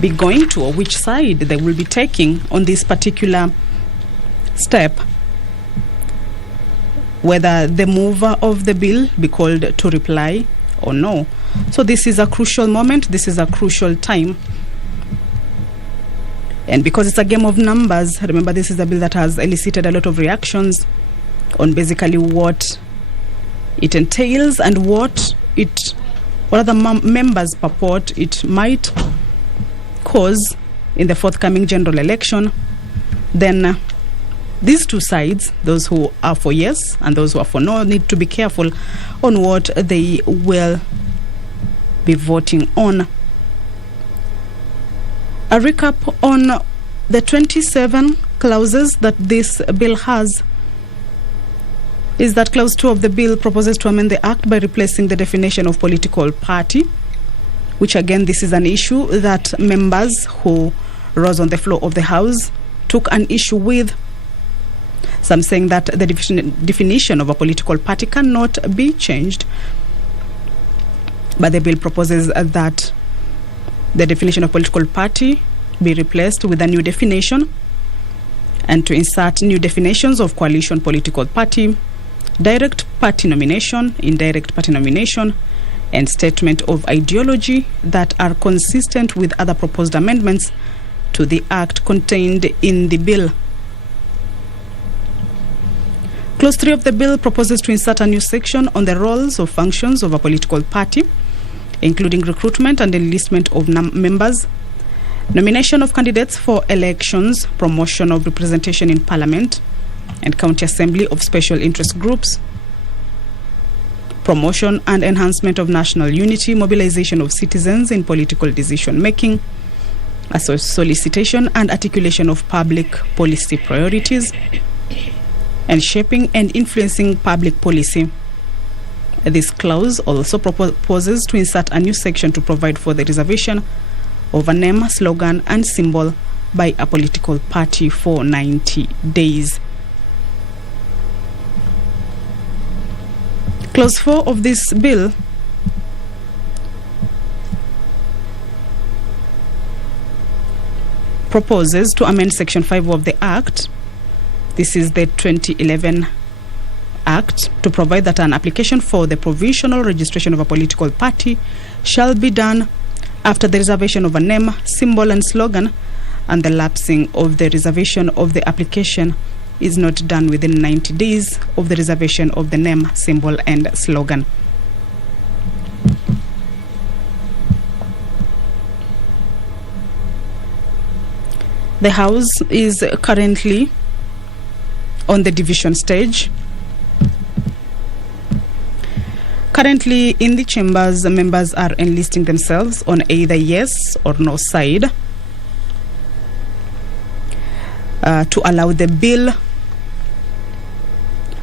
be going to, or which side they will be taking on this particular step, whether the mover of the bill be called to reply or no. So this is a crucial moment, this is a crucial time. And because it's a game of numbers, remember this is a bill that has elicited a lot of reactions on basically what it entails and what other members purport it might cause in the forthcoming general election. Then these two sides, those who are for yes and those who are for no, need to be careful on what they will be voting on. A recap on the 27 clauses that this bill has is that Clause 2 of the bill proposes to amend the Act by replacing the definition of political party, which again, this is an issue that members who rose on the floor of the House took an issue with. Some saying that the definition of a political party cannot be changed, but the bill proposes that the definition of political party be replaced with a new definition, and to insert new definitions of coalition political party, direct party nomination, indirect party nomination, and statement of ideology that are consistent with other proposed amendments to the Act contained in the bill. Clause 3 of the bill proposes to insert a new section on the roles or functions of a political party, including recruitment and enlistment of members, nomination of candidates for elections, promotion of representation in Parliament and County Assembly of special interest groups, promotion and enhancement of national unity, mobilization of citizens in political decision making, solicitation and articulation of public policy priorities, and shaping and influencing public policy. This clause also proposes to insert a new section to provide for the reservation of a name, slogan, and symbol by a political party for 90 days. Clause 4 of this bill proposes to amend Section 5 of the Act. This is the 2011 Act, to provide that an application for the provisional registration of a political party shall be done after the reservation of a name, symbol, and slogan, and the lapsing of the reservation of the application is not done within 90 days of the reservation of the name, symbol, and slogan. The House is currently on the division stage. Currently in the chambers, members are enlisting themselves on either yes or no side to allow the bill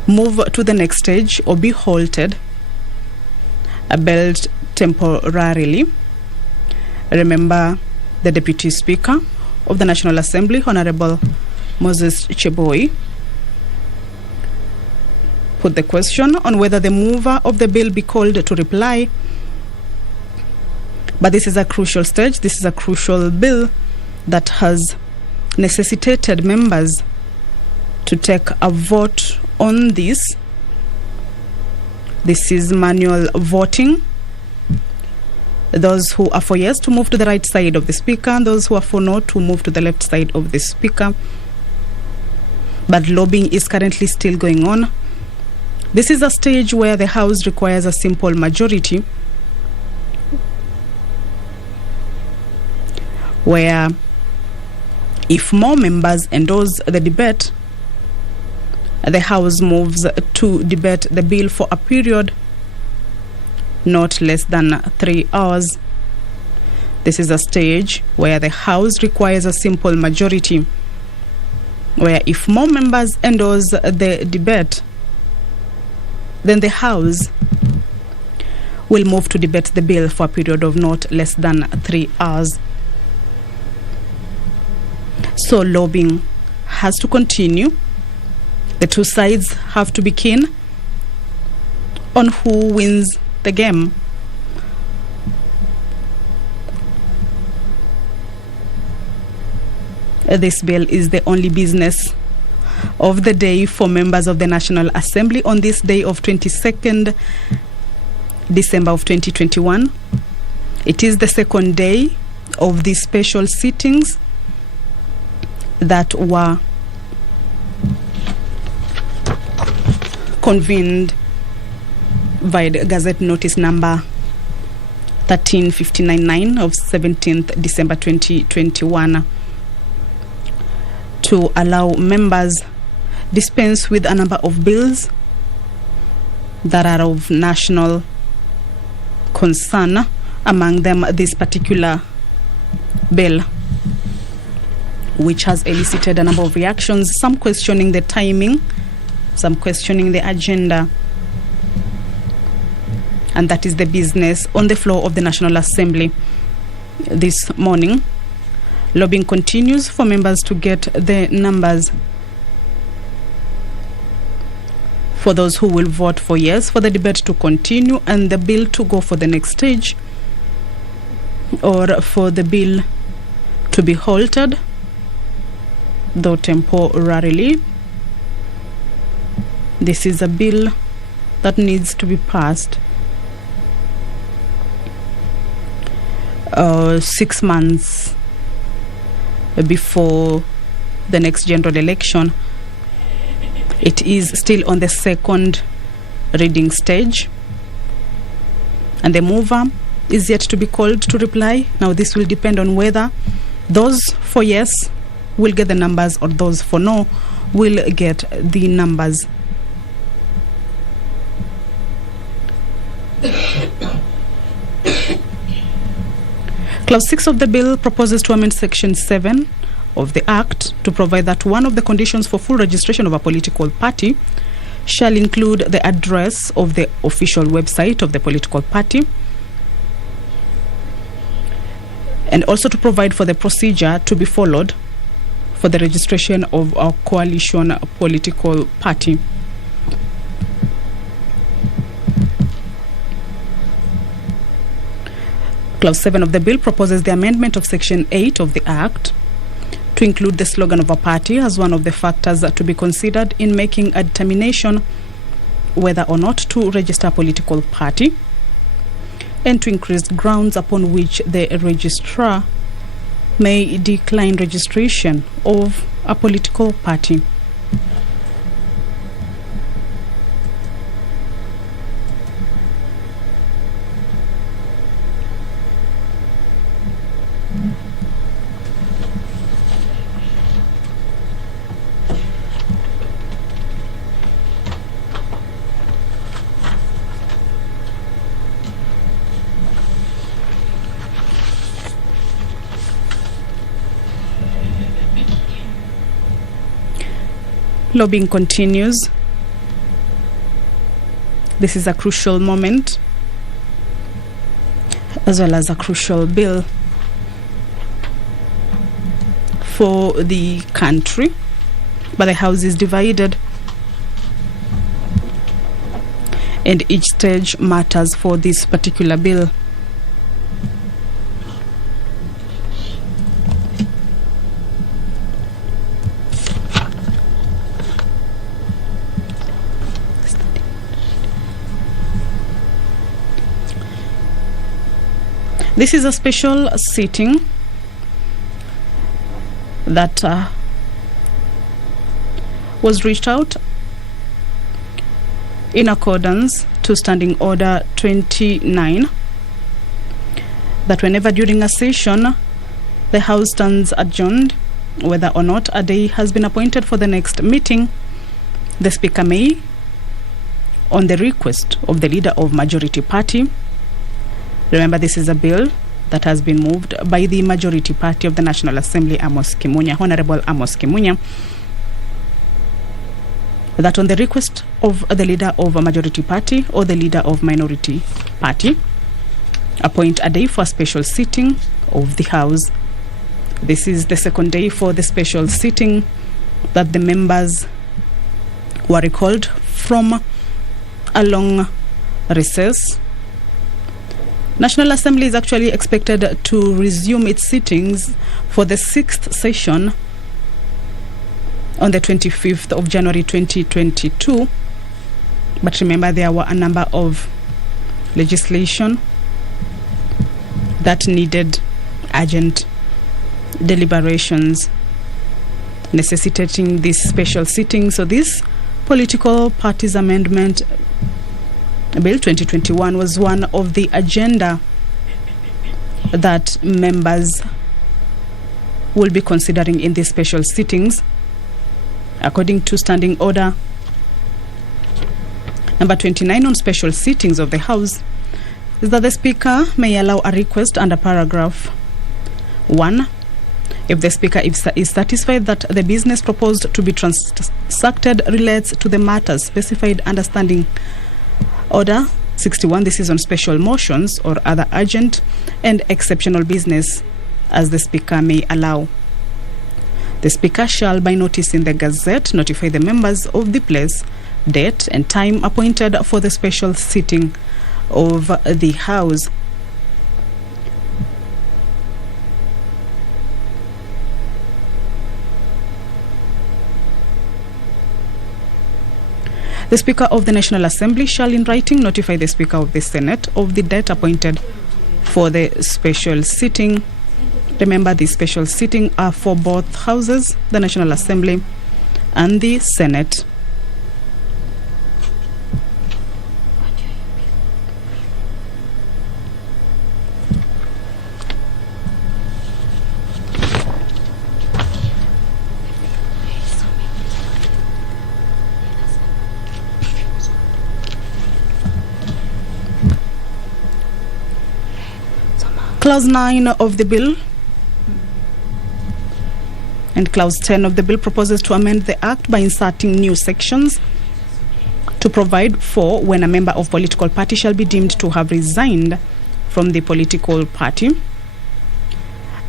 move to the next stage or be halted, belled temporarily. Remember, the Deputy Speaker of the National Assembly, Honorable Moses Cheboy, put the question on whether the mover of the bill be called to reply. But this is a crucial stage. This is a crucial bill that has necessitated members to take a vote on this. This is manual voting. Those who are for yes to move to the right side of the speaker, and those who are for no to move to the left side of the speaker. But lobbying is currently still going on. This is a stage where the House requires a simple majority, where if more members endorse the debate, the House moves to debate the bill for a period not less than 3 hours. This is a stage where the House requires a simple majority, where if more members endorse the debate, then the House will move to debate the bill for a period of not less than 3 hours. So lobbying has to continue. The two sides have to be keen on who wins the game. This bill is the only business of the day for members of the National Assembly on this day of 22nd December of 2021. It is the second day of these special sittings that were convened by the Gazette Notice number 13599 of 17th December 2021 to allow members dispense with a number of bills that are of national concern, among them this particular bill, which has elicited a number of reactions, some questioning the timing, some questioning the agenda. And that is the business on the floor of the National Assembly this morning. Lobbying continues for members to get the numbers for those who will vote for yes, for the debate to continue and the bill to go for the next stage, or for the bill to be halted, though temporarily. This is a bill that needs to be passed 6 months before the next general election. It is still on the second reading stage, and the mover is yet to be called to reply. Now this will depend on whether those for yes will get the numbers or those for no will get the numbers. Clause 6 of the bill proposes to amend Section 7 of the Act to provide that one of the conditions for full registration of a political party shall include the address of the official website of the political party, and also to provide for the procedure to be followed for the registration of a coalition political party. Clause 7 of the bill proposes the amendment of Section 8 of the Act to include the slogan of a party as one of the factors to be considered in making a determination whether or not to register a political party, and to increase grounds upon which the registrar may decline registration of a political party. Lobbying continues. This is a crucial moment, as well as a crucial bill for the country, but the House is divided, and each stage matters for this particular bill. This is a special sitting that was reached out in accordance to Standing Order 29, that whenever during a session the House stands adjourned, whether or not a day has been appointed for the next meeting, the Speaker may, on the request of the Leader of Majority Party, remember this is a bill that has been moved by the Majority Party of the National Assembly, Amos Kimunya, Honorable Amos Kimunya, that on the request of the Leader of a Majority Party or the Leader of Minority Party, appoint a day for a special sitting of the House. This is the second day for the special sitting that the members were recalled from a long recess. National Assembly is actually expected to resume its sittings for the 6th session on the 25th of January 2022. But remember, there were a number of legislation that needed urgent deliberations necessitating this special sitting. So this Political Parties Amendment Bill 2021 was one of the agenda that members will be considering in these special sittings. According to Standing Order number 29 on special sittings of the House, is that the Speaker may allow a request under paragraph 1 if the Speaker is satisfied that the business proposed to be transacted relates to the matters specified under Standing Order 61. This is on special motions or other urgent and exceptional business, as the Speaker may allow. The Speaker shall, by notice in the Gazette, notify the members of the place, date, and time appointed for the special sitting of the House. The Speaker of the National Assembly shall in writing notify the Speaker of the Senate of the date appointed for the special sitting. Remember, the special sitting are for both houses, the National Assembly and the Senate. Clause 9 of the bill and Clause 10 of the bill proposes to amend the Act by inserting new sections to provide for when a member of political party shall be deemed to have resigned from the political party,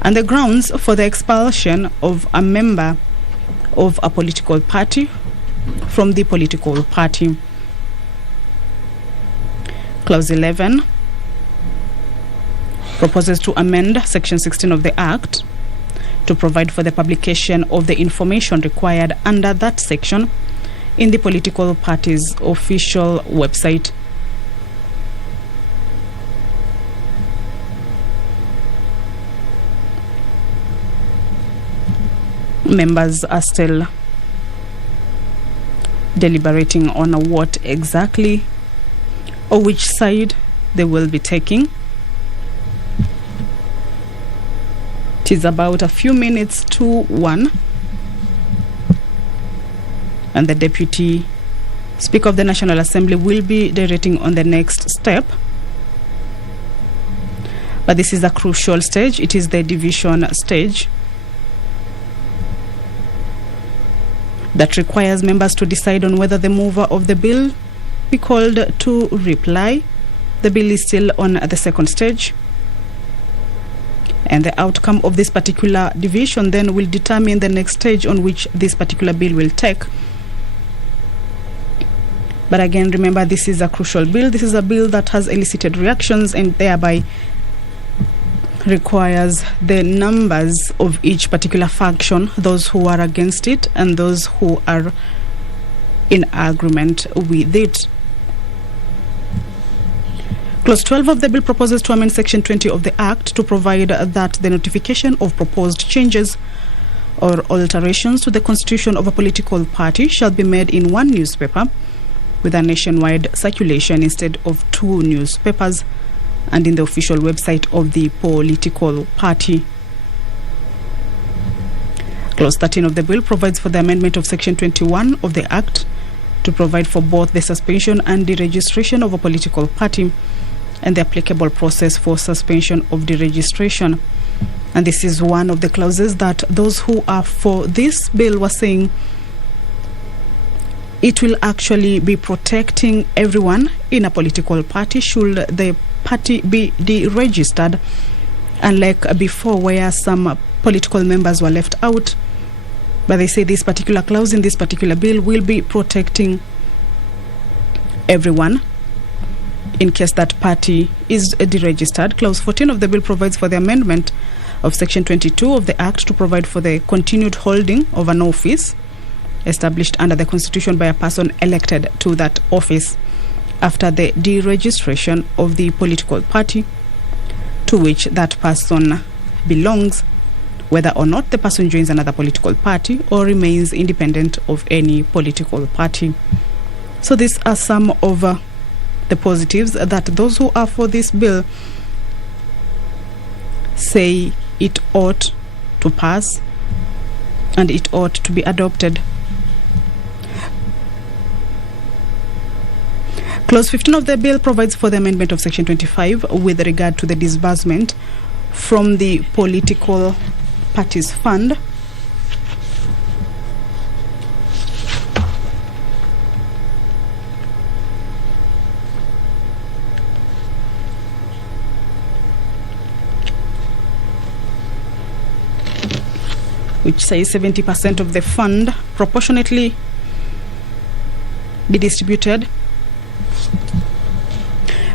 and the grounds for the expulsion of a member of a political party from the political party. Clause 11 proposes to amend Section 16 of the Act to provide for the publication of the information required under that section in the political party's official website. Members are still deliberating on what exactly or which side they will be taking. It is about a few minutes to 1, and the Deputy Speaker of the National Assembly will be directing on the next step. But this is a crucial stage. It is the division stage that requires members to decide on whether the mover of the bill be called to reply. The bill is still on the second stage, and the outcome of this particular division then will determine the next stage on which this particular bill will take. But again, remember, this is a crucial bill. This is a bill that has elicited reactions and thereby requires the numbers of each particular faction, those who are against it and those who are in agreement with it. Clause 12 of the bill proposes to amend Section 20 of the Act to provide that the notification of proposed changes or alterations to the constitution of a political party shall be made in one newspaper with a nationwide circulation instead of two newspapers and in the official website of the political party. Clause 13 of the bill provides for the amendment of Section 21 of the Act to provide for both the suspension and deregistration of a political party and the applicable process for suspension of deregistration. And this is one of the clauses that those who are for this bill were saying it will actually be protecting everyone in a political party should the party be deregistered, unlike before where some political members were left out. But they say this particular clause in this particular bill will be protecting everyone in case that party is deregistered. Clause 14 of the bill provides for the amendment of Section 22 of the Act to provide for the continued holding of an office established under the Constitution by a person elected to that office after the deregistration of the political party to which that person belongs, whether or not the person joins another political party or remains independent of any political party. So these are some of the positives that those who are for this bill say it ought to pass and it ought to be adopted. Clause 15 of the bill provides for the amendment of Section 25 with regard to the disbursement from the political parties fund which says 70% of the fund proportionately be distributed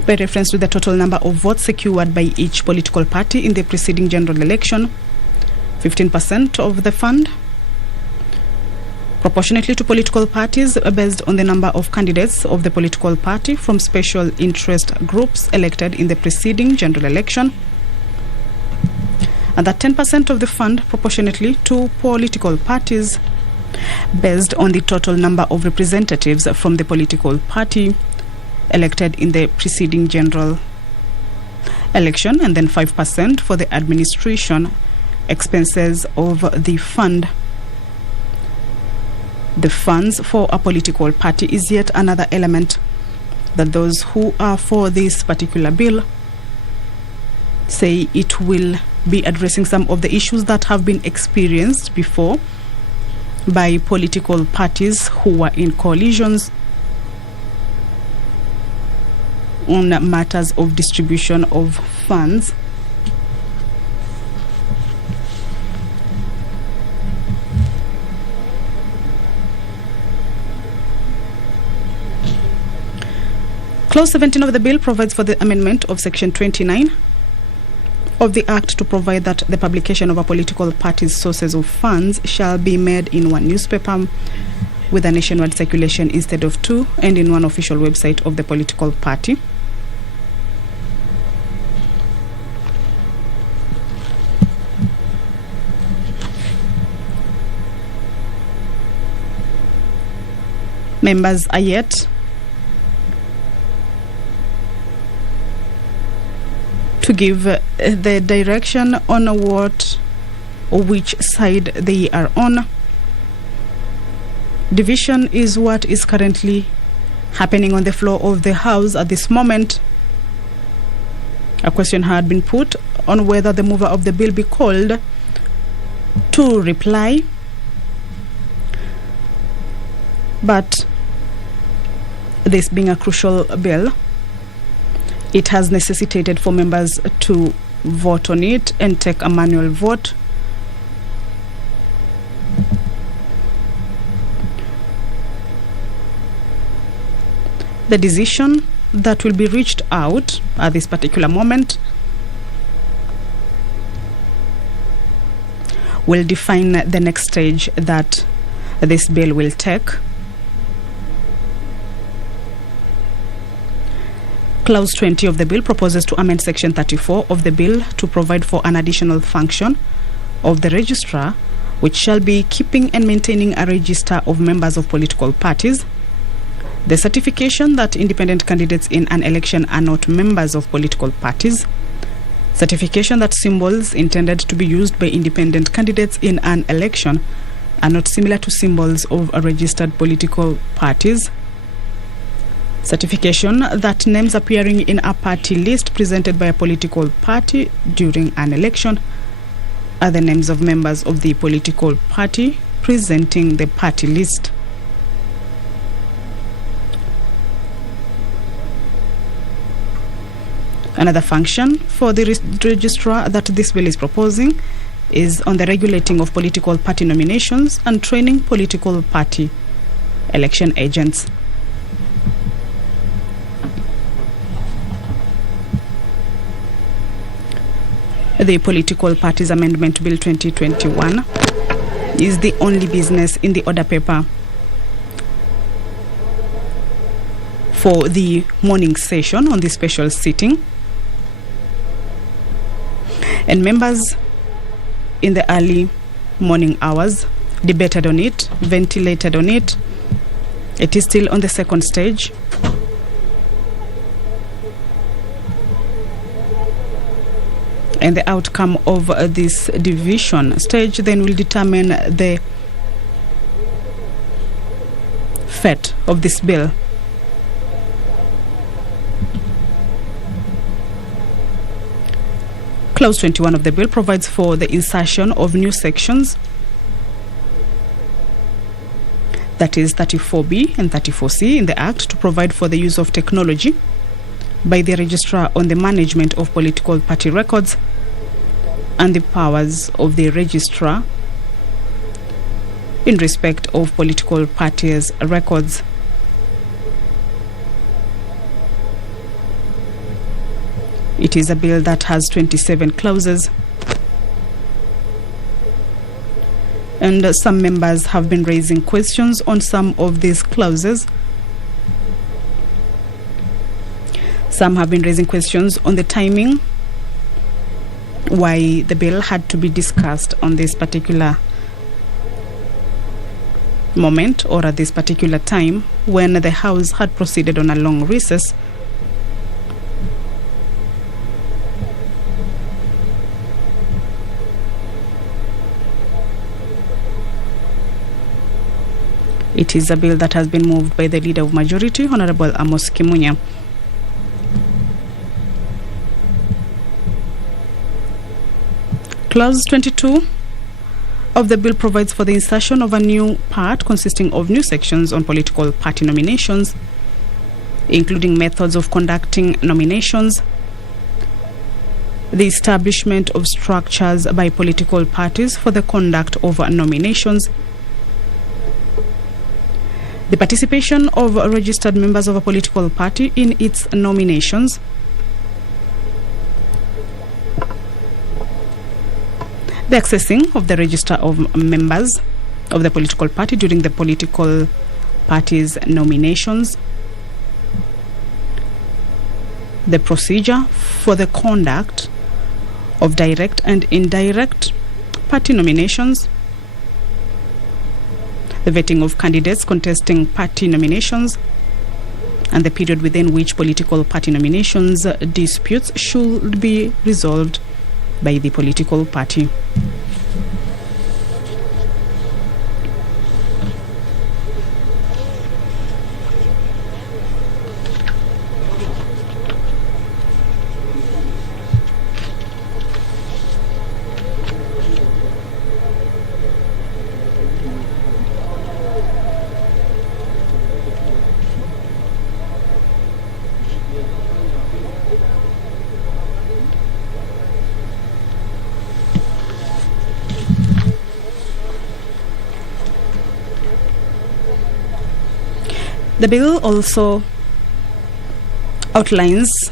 by reference to the total number of votes secured by each political party in the preceding general election, 15% of the fund proportionately to political parties based on the number of candidates of the political party from special interest groups elected in the preceding general election, and that 10% of the fund proportionately to political parties based on the total number of representatives from the political party elected in the preceding general election, and then 5% for the administration expenses of the fund. The funds for a political party is yet another element that those who are for this particular bill say it will be addressing some of the issues that have been experienced before by political parties who were in coalitions on matters of distribution of funds. Clause 17 of the bill provides for the amendment of Section 29 of the Act to provide that the publication of a political party's sources of funds shall be made in one newspaper with a nationwide circulation instead of two, and in one official website of the political party. Members are yet to give the direction on what or which side they are on. Division is what is currently happening on the floor of the House at this moment. A question had been put on whether the mover of the bill be called to reply, but this being a crucial bill, it has necessitated for members to vote on it and take a manual vote. The decision that will be reached out at this particular moment will define the next stage that this bill will take. Clause 20 of the bill proposes to amend Section 34 of the bill to provide for an additional function of the registrar, which shall be keeping and maintaining a register of members of political parties, the certification that independent candidates in an election are not members of political parties, certification that symbols intended to be used by independent candidates in an election are not similar to symbols of registered political parties, certification that names appearing in a party list presented by a political party during an election are the names of members of the political party presenting the party list. Another function for the registrar that this bill is proposing is on the regulating of political party nominations and training political party election agents. The Political Parties Amendment Bill 2021 is the only business in the order paper for the morning session on the special sitting, and members in the early morning hours debated on it, ventilated on it. It is still on the second stage. And the outcome of this division stage then will determine the fate of this bill. Clause 21 of the bill provides for the insertion of new sections, that is 34B and 34C in the Act, to provide for the use of technology by the registrar on the management of political party records and the powers of the registrar in respect of political parties' records. It is a bill that has 27 clauses, and some members have been raising questions on some of these clauses. Some have been raising questions on the timing, why the bill had to be discussed on this particular moment or at this particular time when the House had proceeded on a long recess. It is a bill that has been moved by the Leader of Majority, Honorable Amos Kimunya. Clause 22 of the bill provides for the insertion of a new part consisting of new sections on political party nominations, including methods of conducting nominations, the establishment of structures by political parties for the conduct of nominations, the participation of registered members of a political party in its nominations, the accessing of the register of members of the political party during the political party's nominations, the procedure for the conduct of direct and indirect party nominations, the vetting of candidates contesting party nominations, and the period within which political party nominations disputes should be resolved by the political party. The bill also outlines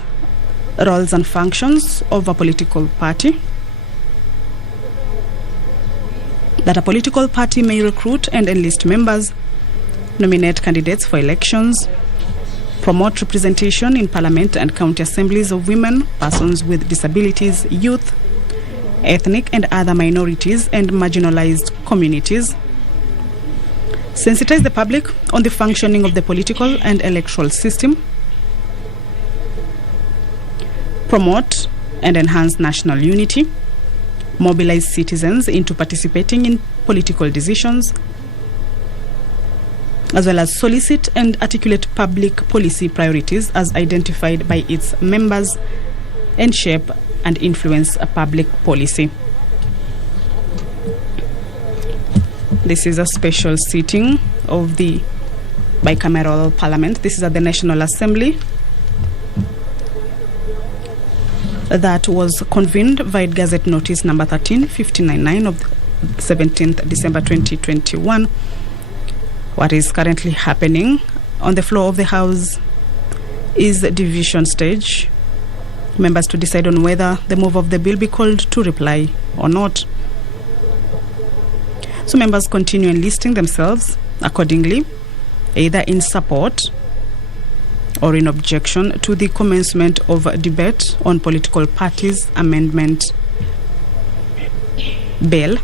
roles and functions of a political party, that a political party may recruit and enlist members, nominate candidates for elections, promote representation in Parliament and county assemblies of women, persons with disabilities, youth, ethnic and other minorities and marginalized communities, sensitize the public on the functioning of the political and electoral system, promote and enhance national unity, mobilize citizens into participating in political decisions, as well as solicit and articulate public policy priorities as identified by its members and shape and influence a public policy. This is a special sitting of the bicameral parliament. This is at the National Assembly that was convened via Gazette Notice number 13-599 of 17th December 2021. What is currently happening on the floor of the House is the division stage. Members to decide on whether the move of the bill be called to reply or not. So members continue enlisting themselves accordingly, either in support or in objection to the commencement of a debate on political parties amendment bill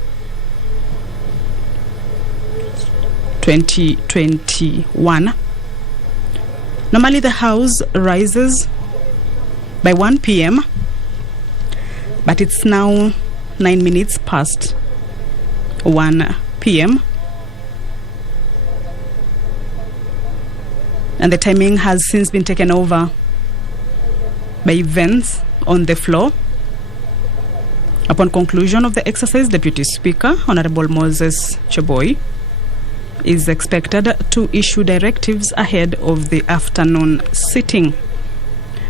2021. Normally the House rises by 1 p.m., but it's now 9 minutes past 1 p.m. And the timing has since been taken over by events on the floor. Upon conclusion of the exercise, Deputy Speaker, Honorable Moses Cheboy, is expected to issue directives ahead of the afternoon sitting.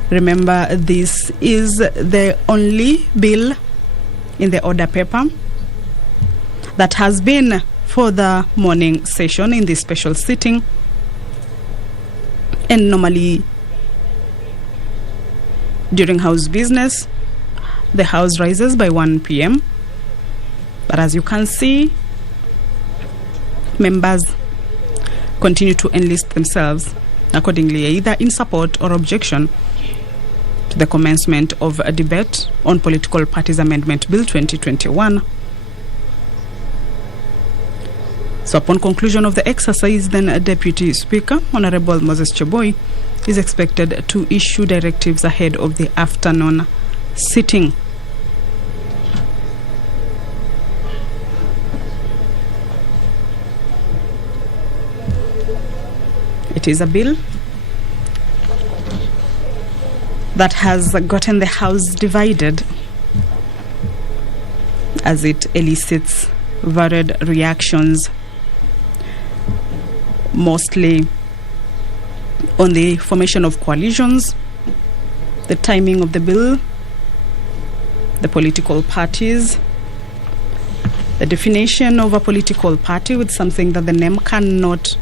Remember, this is the only bill in the order paper that has been for the morning session in this special sitting. And normally, during House business, the House rises by 1 p.m. But as you can see, members continue to enlist themselves accordingly, either in support or objection to the commencement of a debate on Political Parties Amendment Bill 2021. So upon conclusion of the exercise, then Deputy Speaker, Honorable Moses Cheboy, is expected to issue directives ahead of the afternoon sitting. It is a bill that has gotten the House divided as it elicits varied reactions, mostly on the formation of coalitions, the timing of the bill, the political parties, the definition of a political party with something that the name cannot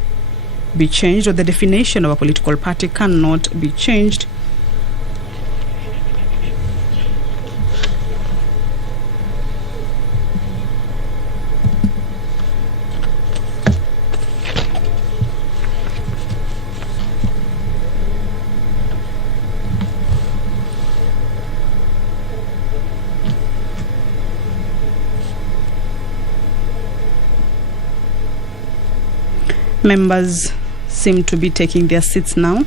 be changed, or the definition of a political party cannot be changed. Members seem to be taking their seats now.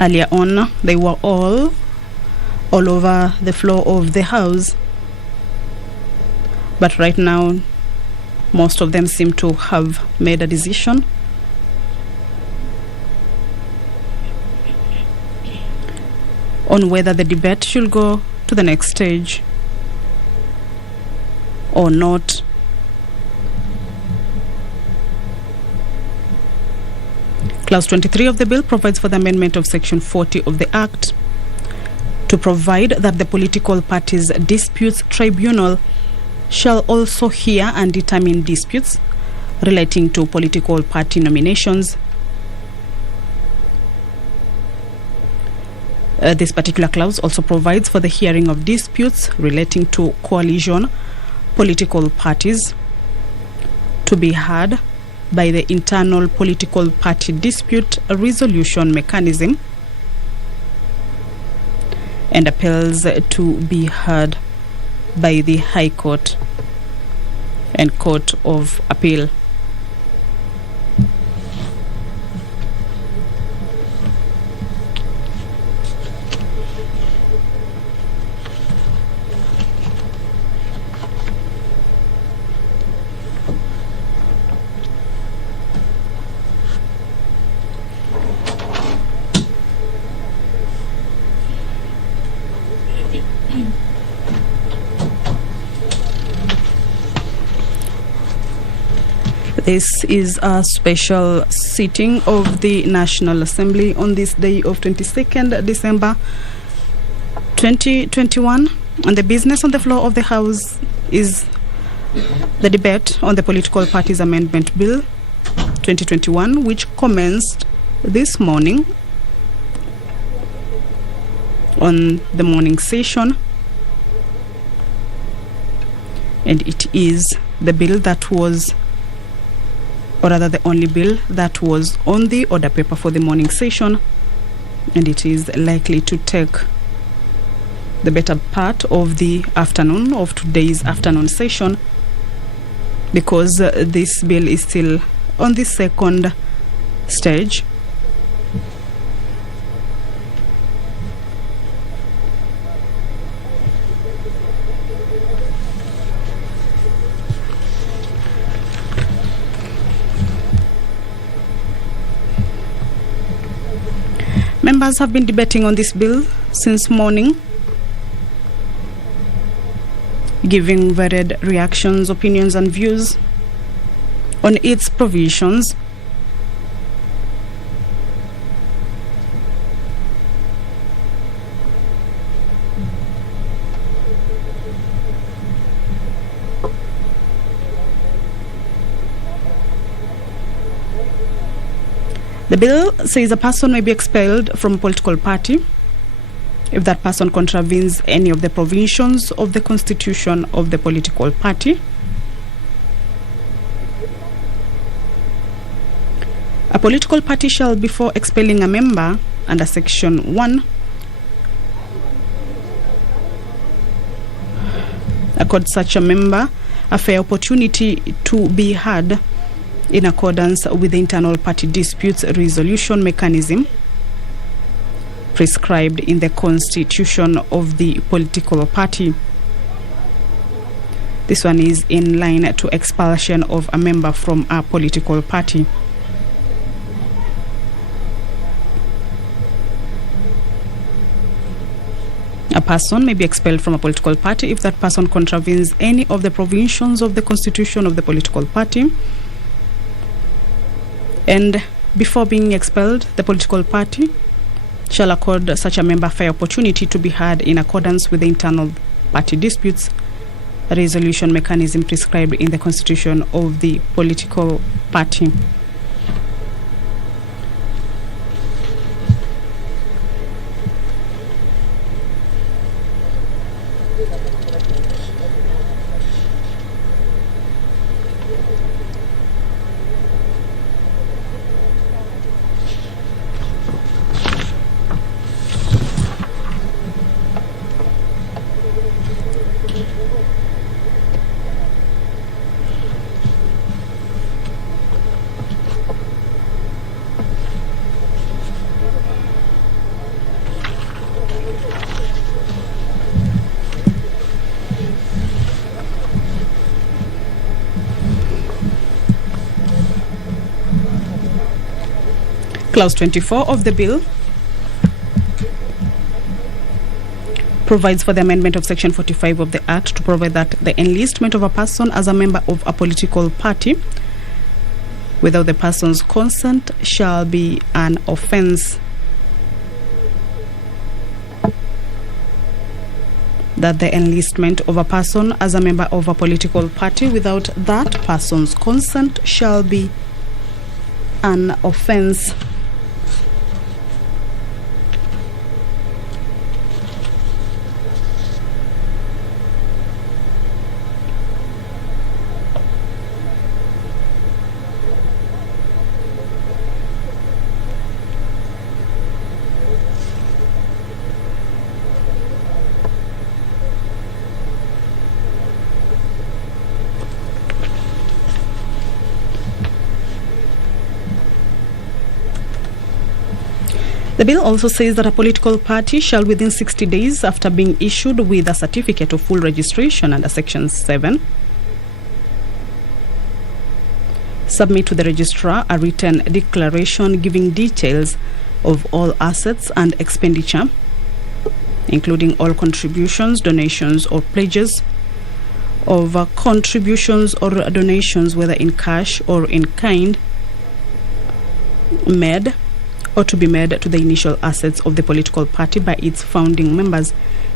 Earlier on, they were all over the floor of the House. But right now, most of them seem to have made a decision. On whether the debate should go to the next stage or not. Clause 23 of the bill provides for the amendment of Section 40 of the Act to provide that the Political Parties Disputes Tribunal shall also hear and determine disputes relating to political party nominations, This particular clause also provides for the hearing of disputes relating to coalition political parties to be heard by the internal political party dispute resolution mechanism, and appeals to be heard by the High Court and Court of Appeal. This is a special sitting of the National Assembly on this day of 22nd December 2021. And the business on the floor of the House is the debate on the Political Parties Amendment Bill 2021, which commenced this morning on the morning session. And it is the bill that was, or rather the only bill that was on the order paper for the morning session, and it is likely to take the better part of the afternoon of today's afternoon session, because this bill is still on the second stage. Members have been debating on this bill since morning, giving varied reactions, opinions, and views on its provisions. The bill says a person may be expelled from a political party if that person contravenes any of the provisions of the constitution of the political party. A political party shall, before expelling a member under Section 1, accord such a member a fair opportunity to be heard in accordance with the internal party disputes resolution mechanism prescribed in the constitution of the political party. This one is in line to expulsion of a member from a political party. A person may be expelled from a political party if that person contravenes any of the provisions of the constitution of the political party. And before being expelled, the political party shall accord such a member fair opportunity to be heard in accordance with the internal party disputes resolution mechanism prescribed in the constitution of the political party. Clause 24 of the bill provides for the amendment of Section 45 of the Act to provide that the enlistment of a person as a member of a political party without the person's consent shall be an offence. That the enlistment of a person as a member of a political party without that person's consent shall be an offence. The bill also says that a political party shall, within 60 days after being issued with a certificate of full registration under Section 7, submit to the registrar a written declaration giving details of all assets and expenditure, including all contributions, donations, or pledges of contributions or donations, whether in cash or in kind, made or to be made to the initial assets of the political party by its founding members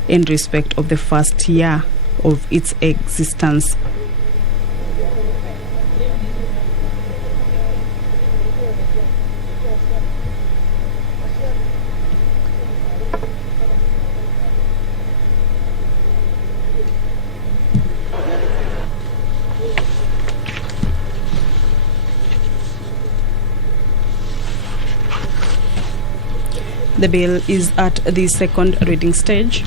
in respect of the first year of its existence. The bill is at the second reading stage.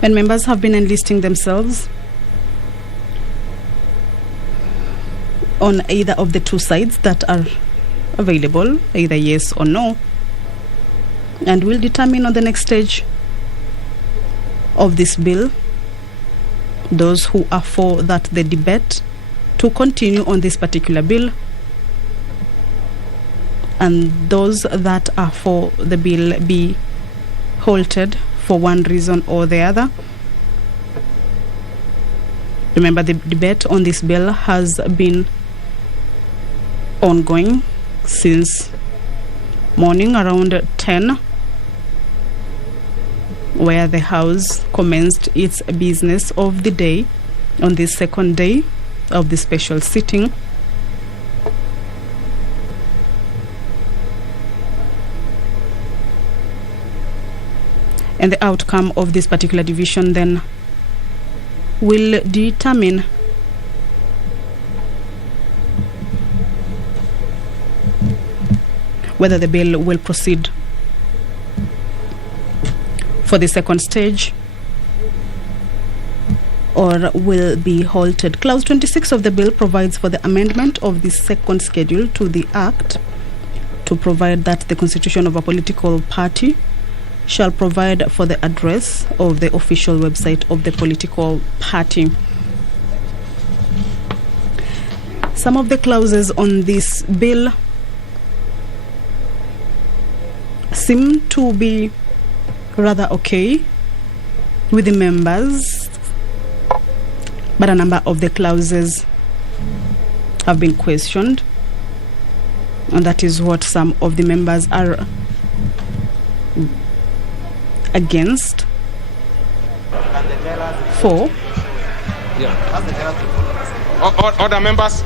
And members have been enlisting themselves on either of the two sides that are available, either yes or no, and will determine on the next stage of this bill those who are for that the debate to continue on this particular bill, and those that are for the bill be halted for one reason or the other. Remember, the debate on this bill has been ongoing since morning around 10, where the House commenced its business of the day on this second day of the special sitting. And the outcome of this particular division then will determine whether the bill will proceed for the second stage or will be halted. Clause 26 of the bill provides for the amendment of the second schedule to the Act to provide that the constitution of a political party shall provide for the address of the official website of the political party. Some of the clauses on this bill seem to be rather okay with the members, but a number of the clauses have been questioned, and that is what some of the members are against. For order members,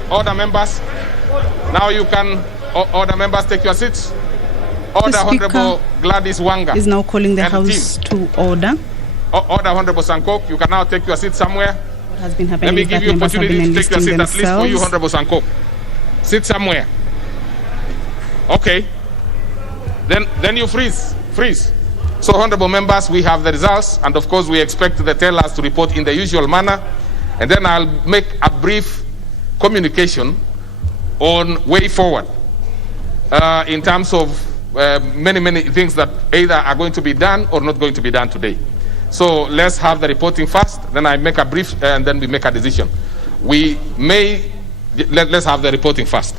now you can order members take your seats. Order Honorable Gladys Wanga is now calling the House to order. Order Honorable Sankok, you can now take your seat somewhere. What has been happening? Let me give you opportunity to take your seat, at least for you, Honorable Sankok. Sit somewhere. Okay. Then you freeze. So, honorable members, we have the results, and of course we expect the tellers to report in the usual manner, and then I'll make a brief communication on way forward in terms of many things that either are going to be done or not going to be done today. So let's have the reporting first, then I make a brief, and then we make a decision. Let's have the reporting first.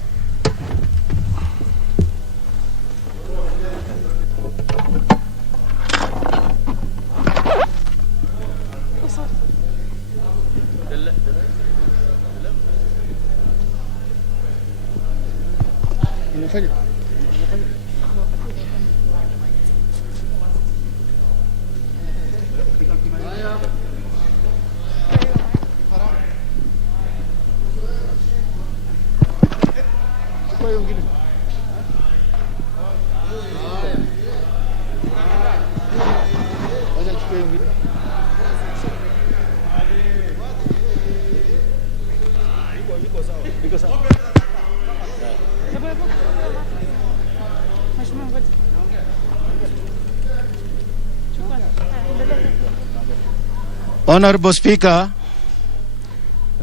Honorable Speaker,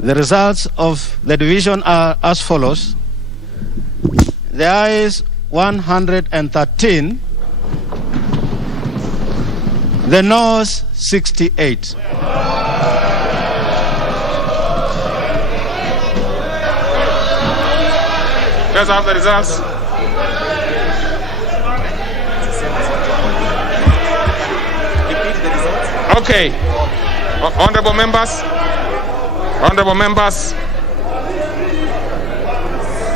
The results of the division are as follows. The ayes 113, the noes 68. Let's have the results. Okay. Honorable members,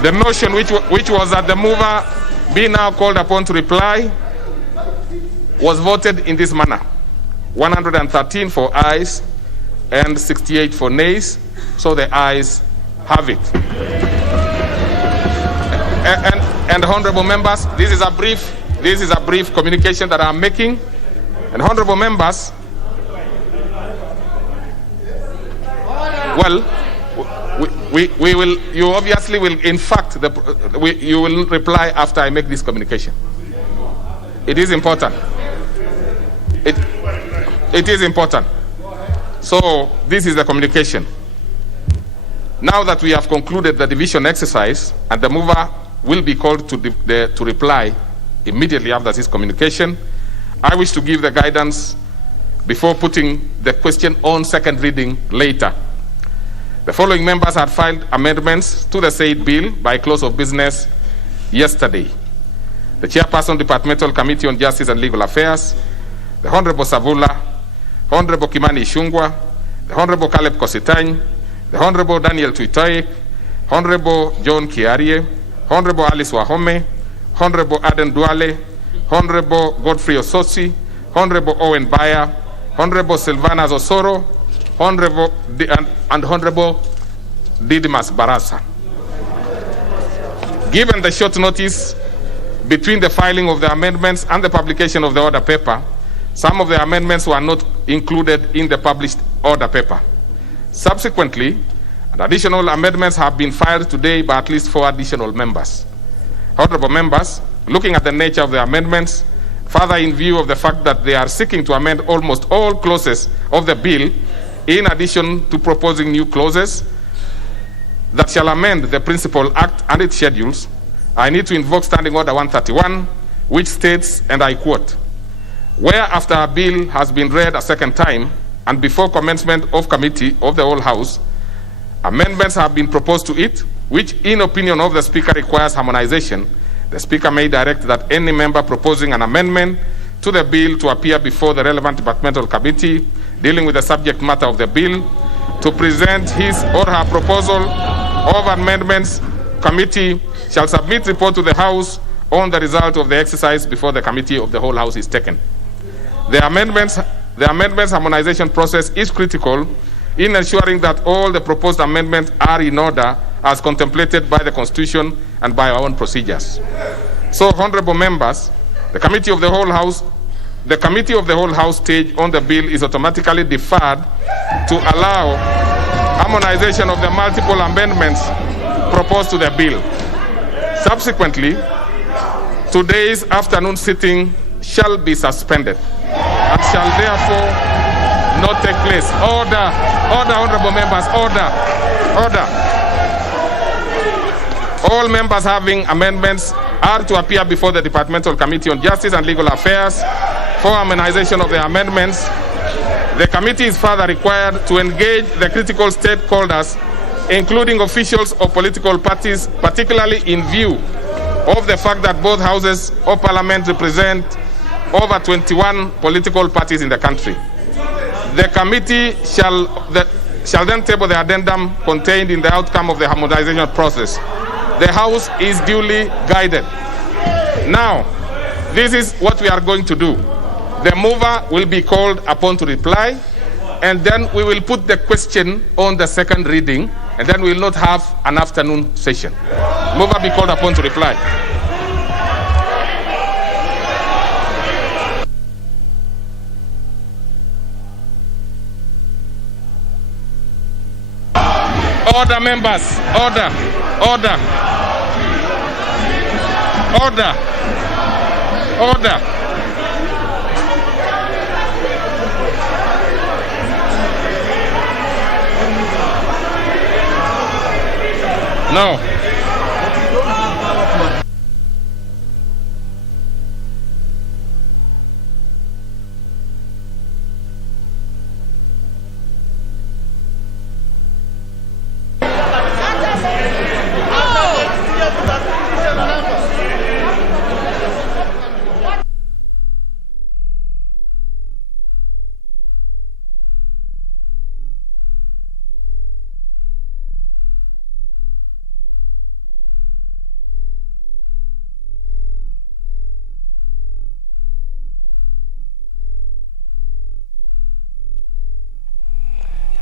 the motion which was that the mover be now called upon to reply was voted in this manner. 113 for ayes and 68 for nays, so the ayes have it. And honorable members, this is a brief communication that I'm making. And honorable members, well, we will, you obviously will, in fact, you will reply after I make this communication. It is important. It is important. So this is the communication. Now that we have concluded the division exercise and the mover will be called to reply immediately after this communication, I wish to give the guidance before putting the question on second reading later. The following members had filed amendments to the said bill by close of business yesterday. The Chairperson, Departmental Committee on Justice and Legal Affairs, the Honorable Savula, Honorable Kimani Ishungwa, the Honorable Caleb Kositany, the Honorable Daniel Tuitoi, Honorable John Kiarie, Honorable Alice Wahome, Honorable Aden Duale, Honorable Godfrey Ososi, Honorable Owen Bayer, Honorable Silvana Osoro, Honorable and Honorable Didimas Barasa. Given the short notice between the filing of the amendments and the publication of the order paper, some of the amendments were not included in the published order paper. Subsequently, additional amendments have been filed today by at least 4 additional members. Honorable members, looking at the nature of the amendments, further in view of the fact that they are seeking to amend almost all clauses of the bill, in addition to proposing new clauses that shall amend the Principal Act and its schedules, I need to invoke Standing Order 131, which states, and I quote, "Where after a bill has been read a second time and before commencement of committee of the whole House, amendments have been proposed to it, which in opinion of the Speaker requires harmonization, the Speaker may direct that any member proposing an amendment to the bill to appear before the relevant departmental committee dealing with the subject matter of the bill to present his or her proposal of amendments. Committee shall submit report to the House on the result of the exercise before the committee of the whole House is taken." The amendments harmonization process is critical in ensuring that all the proposed amendments are in order as contemplated by the Constitution and by our own procedures. So, honorable members, the Committee of the Whole House stage on the bill is automatically deferred to allow harmonization of the multiple amendments proposed to the bill. Subsequently, today's afternoon sitting shall be suspended and shall therefore not take place. Order, honorable members, order. All members having amendments are to appear before the Departmental Committee on Justice and Legal Affairs for harmonization of the amendments. The committee is further required to engage the critical stakeholders, including officials of political parties, particularly in view of the fact that both houses of parliament represent over 21 political parties in the country. The committee shall then table the addendum contained in the outcome of the harmonization process. The House is duly guided. Now, this is what we are going to do. The mover will be called upon to reply, and then we will put the question on the second reading, and then we will not have an afternoon session. Mover be called upon to reply. Order, members. Order. No.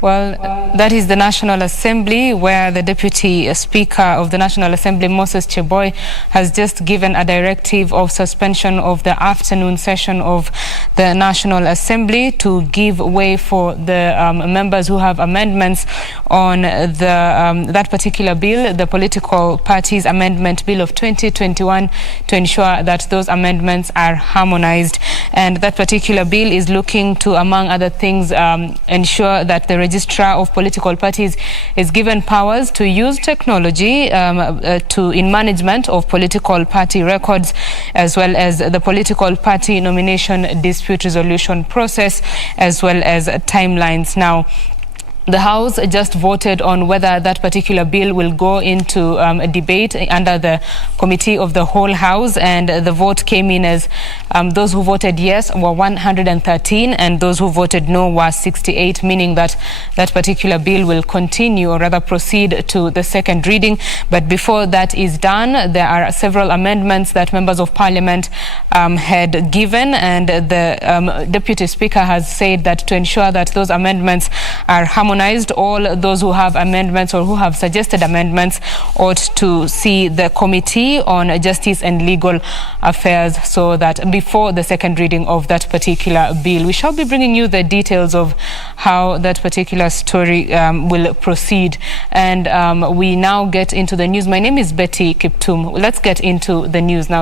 Well, that is the National Assembly, where the Deputy Speaker of the National Assembly, Moses Cheboy, has just given a directive of suspension of the afternoon session of the National Assembly to give way for the members who have amendments on that particular bill, the Political Parties Amendment Bill of 2021, to ensure that those amendments are harmonized. And that particular bill is looking to, among other things, ensure that the Registrar of Political Parties is given powers to use technology in management of political party records, as well as the political party nomination dispute resolution process, as well as timelines. Now, the House just voted on whether that particular bill will go into a debate under the Committee of the Whole House, and the vote came in as those who voted yes were 113 and those who voted no were 68, meaning that that particular bill will continue, or rather proceed to the second reading. But before that is done, there are several amendments that members of Parliament had given, and the Deputy Speaker has said that to ensure that those amendments are harmonized, all those who have amendments or who have suggested amendments ought to see the Committee on Justice and Legal Affairs, so that before the second reading of that particular bill. We shall be bringing you the details of how that particular story will proceed. And we now get into the news. My name is Betty Kiptum. Let's get into the news now.